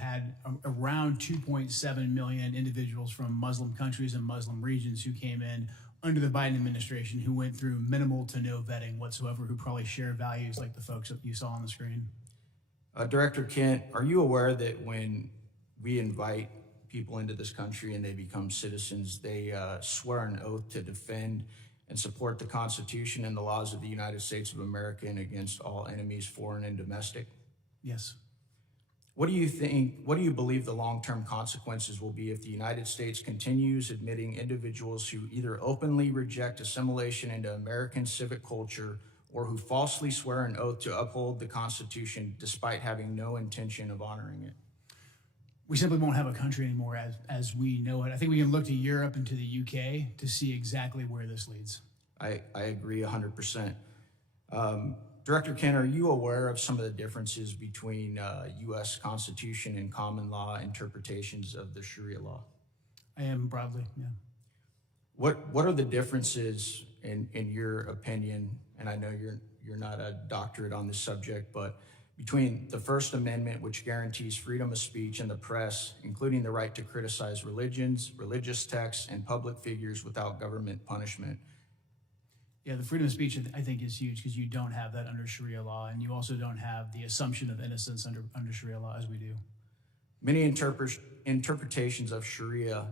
had around 2.7 million individuals from Muslim countries and Muslim regions who came in under the Biden administration, who went through minimal to no vetting whatsoever, who probably share values like the folks that you saw on the screen. Director Kent, are you aware that when we invite people into this country and they become citizens, they swear an oath to defend and support the Constitution and the laws of the United States of America and against all enemies, foreign and domestic? Yes. What do you believe the long-term consequences will be if the United States continues admitting individuals who either openly reject assimilation into American civic culture or who falsely swear an oath to uphold the Constitution despite having no intention of honoring it? We simply won't have a country anymore as we know it. I think we can look to Europe and to the UK to see exactly where this leads. I agree 100%. Director Kent, are you aware of some of the differences between U.S. Constitution and common law interpretations of the Sharia law? I am broadly, yeah. What are the differences in your opinion, and I know you're not a doctorate on this subject, but between the First Amendment, which guarantees freedom of speech and the press, including the right to criticize religions, religious texts, and public figures without government punishment? Yeah, the freedom of speech, I think, is huge because you don't have that under Sharia law, and you also don't have the assumption of innocence under Sharia law as we do. Many interpretations of Sharia,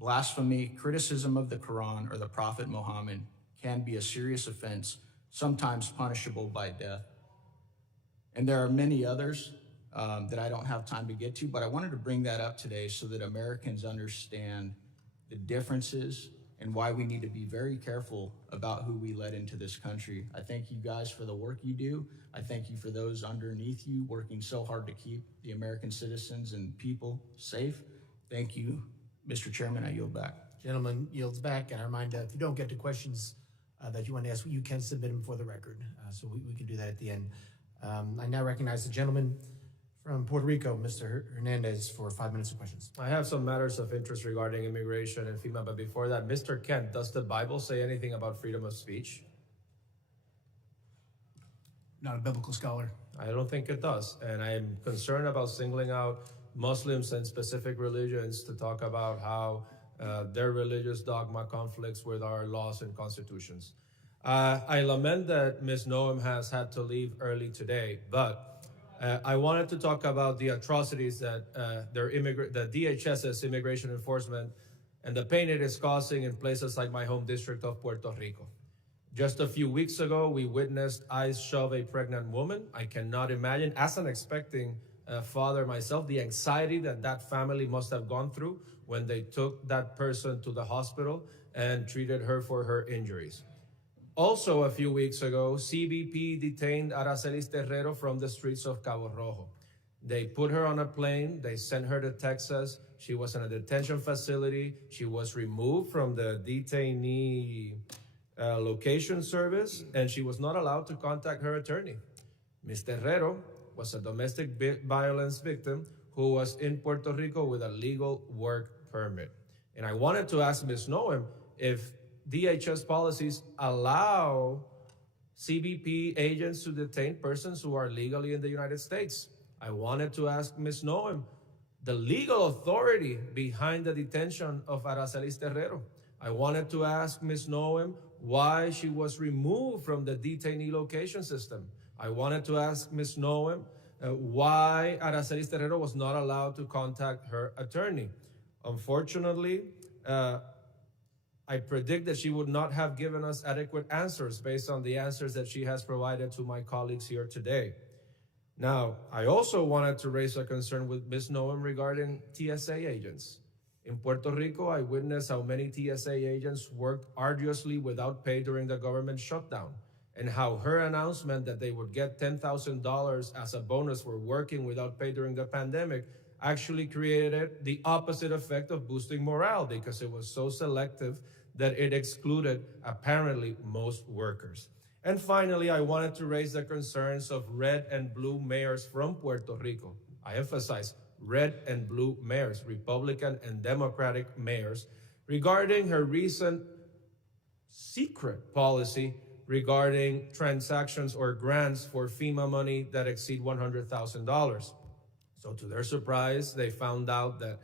blasphemy, criticism of the Quran or the Prophet Muhammad can be a serious offense, sometimes punishable by death. And there are many others that I don't have time to get to, but I wanted to bring that up today so that Americans understand the differences and why we need to be very careful about who we let into this country. I thank you guys for the work you do. I thank you for those underneath you working so hard to keep the American citizens and people safe. Thank you. Mr. Chairman, I yield back. Gentleman yields back, and I remind if you don't get to questions that you want to ask, you can submit them for the record. So we can do that at the end. I now recognize the gentleman from Puerto Rico, Mr. Hernandez, for 5 minutes of questions. I have some matters of interest regarding immigration and FEMA, but before that, Mr. Kent, does the Bible say anything about freedom of speech? Not a biblical scholar. I don't think it does, and I'm concerned about singling out Muslims and specific religions to talk about how their religious dogma conflicts with our laws and constitutions. I lament that Ms. Noem has had to leave early today, but I wanted to talk about the atrocities that the DHS's immigration enforcement and the pain it is causing in places like my home district of Puerto Rico. Just a few weeks ago, we witnessed ICE shove a pregnant woman. I cannot imagine, as an expecting father myself, the anxiety that family must have gone through when they took that person to the hospital and treated her for her injuries. Also, a few weeks ago, CBP detained Aracelis Terrero from the streets of Cabo Rojo. They put her on a plane, they sent her to Texas. She was in a detention facility. She was removed from the detainee location service, and she was not allowed to contact her attorney. Ms. Terrero was a domestic violence victim who was in Puerto Rico with a legal work permit. And I wanted to ask Ms. Noem if DHS policies allow CBP agents to detain persons who are legally in the United States. I wanted to ask Ms. Noem the legal authority behind the detention of Aracelis Terrero. I wanted to ask Ms. Noem why she was removed from the detainee location system. I wanted to ask Ms. Noem why Aracelis Terrero was not allowed to contact her attorney. Unfortunately, I predict that she would not have given us adequate answers based on the answers that she has provided to my colleagues here today. Now, I also wanted to raise a concern with Ms. Noem regarding TSA agents. In Puerto Rico, I witnessed how many TSA agents worked arduously without pay during the government shutdown, and how her announcement that they would get $10,000 as a bonus for working without pay during the pandemic actually created the opposite effect of boosting morale, because it was so selective that it excluded apparently most workers. And finally, I wanted to raise the concerns of red and blue mayors from Puerto Rico. I emphasize red and blue mayors, Republican and Democratic mayors, regarding her recent secret policy regarding transactions or grants for FEMA money that exceed $100,000. So to their surprise, they found out that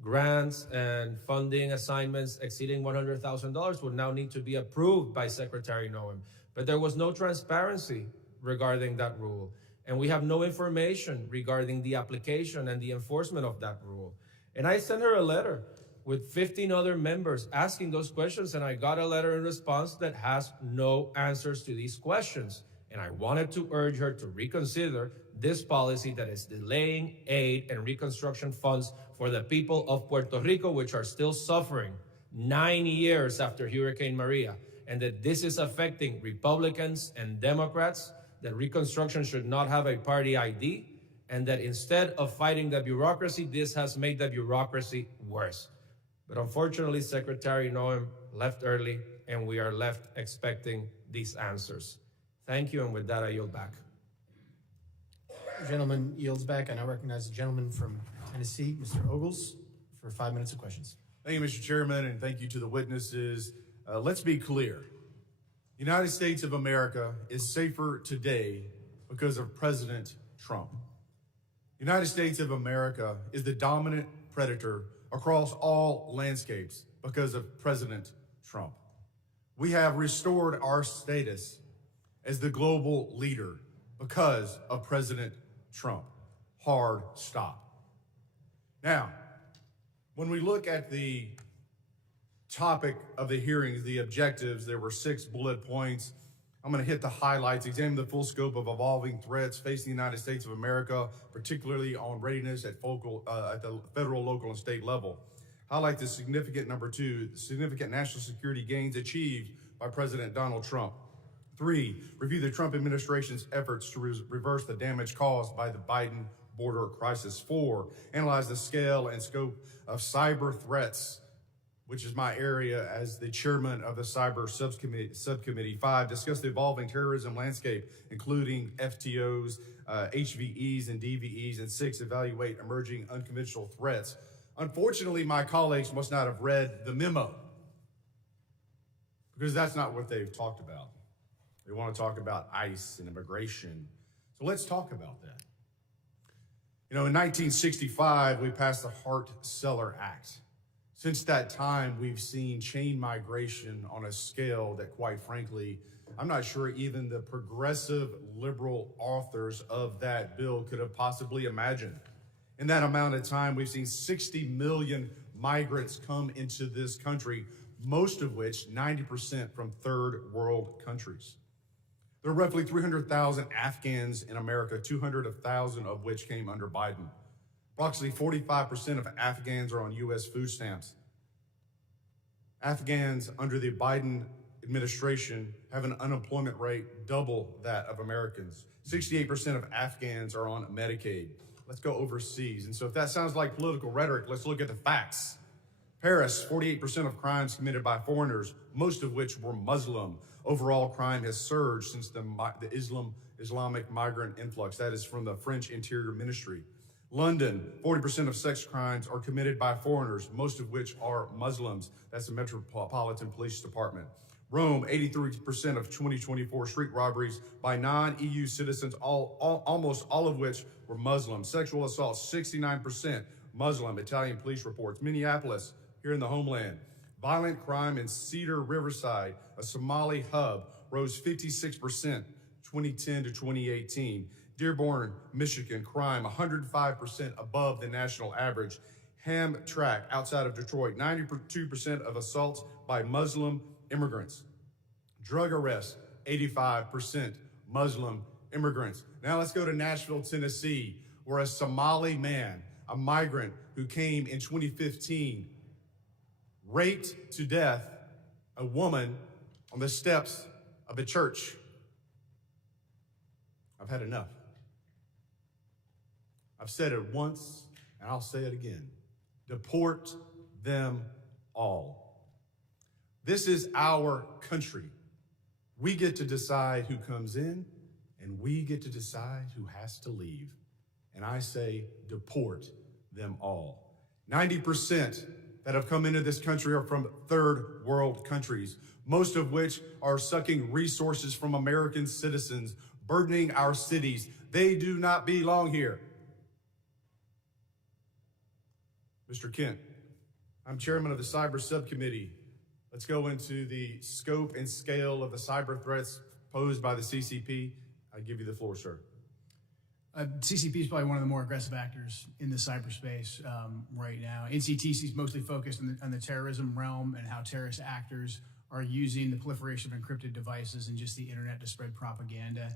grants and funding assignments exceeding $100,000 would now need to be approved by Secretary Noem. But there was no transparency regarding that rule. And we have no information regarding the application and the enforcement of that rule. And I sent her a letter with 15 other members asking those questions, and I got a letter in response that has no answers to these questions. And I wanted to urge her to reconsider this policy that is delaying aid and reconstruction funds for the people of Puerto Rico, which are still suffering 9 years after Hurricane Maria, and that this is affecting Republicans and Democrats, that reconstruction should not have a party ID, and that instead of fighting the bureaucracy, this has made the bureaucracy worse. But unfortunately, Secretary Noem left early, and we are left expecting these answers. Thank you, and with that, I yield back. The gentleman yields back. I now recognize the gentleman from Tennessee, Mr. Ogles, for 5 minutes of questions. Thank you, Mr. Chairman, and thank you to the witnesses. Let's be clear. The United States of America is safer today because of President Trump. The United States of America is the dominant predator across all landscapes because of President Trump. We have restored our status as the global leader because of President Trump. Hard stop. Now, when we look at the topic of the hearings, the objectives, there were 6 bullet points. I'm going to hit the highlights, examine the full scope of evolving threats facing the United States of America, particularly on readiness at the federal, local, and state level. Highlight the significant, number 2, the significant national security gains achieved by President Donald Trump. 3, review the Trump administration's efforts to reverse the damage caused by the Biden border crisis. 4, analyze the scale and scope of cyber threats, which is my area as the chairman of the cyber subcommittee. 5, discuss the evolving terrorism landscape, including FTOs, HVEs, and DVEs. And 6, evaluate emerging unconventional threats. Unfortunately, my colleagues must not have read the memo, because that's not what they've talked about. They want to talk about ICE and immigration. So let's talk about that. You know, in 1965, we passed the Hart-Celler Act. Since that time, we've seen chain migration on a scale that, quite frankly, I'm not sure even the progressive liberal authors of that bill could have possibly imagined. In that amount of time, we've seen 60 million migrants come into this country, most of which, 90%, from third world countries. There are roughly 300,000 Afghans in America, 200,000 of which came under Biden. Approximately 45% of Afghans are on U.S. food stamps. Afghans under the Biden administration have an unemployment rate double that of Americans. 68% of Afghans are on Medicaid. Let's go overseas. And so if that sounds like political rhetoric, let's look at the facts. Paris, 48% of crimes committed by foreigners, most of which were Muslim. Overall crime has surged since the Islamic migrant influx. That is from the French Interior Ministry. London, 40% of sex crimes are committed by foreigners, most of which are Muslims. That's the Metropolitan Police Department. Rome, 83% of 2024 street robberies by non-EU citizens, almost all of which were Muslim. Sexual assaults, 69% Muslim, Italian police reports. Minneapolis, here in the Homeland. Violent crime in Cedar Riverside, a Somali hub, rose 56%, 2010 to 2018. Dearborn, Michigan, crime 105% above the national average. Hamtramck, outside of Detroit, 92% of assaults by Muslim immigrants. Drug arrests, 85% Muslim immigrants. Now let's go to Nashville, Tennessee, where a Somali man, a migrant who came in 2015, raped to death a woman on the steps of a church. I've had enough. I've said it once, and I'll say it again. Deport them all. This is our country. We get to decide who comes in, and we get to decide who has to leave. And I say, deport them all. 90% that have come into this country are from third world countries, most of which are sucking resources from American citizens, burdening our cities. They do not belong here. Mr. Kent, I'm chairman of the Cyber Subcommittee. Let's go into the scope and scale of the cyber threats posed by the CCP. I give you the floor, sir. CCP is probably one of the more aggressive actors in the cyberspace right now. NCTC is mostly focused on the terrorism realm and how terrorist actors are using the proliferation of encrypted devices and just the internet to spread propaganda.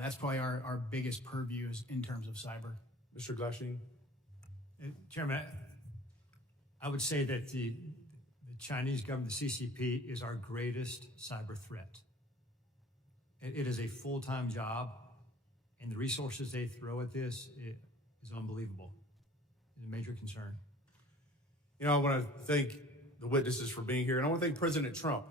That's probably our biggest purview in terms of cyber. Mr. Glasheen? Chairman, I would say that the Chinese government, the CCP, is our greatest cyber threat. It is a full-time job, and the resources they throw at this is unbelievable. It's a major concern. You know, I want to thank the witnesses for being here, and I want to thank President Trump.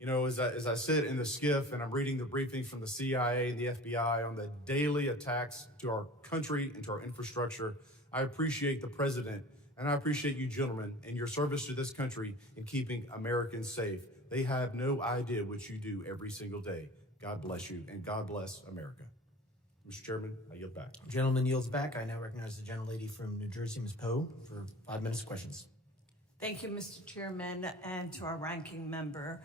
You know, as I sit in the skiff and I'm reading the briefings from the CIA and the FBI on the daily attacks to our country and to our infrastructure, I appreciate the president, and I appreciate you gentlemen and your service to this country in keeping Americans safe. They have no idea what you do every single day. God bless you, and God bless America. Mr. Chairman, I yield back. Gentleman yields back. I now recognize the gentlelady from New Jersey, Ms. Poe, for 5 minutes of questions. Thank you, Mr. Chairman, and to our ranking member.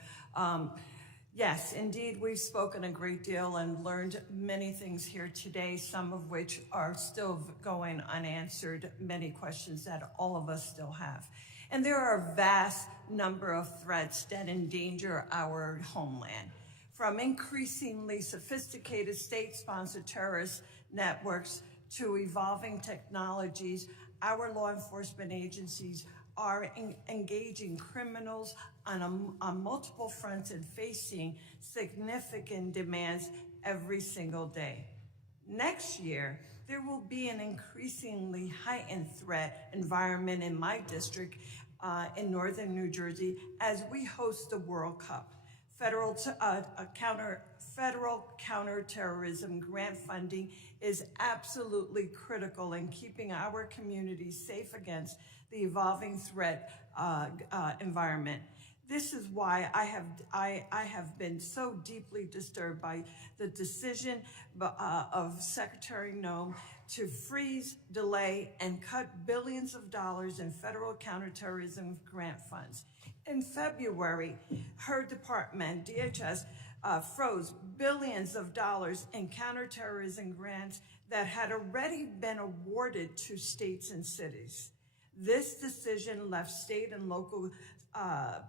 Yes, indeed, we've spoken a great deal and learned many things here today, some of which are still going unanswered, many questions that all of us still have. And there are a vast number of threats that endanger our homeland, from increasingly sophisticated state-sponsored terrorist networks to evolving technologies. Our law enforcement agencies are engaging criminals on multiple fronts and facing significant demands every single day. Next year, there will be an increasingly heightened threat environment in my district in northern New Jersey as we host the World Cup. Federal counterterrorism grant funding is absolutely critical in keeping our communities safe against the evolving threat environment. This is why I have been so deeply disturbed by the decision of Secretary Noem to freeze, delay, and cut billions of dollars in federal counterterrorism grant funds. In February, her department, DHS, froze billions of dollars in counterterrorism grants that had already been awarded to states and cities. This decision left state and local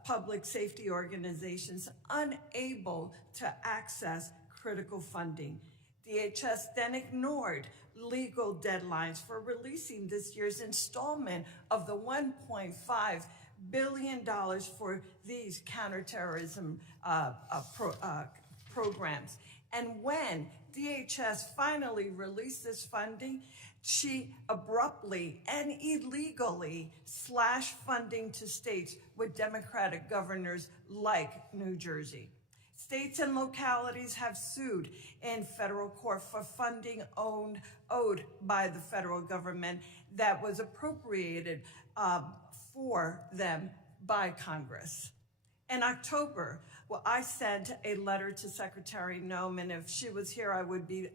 public safety organizations unable to access critical funding. DHS then ignored legal deadlines for releasing this year's installment of the $1.5 billion for these counterterrorism programs. And when DHS finally released this funding, she abruptly and illegally slashed funding to states with Democratic governors like New Jersey. States and localities have sued in federal court for funding owed by the federal government that was appropriated for them by Congress. In October, I sent a letter to Secretary Noem, and if she was here, I would be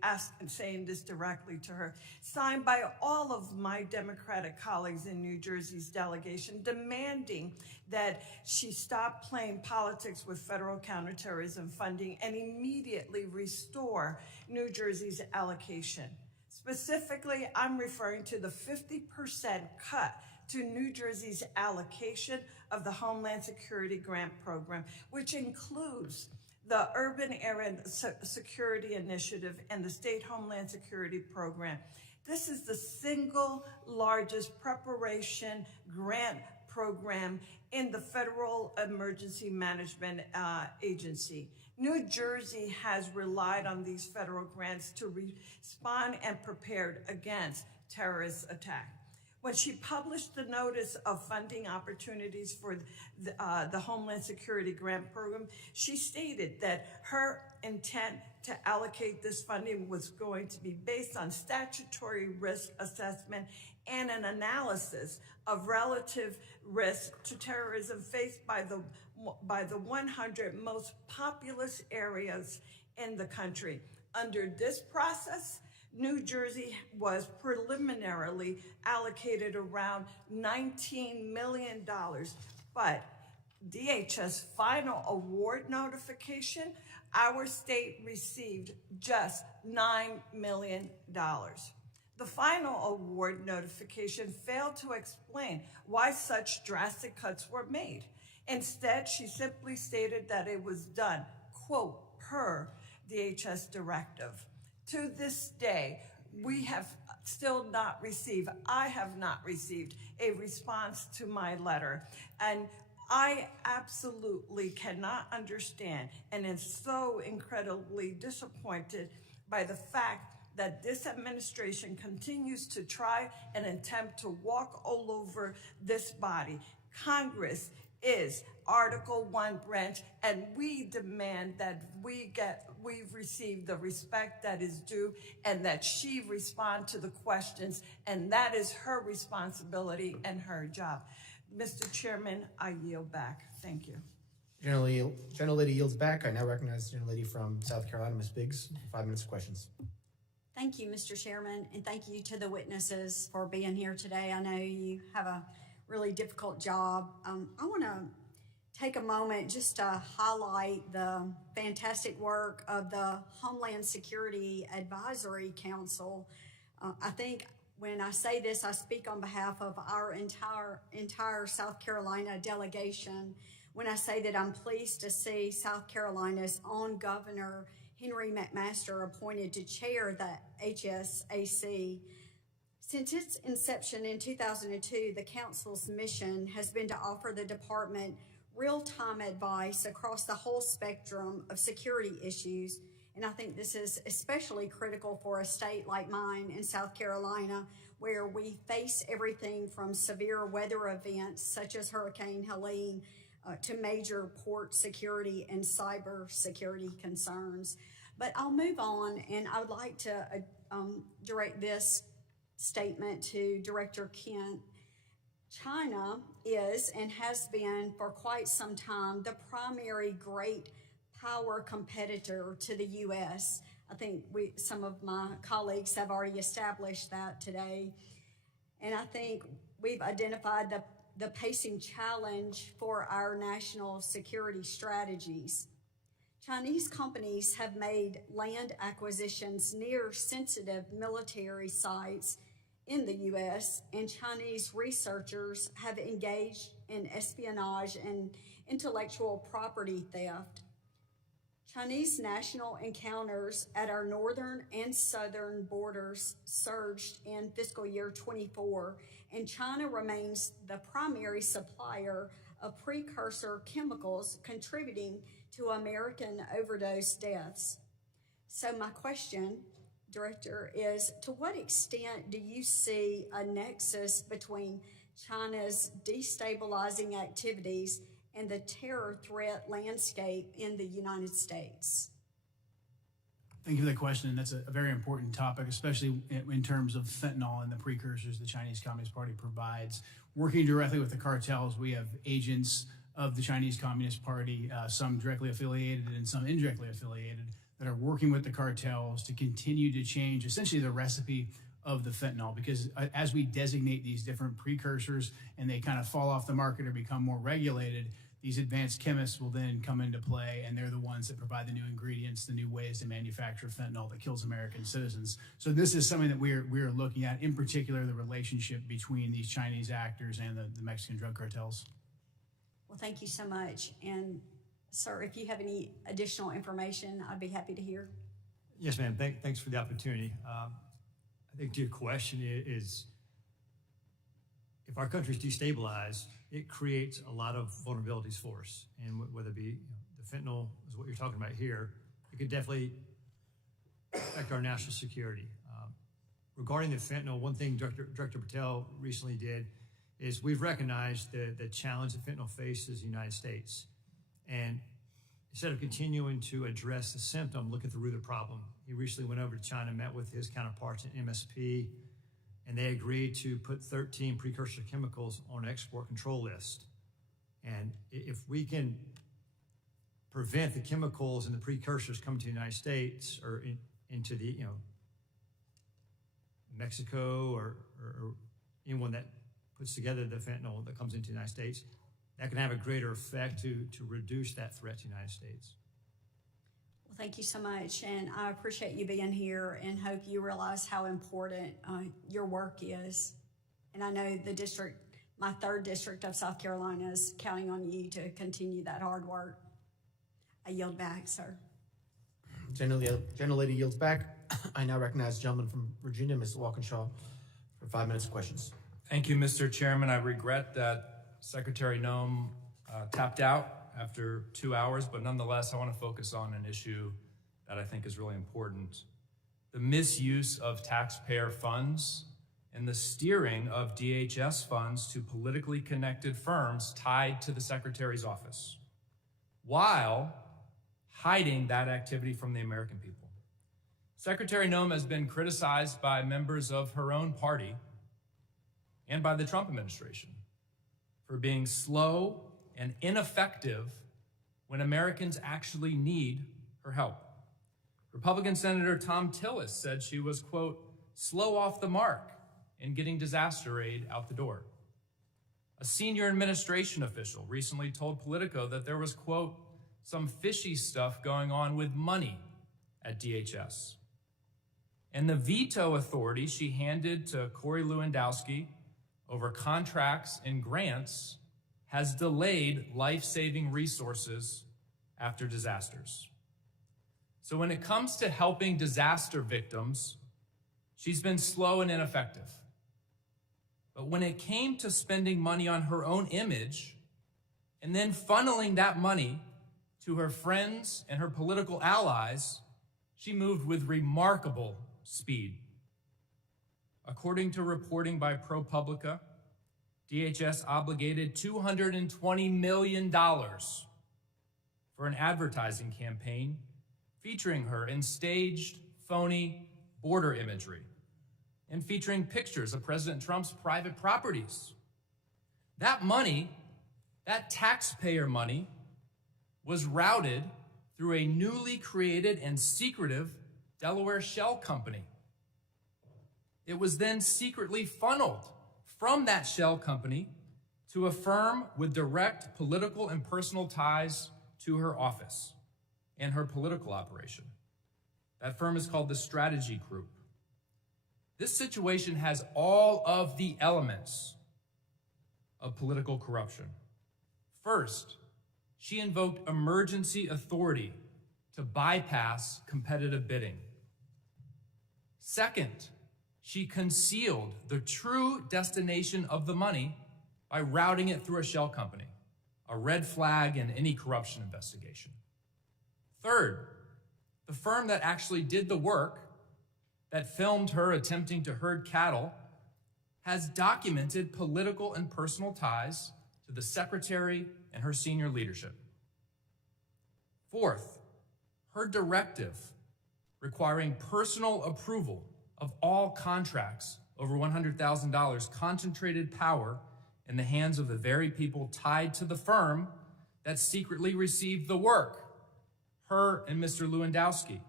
saying this directly to her, signed by all of my Democratic colleagues in New Jersey's delegation, demanding that she stop playing politics with federal counterterrorism funding and immediately restore New Jersey's allocation. Specifically, I'm referring to the 50% cut to New Jersey's allocation of the Homeland Security Grant Program, which includes the Urban Area Security Initiative and the State Homeland Security Program. This is the single largest preparation grant program in the Federal Emergency Management Agency. New Jersey has relied on these federal grants to respond and prepare against terrorist attacks. When she published the notice of funding opportunities for the Homeland Security Grant Program, she stated that her intent to allocate this funding was going to be based on statutory risk assessment and an analysis of relative risk to terrorism faced by the 100 most populous areas in the country. Under this process, New Jersey was preliminarily allocated around $19 million, but DHS final award notification, our state received just $9 million. The final award notification failed to explain why such drastic cuts were made. Instead, she simply stated that it was done, quote, per DHS directive. To this day, we have still not received, I have not received a response to my letter. And I absolutely cannot understand and am so incredibly disappointed by the fact that this administration continues to try and attempt to walk all over this body. Congress is Article 1 branch, and we demand that we've received the respect that is due and that she respond to the questions, and that is her responsibility and her job. Mr. Chairman, I yield back. Thank you. Gentlelady yields back. I now recognize the gentlelady from South Carolina, Ms. Biggs, 5 minutes of questions. Thank you, Mr. Chairman, and thank you to the witnesses for being here today. I know you have a really difficult job. I want to take a moment just to highlight the fantastic work of the Homeland Security Advisory Council. I think when I say this, I speak on behalf of our entire South Carolina delegation when I say that I'm pleased to see South Carolina's own Governor Henry McMaster appointed to chair the HSAC. Since its inception in 2002, the Council's mission has been to offer the department real-time advice across the whole spectrum of security issues, and I think this is especially critical for a state like mine in South Carolina, where we face everything from severe weather events such as Hurricane Helene to major port security and cyber security concerns. But I'll move on, and I would like to direct this statement to Director Kent. China is and has been for quite some time the primary great power competitor to the U.S. I think some of my colleagues have already established that today. And I think we've identified the pacing challenge for our national security strategies. Chinese companies have made land acquisitions near sensitive military sites in the U.S., and Chinese researchers have engaged in espionage and intellectual property theft. Chinese national encounters at our northern and southern borders surged in fiscal year 24, and China remains the primary supplier of precursor chemicals contributing to American overdose deaths. So my question, Director, is to what extent do you see a nexus between China's destabilizing activities and the terror threat landscape in the United States? Thank you for the question. That's a very important topic, especially in terms of fentanyl and the precursors the Chinese Communist Party provides. Working directly with the cartels, we have agents of the Chinese Communist Party, some directly affiliated and some indirectly affiliated, that are working with the cartels to continue to change essentially the recipe of the fentanyl. Because as we designate these different precursors and they kind of fall off the market or become more regulated, these advanced chemists will then come into play, and they're the ones that provide the new ingredients, the new ways to manufacture fentanyl that kills American citizens. So this is something that we're looking at, in particular, the relationship between these Chinese actors and the Mexican drug cartels. Well, thank you so much. And sir, if you have any additional information, I'd be happy to hear. Yes, ma'am. Thanks for the opportunity. I think to your question is, if our country's destabilized, it creates a lot of vulnerabilities for us. And whether it be the fentanyl is what you're talking about here, it could definitely affect our national security. Regarding the fentanyl, one thing Director Patel recently did is we've recognized the challenge that fentanyl faces in the United States. And instead of continuing to address the symptom, look at the root of the problem. He recently went over to China, met with his counterparts in MSP, and they agreed to put 13 precursor chemicals on an export control list. And if we can prevent the chemicals and the precursors coming to the United States or into the, Mexico or anyone that puts together the fentanyl that comes into the United States, that can have a greater effect to reduce that threat to the United States. Well, thank you so much, and I appreciate you being here and hope you realize how important your work is. And I know the district, my 3rd district of South Carolina, is counting on you to continue that hard work. I yield back, sir. Gentlelady yields back. I now recognize the gentleman from Virginia, Ms. Walkinshaw, for 5 minutes of questions. Thank you, Mr. Chairman. I regret that Secretary Noem tapped out after 2 hours, but nonetheless, I want to focus on an issue that I think is really important. The misuse of taxpayer funds and the steering of DHS funds to politically connected firms tied to the Secretary's office, while hiding that activity from the American people. Secretary Noem has been criticized by members of her own party and by the Trump administration for being slow and ineffective when Americans actually need her help. Republican Senator Tom Tillis said she was, quote, slow off the mark in getting disaster aid out the door. A senior administration official recently told Politico that there was, quote, some fishy stuff going on with money at DHS. And the veto authority she handed to Corey Lewandowski over contracts and grants has delayed life-saving resources after disasters. So when it comes to helping disaster victims, she's been slow and ineffective. But when it came to spending money on her own image and then funneling that money to her friends and her political allies, she moved with remarkable speed. According to reporting by ProPublica, DHS obligated $220 million for an advertising campaign featuring her in staged, phony border imagery and featuring pictures of President Trump's private properties. That money, that taxpayer money, was routed through a newly created and secretive Delaware shell company. It was then secretly funneled from that shell company to a firm with direct political and personal ties to her office and her political operation. That firm is called the Strategy Group. This situation has all of the elements of political corruption. First, she invoked emergency authority to bypass competitive bidding. Second, she concealed the true destination of the money by routing it through a shell company, a red flag in any corruption investigation. Third, the firm that actually did the work, that filmed her attempting to herd cattle, has documented political and personal ties to the Secretary and her senior leadership. Fourth, her directive requiring personal approval of all contracts over $100,000 concentrated power in the hands of the very people tied to the firm that secretly received the work, her and Mr. Lewandowski.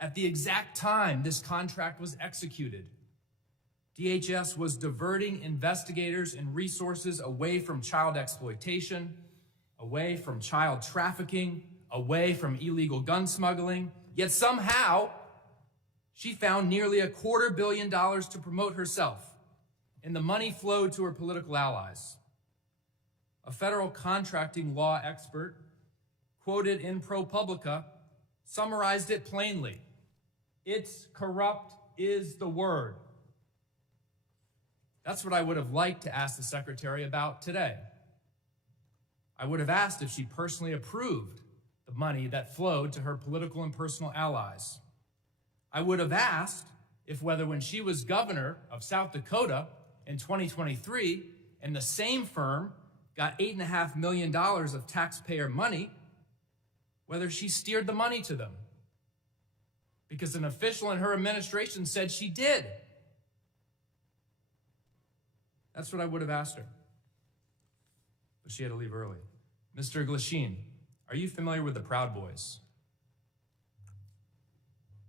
At the exact time this contract was executed, DHS was diverting investigators and resources away from child exploitation, away from child trafficking, away from illegal gun smuggling, yet somehow she found nearly $250 million to promote herself, and the money flowed to her political allies. A federal contracting law expert, quoted in ProPublica, summarized it plainly. It's corrupt is the word. That's what I would have liked to ask the secretary about today. I would have asked if she personally approved the money that flowed to her political and personal allies. I would have asked if whether when she was governor of South Dakota in 2023 and the same firm got $8.5 million of taxpayer money, whether she steered the money to them. Because an official in her administration said she did. That's what I would have asked her. But she had to leave early. Mr. Glasheen, are you familiar with the Proud Boys?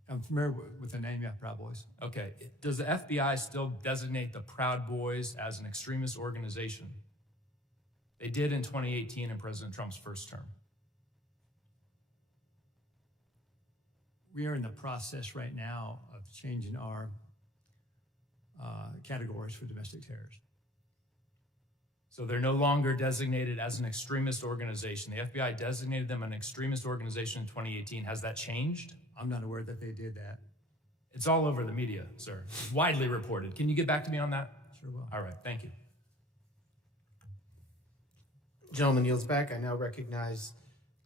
I'm familiar with the name, yeah, Proud Boys. Okay. Does the FBI still designate the Proud Boys as an extremist organization? They did in 2018 in President Trump's first term. We are in the process right now of changing our categories for domestic terrorism. So they're no longer designated as an extremist organization. The FBI designated them an extremist organization in 2018. Has that changed? I'm not aware that they did that. It's all over the media, sir. It's widely reported. Can you get back to me on that? Sure will. All right, thank you. Gentleman yields back. I now recognize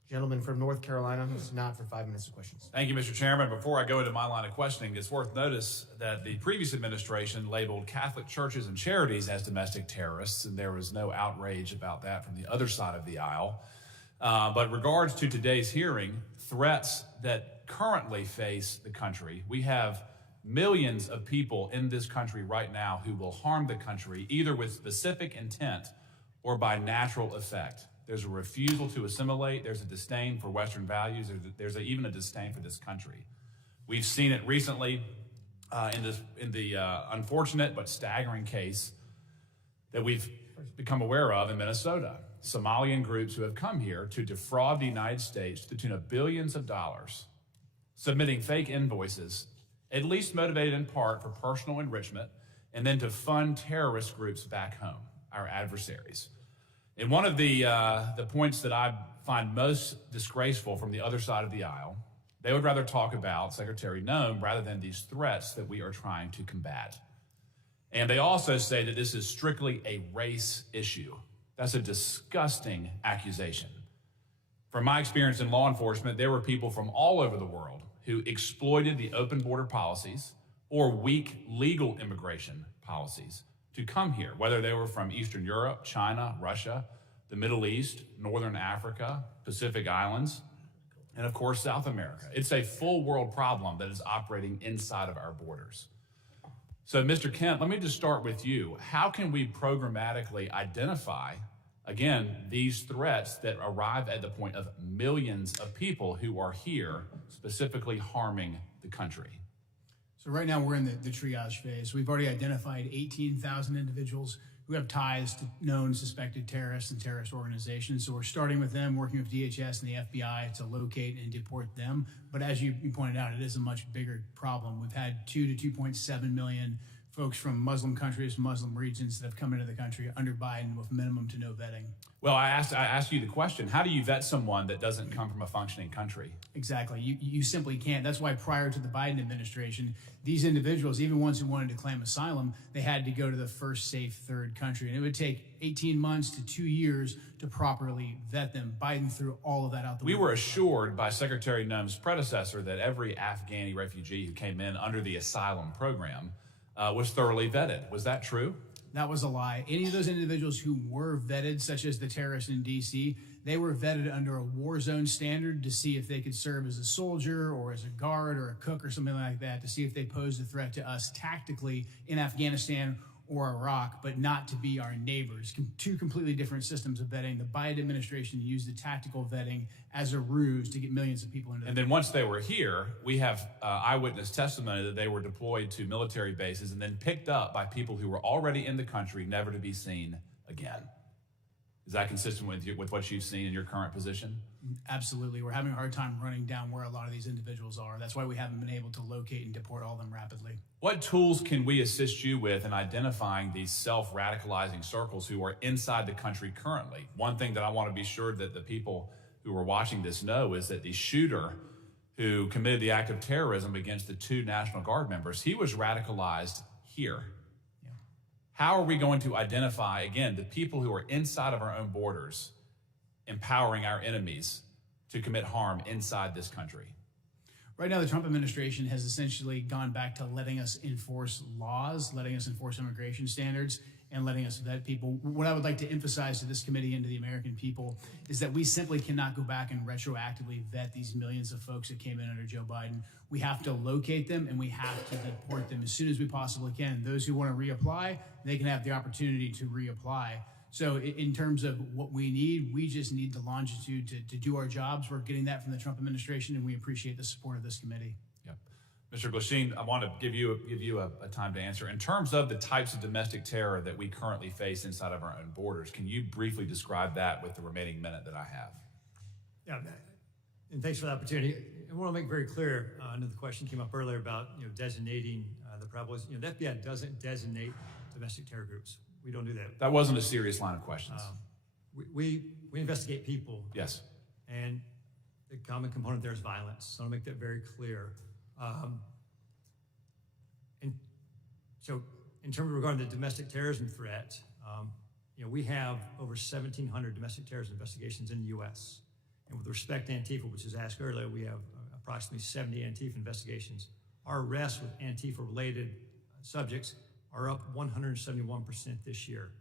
gentleman from North Carolina who's not for 5 minutes of questions. Thank you, Mr. Chairman. Before I go into my line of questioning, it's worth notice that the previous administration labeled Catholic churches and charities as domestic terrorists, and there was no outrage about that from the other side of the aisle. But in regards to today's hearing, threats that currently face the country, we have millions of people in this country right now who will harm the country either with specific intent or by natural effect. There's a refusal to assimilate. There's a disdain for Western values. There's even a disdain for this country. We've seen it recently in the unfortunate but staggering case that we've become aware of in Minnesota. Somalian groups who have come here to defraud the United States to the tune of billions of dollars, submitting fake invoices, at least motivated in part for personal enrichment, and then to fund terrorist groups back home, our adversaries. And one of the points that I find most disgraceful from the other side of the aisle, they would rather talk about Secretary Noem rather than these threats that we are trying to combat. And they also say that this is strictly a race issue. That's a disgusting accusation. From my experience in law enforcement, there were people from all over the world who exploited the open border policies or weak legal immigration policies to come here, whether they were from Eastern Europe, China, Russia, the Middle East, Northern Africa, Pacific Islands, and of course, South America. It's a full world problem that is operating inside of our borders. So, Mr. Kent, let me just start with you. How can we programmatically identify, again, these threats that arrive at the point of millions of people who are here specifically harming the country? So right now we're in the triage phase. We've already identified 18,000 individuals who have ties to known suspected terrorists and terrorist organizations. So we're starting with them, working with DHS and the FBI to locate and deport them. But as you pointed out, it is a much bigger problem. We've had 2 to 2.7 million folks from Muslim countries, Muslim regions that have come into the country under Biden with minimum to no vetting. Well, I asked you the question, how do you vet someone that doesn't come from a functioning country? Exactly. You simply can't. That's why prior to the Biden administration, these individuals, even ones who wanted to claim asylum, they had to go to the first safe third country. And it would take 18 months to 2 years to properly vet them. Biden threw all of that out the window. We were assured by Secretary Noem's predecessor that every Afghani refugee who came in under the asylum program was thoroughly vetted. Was that true? That was a lie. Any of those individuals who were vetted, such as the terrorists in D.C., they were vetted under a war zone standard to see if they could serve as a soldier or as a guard or a cook or something like that, to see if they posed a threat to us tactically in Afghanistan or Iraq, but not to be our neighbors. Two completely different systems of vetting. The Biden administration used the tactical vetting as a ruse to get millions of people into the And then once they were here, we have eyewitness testimony that they were deployed to military bases and then picked up by people who were already in the country, never to be seen again. Is that consistent with what you've seen in your current position? Absolutely. We're having a hard time running down where a lot of these individuals are. That's why we haven't been able to locate and deport all of them rapidly. What tools can we assist you with in identifying these self-radicalizing circles who are inside the country currently? One thing that I want to be sure that the people who are watching this know is that the shooter who committed the act of terrorism against the 2 National Guard members, he was radicalized here. Yeah. How are we going to identify, again, the people who are inside of our own borders, empowering our enemies to commit harm inside this country? Right now, the Trump administration has essentially gone back to letting us enforce laws, letting us enforce immigration standards, and letting us vet people. What I would like to emphasize to this committee and to the American people is that we simply cannot go back and retroactively vet these millions of folks that came in under Joe Biden. We have to locate them and we have to deport them as soon as we possibly can. Those who want to reapply, they can have the opportunity to reapply. So in terms of what we need, we just need the longitude to do our jobs. We're getting that from the Trump administration, and we appreciate the support of this committee. Yep. Mr. Glasheen, I want to give you a time to answer. In terms of the types of domestic terror that we currently face inside of our own borders, can you briefly describe that with the remaining minute that I have? Yeah, and thanks for the opportunity. I want to make very clear, I know the question came up earlier about designating the prevalence. The FBI doesn't designate domestic terror groups. We don't do that. That wasn't a serious line of questions. We investigate people. Yes. And the common component there is violence. So I want to make that very clear. And so in terms of regarding the domestic terrorism threat, we have over 1,700 domestic terrorism investigations in the U.S. And with respect to Antifa, which was asked earlier, we have approximately 70 Antifa investigations. Our arrests with Antifa-related subjects are up 171% this year.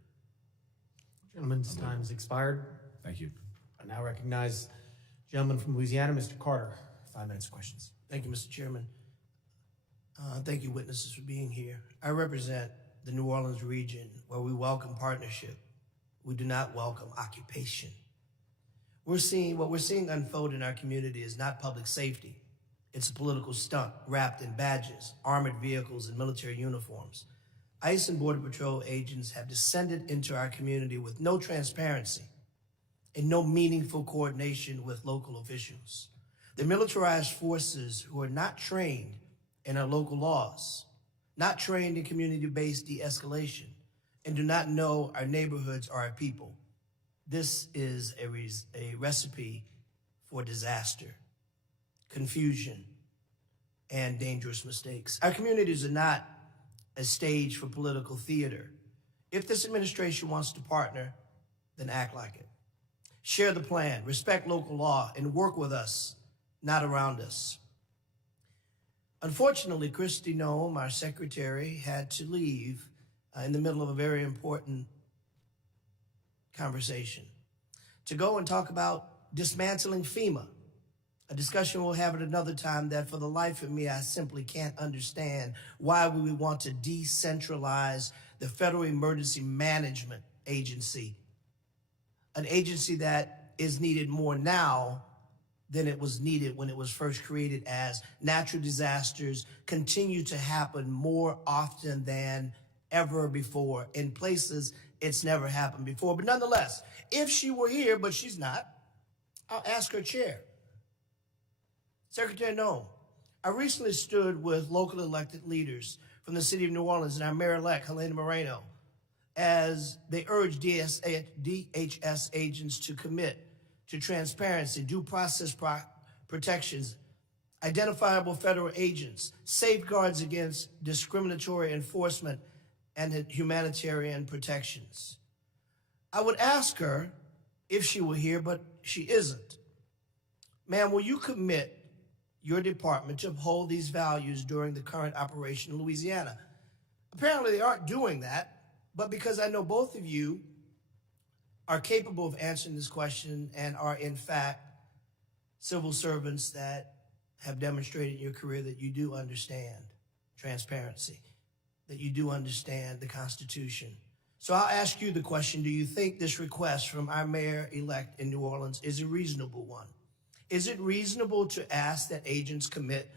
Gentleman's time has expired. Thank you. I now recognize gentleman from Louisiana, Mr. Carter. 5 minutes of questions. Thank you, Mr. Chairman. Thank you, witnesses, for being here. I represent the New Orleans region where we welcome partnership. We do not welcome occupation. What we're seeing unfold in our community is not public safety. It's a political stunt wrapped in badges, armored vehicles, and military uniforms. ICE and Border Patrol agents have descended into our community with no transparency and no meaningful coordination with local officials. The militarized forces who are not trained in our local laws, not trained in community-based de-escalation, and do not know our neighborhoods or our people. This is a recipe for disaster, confusion, and dangerous mistakes. Our communities are not a stage for political theater. If this administration wants to partner, then act like it. Share the plan, respect local law, and work with us, not around us. Unfortunately, Kristi Noem, our secretary, had to leave in the middle of a very important conversation to go and talk about dismantling FEMA, a discussion we'll have at another time that for the life of me, I simply can't understand why we would want to decentralize the Federal Emergency Management Agency, an agency that is needed more now than it was needed when it was first created, as natural disasters continue to happen more often than ever before in places it's never happened before. But nonetheless, if she were here, but she's not, I'll ask her chair. Secretary Noem, I recently stood with local elected leaders from the city of New Orleans and our mayor-elect, Helena Moreno, as they urged DHS agents to commit to transparency, due process protections, identifiable federal agents, safeguards against discriminatory enforcement, and humanitarian protections. I would ask her if she were here, but she isn't. Ma'am, will you commit your department to uphold these values during the current operation in Louisiana? Apparently they aren't doing that, but because I know both of you are capable of answering this question and are, in fact, civil servants that have demonstrated in your career that you do understand transparency, that you do understand the Constitution. So I'll ask you the question, do you think this request from our mayor-elect in New Orleans is a reasonable one? Is it reasonable to ask that agents commit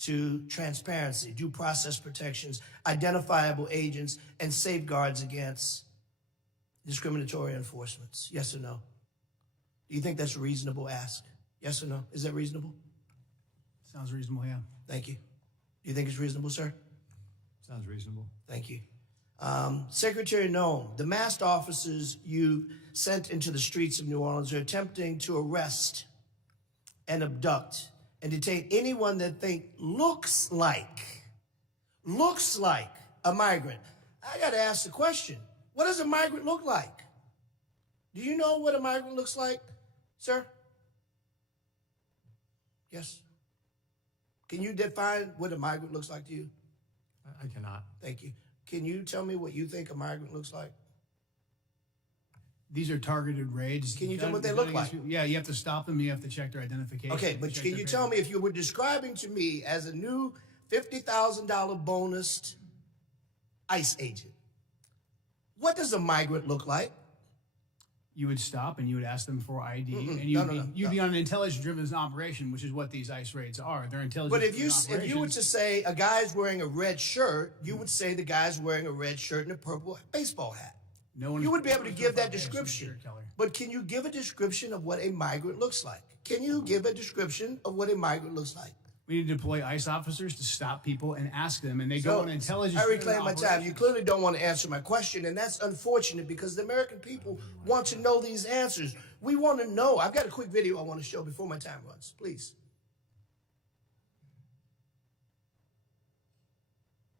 to transparency, due process protections, identifiable agents, and safeguards against discriminatory enforcements? Yes or no? Do you think that's a reasonable ask? Yes or no? Is that reasonable? Sounds reasonable, yeah. Thank you. Do you think it's reasonable, sir? Sounds reasonable. Thank you. Secretary Noem, the masked officers you sent into the streets of New Orleans are attempting to arrest and abduct and detain anyone that looks like a migrant. I got to ask the question, what does a migrant look like? Do you know what a migrant looks like, sir? Yes. Can you define what a migrant looks like to you? I cannot. Thank you. Can you tell me what you think a migrant looks like? These are targeted raids. Can you tell me what they look like? Yeah, you have to stop them. You have to check their identification. Okay, but can you tell me if you were describing to me as a new $50,000 bonused ICE agent, what does a migrant look like? You would stop and you would ask them for ID, and you'd be on an intelligence-driven operation, which is what these ICE raids are. They're intelligence. But if you were to say a guy's wearing a red shirt, you would say the guy's wearing a red shirt and a purple baseball hat. You would be able to give that description. But can you give a description of what a migrant looks like? Can you give a description of what a migrant looks like? We need to deploy ICE officers to stop people and ask them, and they go on intelligence. I reclaim my time. You clearly don't want to answer my question, and that's unfortunate because the American people want to know these answers. We want to know. I've got a quick video I want to show before my time runs. Please.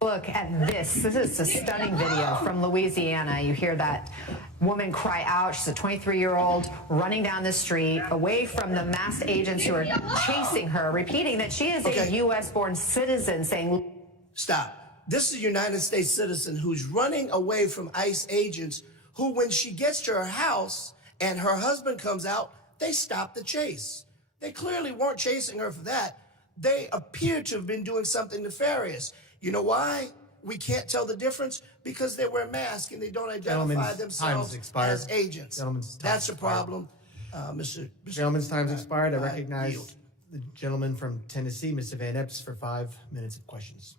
Look at this. This is a stunning video from Louisiana. You hear that woman cry out. She's a 23-year-old running down the street away from the masked agents who are chasing her, repeating that she is a U.S.-born citizen, saying... Stop. This is a United States citizen who's running away from ICE agents who, when she gets to her house and her husband comes out, they stop the chase. They clearly weren't chasing her for that. They appear to have been doing something nefarious. You know why we can't tell the difference? Because they wear masks and they don't identify themselves as agents. That's a problem. Gentleman's time's expired. I recognize the gentleman from Tennessee, Mr. Van Epps, for 5 minutes of questions.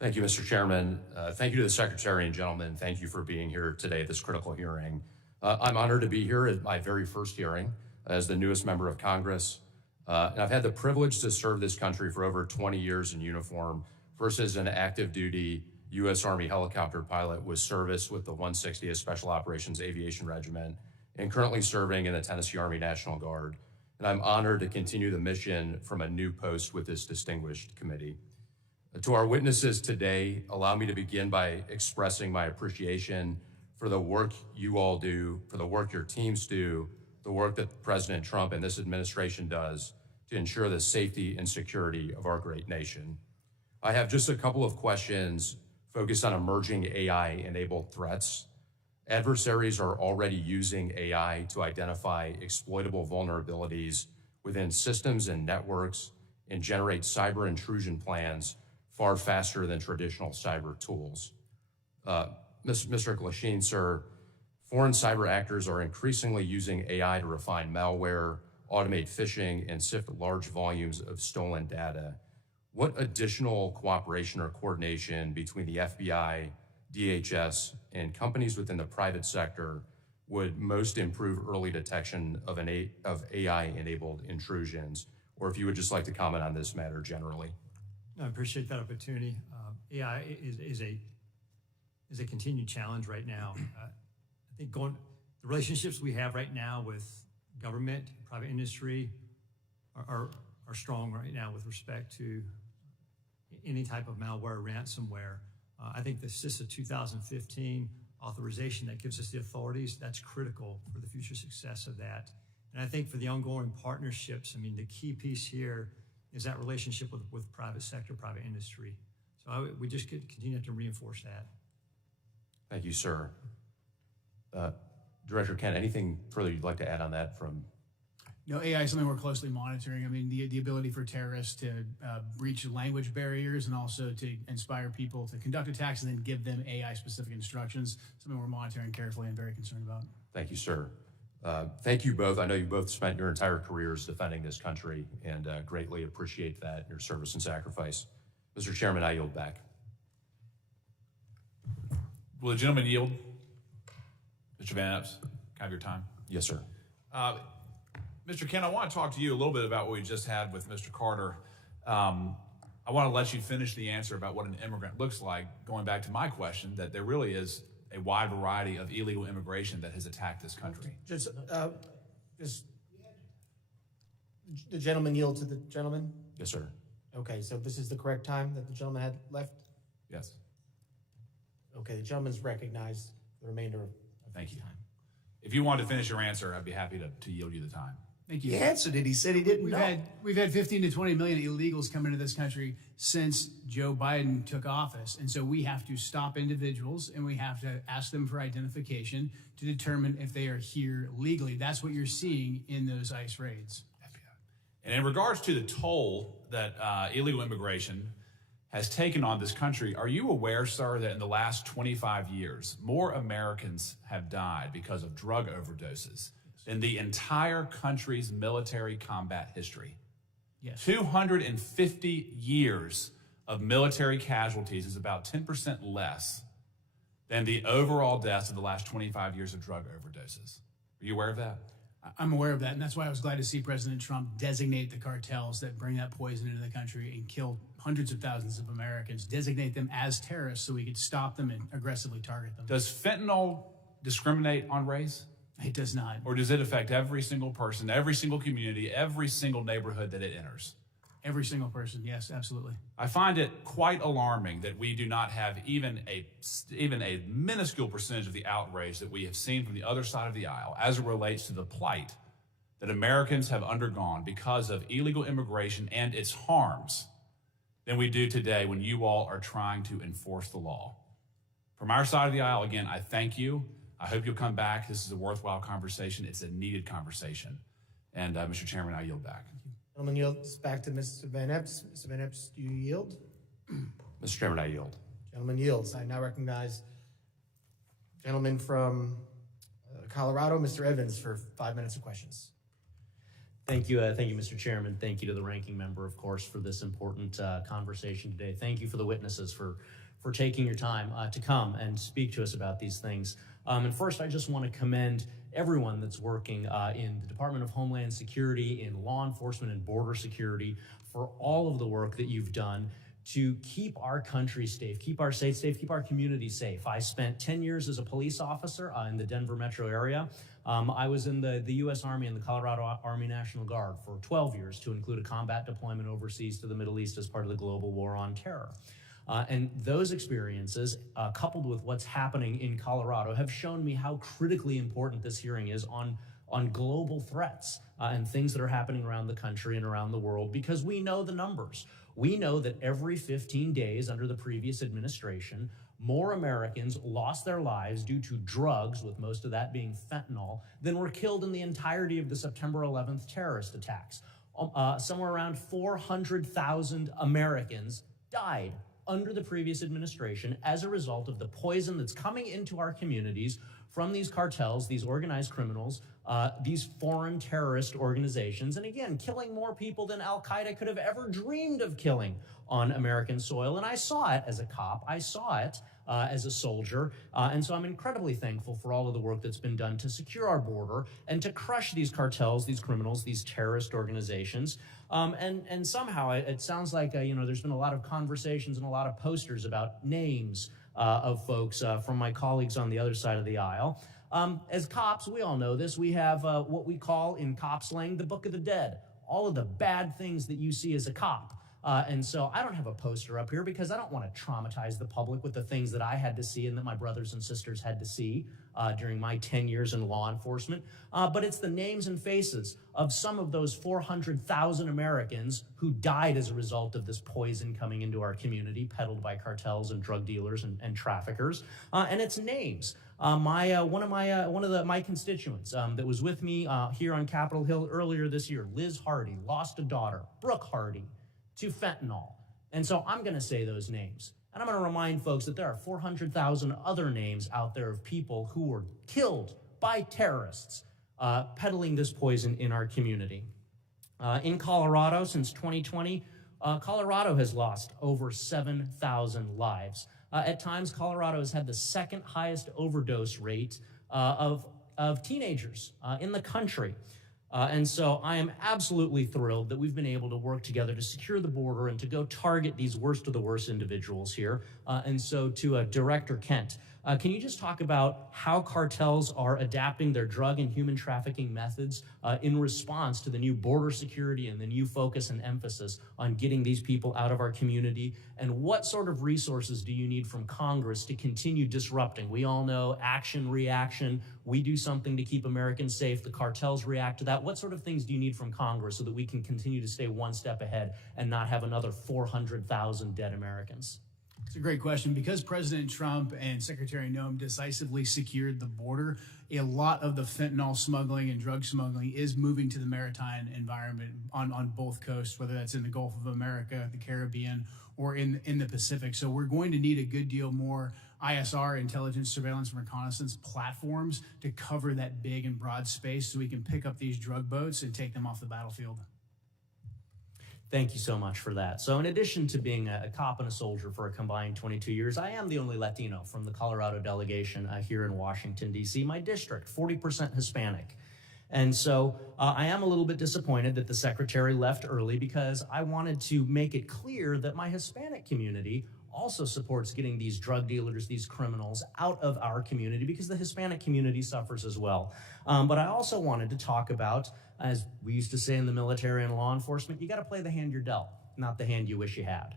Thank you, Mr. Chairman. Thank you to the Secretary and gentlemen. Thank you for being here today at this critical hearing. I'm honored to be here at my very first hearing as the newest member of Congress. And I've had the privilege to serve this country for over 20 years in uniform. First as an active duty U.S. Army helicopter pilot with service with the 160th Special Operations Aviation Regiment and currently serving in the Tennessee Army National Guard. And I'm honored to continue the mission from a new post with this distinguished committee. To our witnesses today, allow me to begin by expressing my appreciation for the work you all do, for the work your teams do, the work that President Trump and this administration does to ensure the safety and security of our great nation. I have just a couple of questions focused on emerging AI-enabled threats. Adversaries are already using AI to identify exploitable vulnerabilities within systems and networks and generate cyber intrusion plans far faster than traditional cyber tools. Mr. Glasheen, sir, foreign cyber actors are increasingly using AI to refine malware, automate phishing, and sift large volumes of stolen data. What additional cooperation or coordination between the FBI, DHS, and companies within the private sector would most improve early detection of AI-enabled intrusions? Or if you would just like to comment on this matter generally. I appreciate that opportunity. AI is a continued challenge right now. I think the relationships we have right now with government, private industry are strong right now with respect to any type of malware, ransomware. I think the CISA 2015 authorization that gives us the authorities, that's critical for the future success of that. And I think for the ongoing partnerships, I mean, the key piece here is that relationship with private sector, private industry. So we just continue to reinforce that. Thank you, sir. Director Kent, anything further you'd like to add on that from? No, AI is something we're closely monitoring. I mean, the ability for terrorists to breach language barriers and also to inspire people to conduct attacks and then give them AI-specific instructions, something we're monitoring carefully and very concerned about. Thank you, sir. Thank you both. I know you both spent your entire careers defending this country and greatly appreciate that, your service and sacrifice. Mr. Chairman, I yield back. Will the gentleman yield? Mr. Van Epps, can I have your time? Yes, sir. Mr. Kent, I want to talk to you a little bit about what we just had with Mr. Carter. I want to let you finish the answer about what an immigrant looks like, going back to my question, that there really is a wide variety of illegal immigration that has attacked this country. Just the gentleman yield to the gentleman? Yes, sir. Okay, so this is the correct time that the gentleman had left? Yes. Okay, the gentleman's recognized the remainder of Thank you. Time. If you want to finish your answer, I'd be happy to yield you the time. Thank you. He answered it. He said he didn't know. We've had 15 to 20 million illegals come into this country since Joe Biden took office. And so we have to stop individuals and we have to ask them for identification to determine if they are here legally. That's what you're seeing in those ICE raids. And in regards to the toll that illegal immigration has taken on this country, are you aware, sir, that in the last 25 years, more Americans have died because of drug overdoses than the entire country's military combat history? Yes. 250 years of military casualties is about 10% less than the overall deaths of the last 25 years of drug overdoses. Are you aware of that? I'm aware of that, and that's why I was glad to see President Trump designate the cartels that bring that poison into the country and kill hundreds of thousands of Americans, designate them as terrorists so we could stop them and aggressively target them. Does fentanyl discriminate on race? It does not. Or does it affect every single person, every single community, every single neighborhood that it enters? Every single person, yes, absolutely. I find it quite alarming that we do not have even a minuscule percentage of the outrage that we have seen from the other side of the aisle as it relates to the plight that Americans have undergone because of illegal immigration and its harms than we do today when you all are trying to enforce the law. From our side of the aisle, again, I thank you. I hope you'll come back. This is a worthwhile conversation. It's a needed conversation. And Mr. Chairman, I yield back. Gentleman yields back to Mr. Van Epps. Mr. Van Epps, do you yield? Mr. Chairman, I yield. Gentleman yields. I now recognize gentleman from Colorado, Mr. Evans, for 5 minutes of questions. Thank you, Mr. Chairman. Thank you to the ranking member, of course, for this important conversation today. Thank you for the witnesses for taking your time to come and speak to us about these things. And first, I just want to commend everyone that's working in the Department of Homeland Security, in law enforcement and border security, for all of the work that you've done to keep our country safe, keep our states safe, keep our community safe. I spent 10 years as a police officer in the Denver metro area. I was in the U.S. Army and the Colorado Army National Guard for 12 years, to include a combat deployment overseas to the Middle East as part of the global war on terror. And those experiences, coupled with what's happening in Colorado, have shown me how critically important this hearing is on global threats and things that are happening around the country and around the world, because we know the numbers. We know that every 15 days under the previous administration, more Americans lost their lives due to drugs, with most of that being fentanyl, than were killed in the entirety of the September 11th terrorist attacks. Somewhere around 400,000 Americans died under the previous administration as a result of the poison that's coming into our communities from these cartels, these organized criminals, these foreign terrorist organizations, and again, killing more people than Al-Qaeda could have ever dreamed of killing on American soil. And I saw it as a cop, I saw it as a soldier, and so I'm incredibly thankful for all of the work that's been done to secure our border and to crush these cartels, these criminals, these terrorist organizations. And somehow it sounds like, there's been a lot of conversations and a lot of posters about names of folks from my colleagues on the other side of the aisle. As cops, we all know this. We have what we call in cop slang the Book of the Dead. All of the bad things that you see as a cop And so I don't have a poster up here because I don't want to traumatize the public with the things that I had to see and that my brothers and sisters had to see during my 10 years in law enforcement. But it's the names and faces of some of those 400,000 Americans who died as a result of this poison coming into our community, peddled by cartels and drug dealers and traffickers. And it's names. One of my constituents that was with me here on Capitol Hill earlier this year, Liz Hardy, lost a daughter, Brooke Hardy, to fentanyl. And so I'm going to say those names. And I'm going to remind folks that there are 400,000 other names out there of people who were killed by terrorists peddling this poison in our community. In Colorado, since 2020, Colorado has lost over 7,000 lives. At times, Colorado has had the second highest overdose rate of teenagers in the country. And so I am absolutely thrilled that we've been able to work together to secure the border and to go target these worst of the worst individuals here. And so to Director Kent, can you just talk about how cartels are adapting their drug and human trafficking methods in response to the new border security and the new focus and emphasis on getting these people out of our community? And what sort of resources do you need from Congress to continue disrupting? We all know action, reaction. We do something to keep Americans safe. The cartels react to that. What sort of things do you need from Congress so that we can continue to stay one step ahead and not have another 400,000 dead Americans? It's a great question. Because President Trump and Secretary Noem decisively secured the border, a lot of the fentanyl smuggling and drug smuggling is moving to the maritime environment on both coasts, whether that's in the Gulf of America, the Caribbean, or in the Pacific. So we're going to need a good deal more ISR, intelligence, surveillance, and reconnaissance platforms to cover that big and broad space so we can pick up these drug boats and take them off the battlefield. Thank you so much for that. So in addition to being a cop and a soldier for a combined 22 years, I am the only Latino from the Colorado delegation here in Washington, D.C., my district, 40% Hispanic. And so I am a little bit disappointed that the secretary left early because I wanted to make it clear that my Hispanic community also supports getting these drug dealers, these criminals out of our community because the Hispanic community suffers as well. But I also wanted to talk about, as we used to say in the military and law enforcement, you got to play the hand you're dealt, not the hand you wish you had.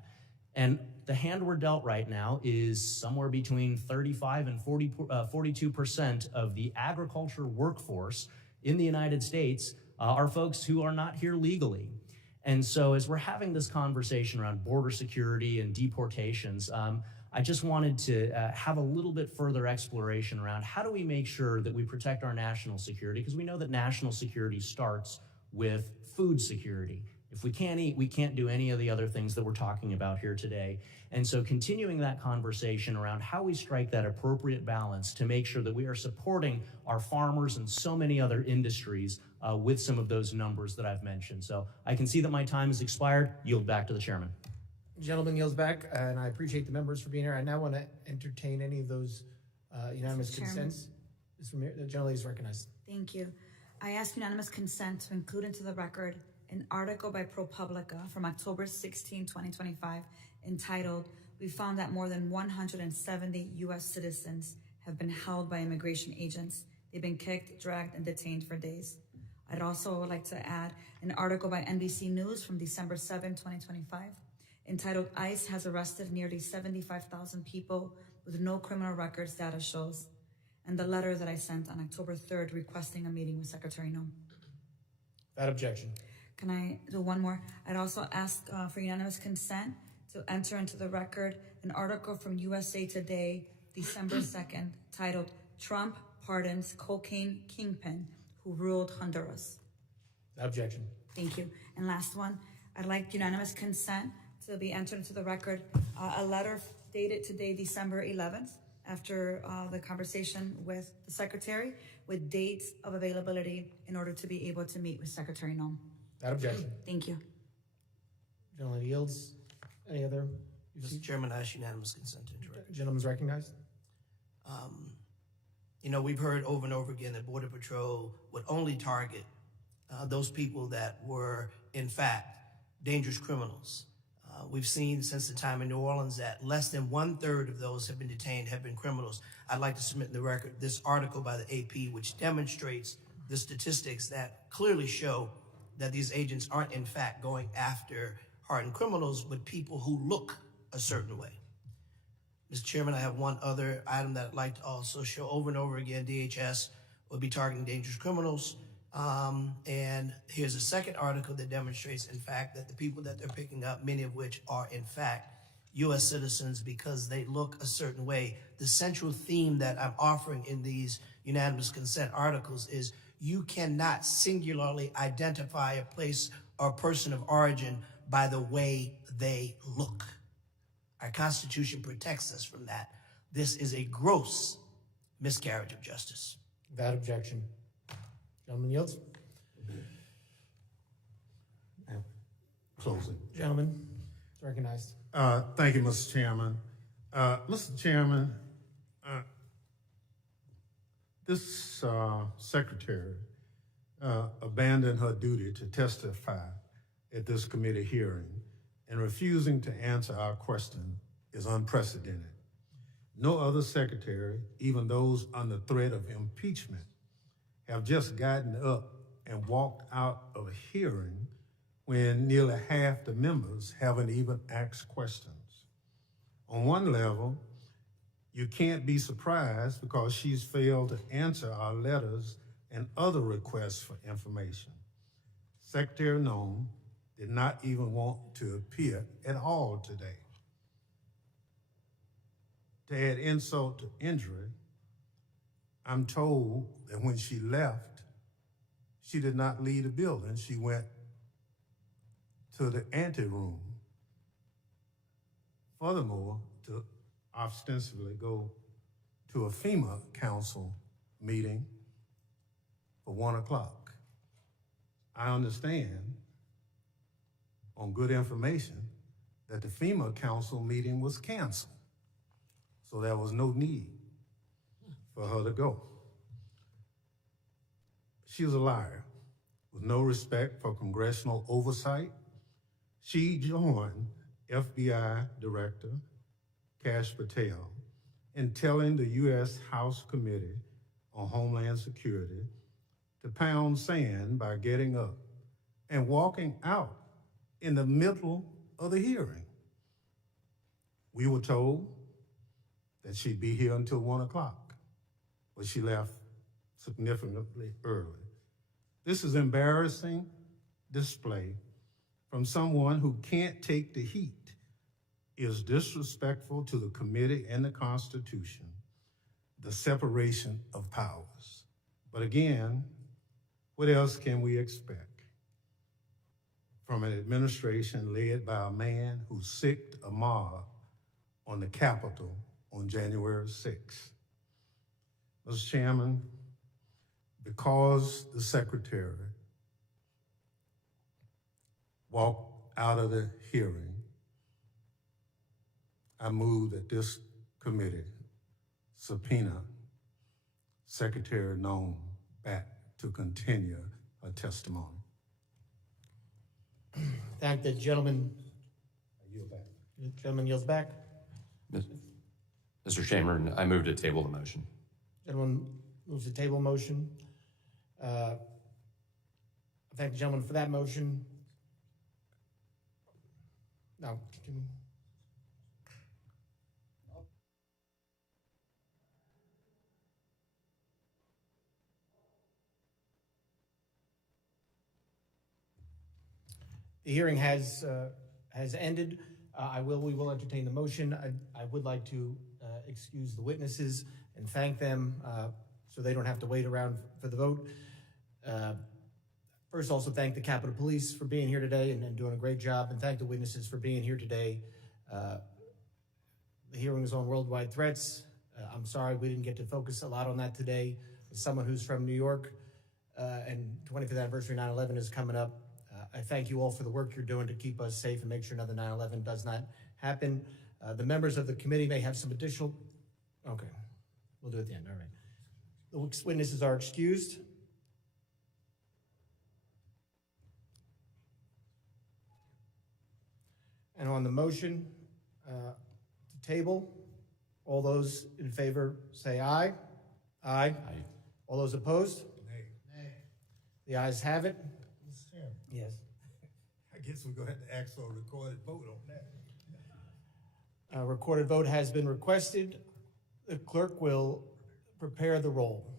And the hand we're dealt right now is somewhere between 35 and 42% of the agriculture workforce in the United States are folks who are not here legally. And so as we're having this conversation around border security and deportations, I just wanted to have a little bit further exploration around how do we make sure that we protect our national security, because we know that national security starts with food security. If we can't eat, we can't do any of the other things that we're talking about here today. And so continuing that conversation around how we strike that appropriate balance to make sure that we are supporting our farmers and so many other industries with some of those numbers that I've mentioned. So I can see that my time has expired. Yield back to the chairman. Gentleman yields back, and I appreciate the members for being here. I now want to entertain any of those unanimous consents. The gentleman is recognized. Thank you. I ask unanimous consent to include into the record an article by ProPublica from October 16, 2025, entitled, "We found that more than 170 U.S. citizens have been held by immigration agents. They've been kicked, dragged, and detained for days." I'd also like to add an article by NBC News from December 7, 2025, entitled, "ICE has arrested nearly 75,000 people with no criminal records, data shows," and the letter that I sent on October 3rd requesting a meeting with Secretary Noem. Without objection. Can I do one more? I'd also ask for unanimous consent to enter into the record an article from USA Today, December 2nd, titled, "Trump Pardons Cocaine Kingpin Who Ruled Honduras." Without objection. Thank you. And last one, I'd like unanimous consent to be entered into the record a letter dated today, December 11th, after the conversation with the Secretary, with dates of availability in order to be able to meet with Secretary Noem. Without objection. Thank you. Gentleman yields. Any other? Mr. Chairman, I ask unanimous consent to interrupt. Gentleman's recognized. We've heard over and over again that Border Patrol would only target those people that were, in fact, dangerous criminals. We've seen since the time in New Orleans that less than 1/3 of those have been detained have been criminals. I'd like to submit in the record this article by the AP, which demonstrates the statistics that clearly show that these agents aren't, in fact, going after hardened criminals, but people who look a certain way. Mr. Chairman, I have one other item that I'd like to also show over and over again. DHS will be targeting dangerous criminals. And here's a second article that demonstrates, in fact, that the people that they're picking up, many of which are, in fact, U.S. citizens because they look a certain way. The central theme that I'm offering in these unanimous consent articles is you cannot singularly identify a place or person of origin by the way they look. Our Constitution protects us from that. This is a gross miscarriage of justice. Without objection. Gentleman yields. Closing. Gentleman, recognized. Thank you, Mr. Chairman. Mr. Chairman, this secretary abandoned her duty to testify at this committee hearing, and refusing to answer our question is unprecedented. No other secretary, even those under threat of impeachment, have just gotten up and walked out of a hearing when nearly half the members haven't even asked questions. On one level, you can't be surprised because she's failed to answer our letters and other requests for information. Secretary Noem did not even want to appear at all today. To add insult to injury, I'm told that when she left, she did not leave the building. She went to the anteroom. Furthermore, to ostensibly go to a FEMA council meeting for 1 o'clock. I understand on good information that the FEMA council meeting was canceled. So there was no need for her to go. She was a liar with no respect for congressional oversight. She joined FBI Director Kash Patel in telling the U.S. House Committee on Homeland Security to pound sand by getting up and walking out in the middle of the hearing. We were told that she'd be here until 1 o'clock, but she left significantly early. This is embarrassing display from someone who can't take the heat, is disrespectful to the committee and the Constitution, the separation of powers. But again, what else can we expect from an administration led by a man who sicked a mob on the Capitol on January 6th? Mr. Chairman, because the secretary walked out of the hearing, I move that this committee subpoena Secretary Noem back to continue her testimony. Thank the gentleman. I yield back. The gentleman yields back. Mr. Chairman, I move to table the motion. Gentleman moves the table motion. I thank the gentleman for that motion. Now, the hearing has ended. We will entertain the motion. I would like to excuse the witnesses and thank them so they don't have to wait around for the vote. First, also thank the Capitol Police for being here today and doing a great job, and thank the witnesses for being here today. The hearing is on worldwide threats. I'm sorry we didn't get to focus a lot on that today. As someone who's from New York, and 25th anniversary 9/11 is coming up, I thank you all for the work you're doing to keep us safe and make sure another 9/11 does not happen. The members of the committee may have some additional, okay, we'll do it at the end, all right. The witnesses are excused. And on the motion to table, all those in favor say aye. Aye. Aye. All those opposed? Nay. The ayes have it. Yes. I guess we're gonna have to ask for a recorded vote on that. A recorded vote has been requested. The clerk will prepare the roll.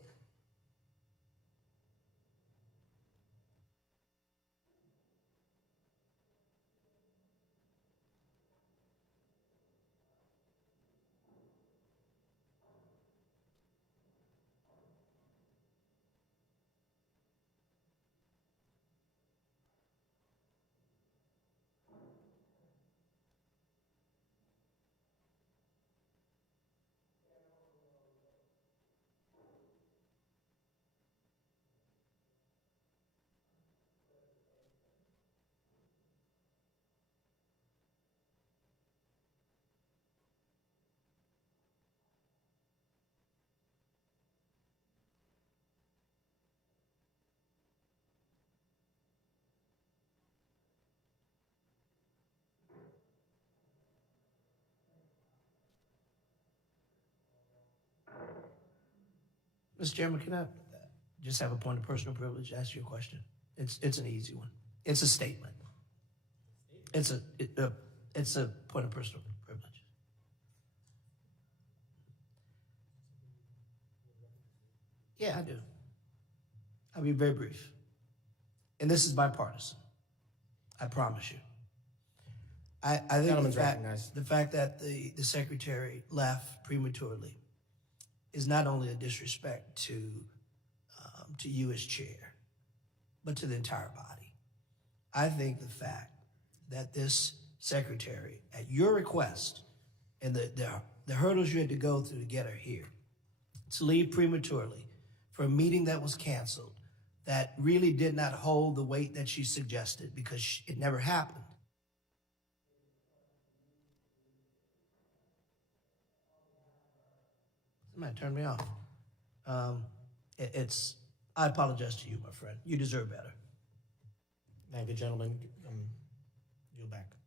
Mr. Chairman, can I just have a point of personal privilege to ask you a question? It's an easy one. It's a statement. It's a point of personal privilege. Yeah, I do. I'll be very brief. And this is bipartisan. I promise you. I think Gentleman's recognized. the fact that the secretary left prematurely is not only a disrespect to you as chair, but to the entire body. I think the fact that this secretary, at your request, and the hurdles you had to go through to get her here, to leave prematurely for a meeting that was canceled, that really did not hold the weight that she suggested because it never happened. Somebody turned me off. I apologize to you, my friend. You deserve better. Thank you, gentlemen. Yield back.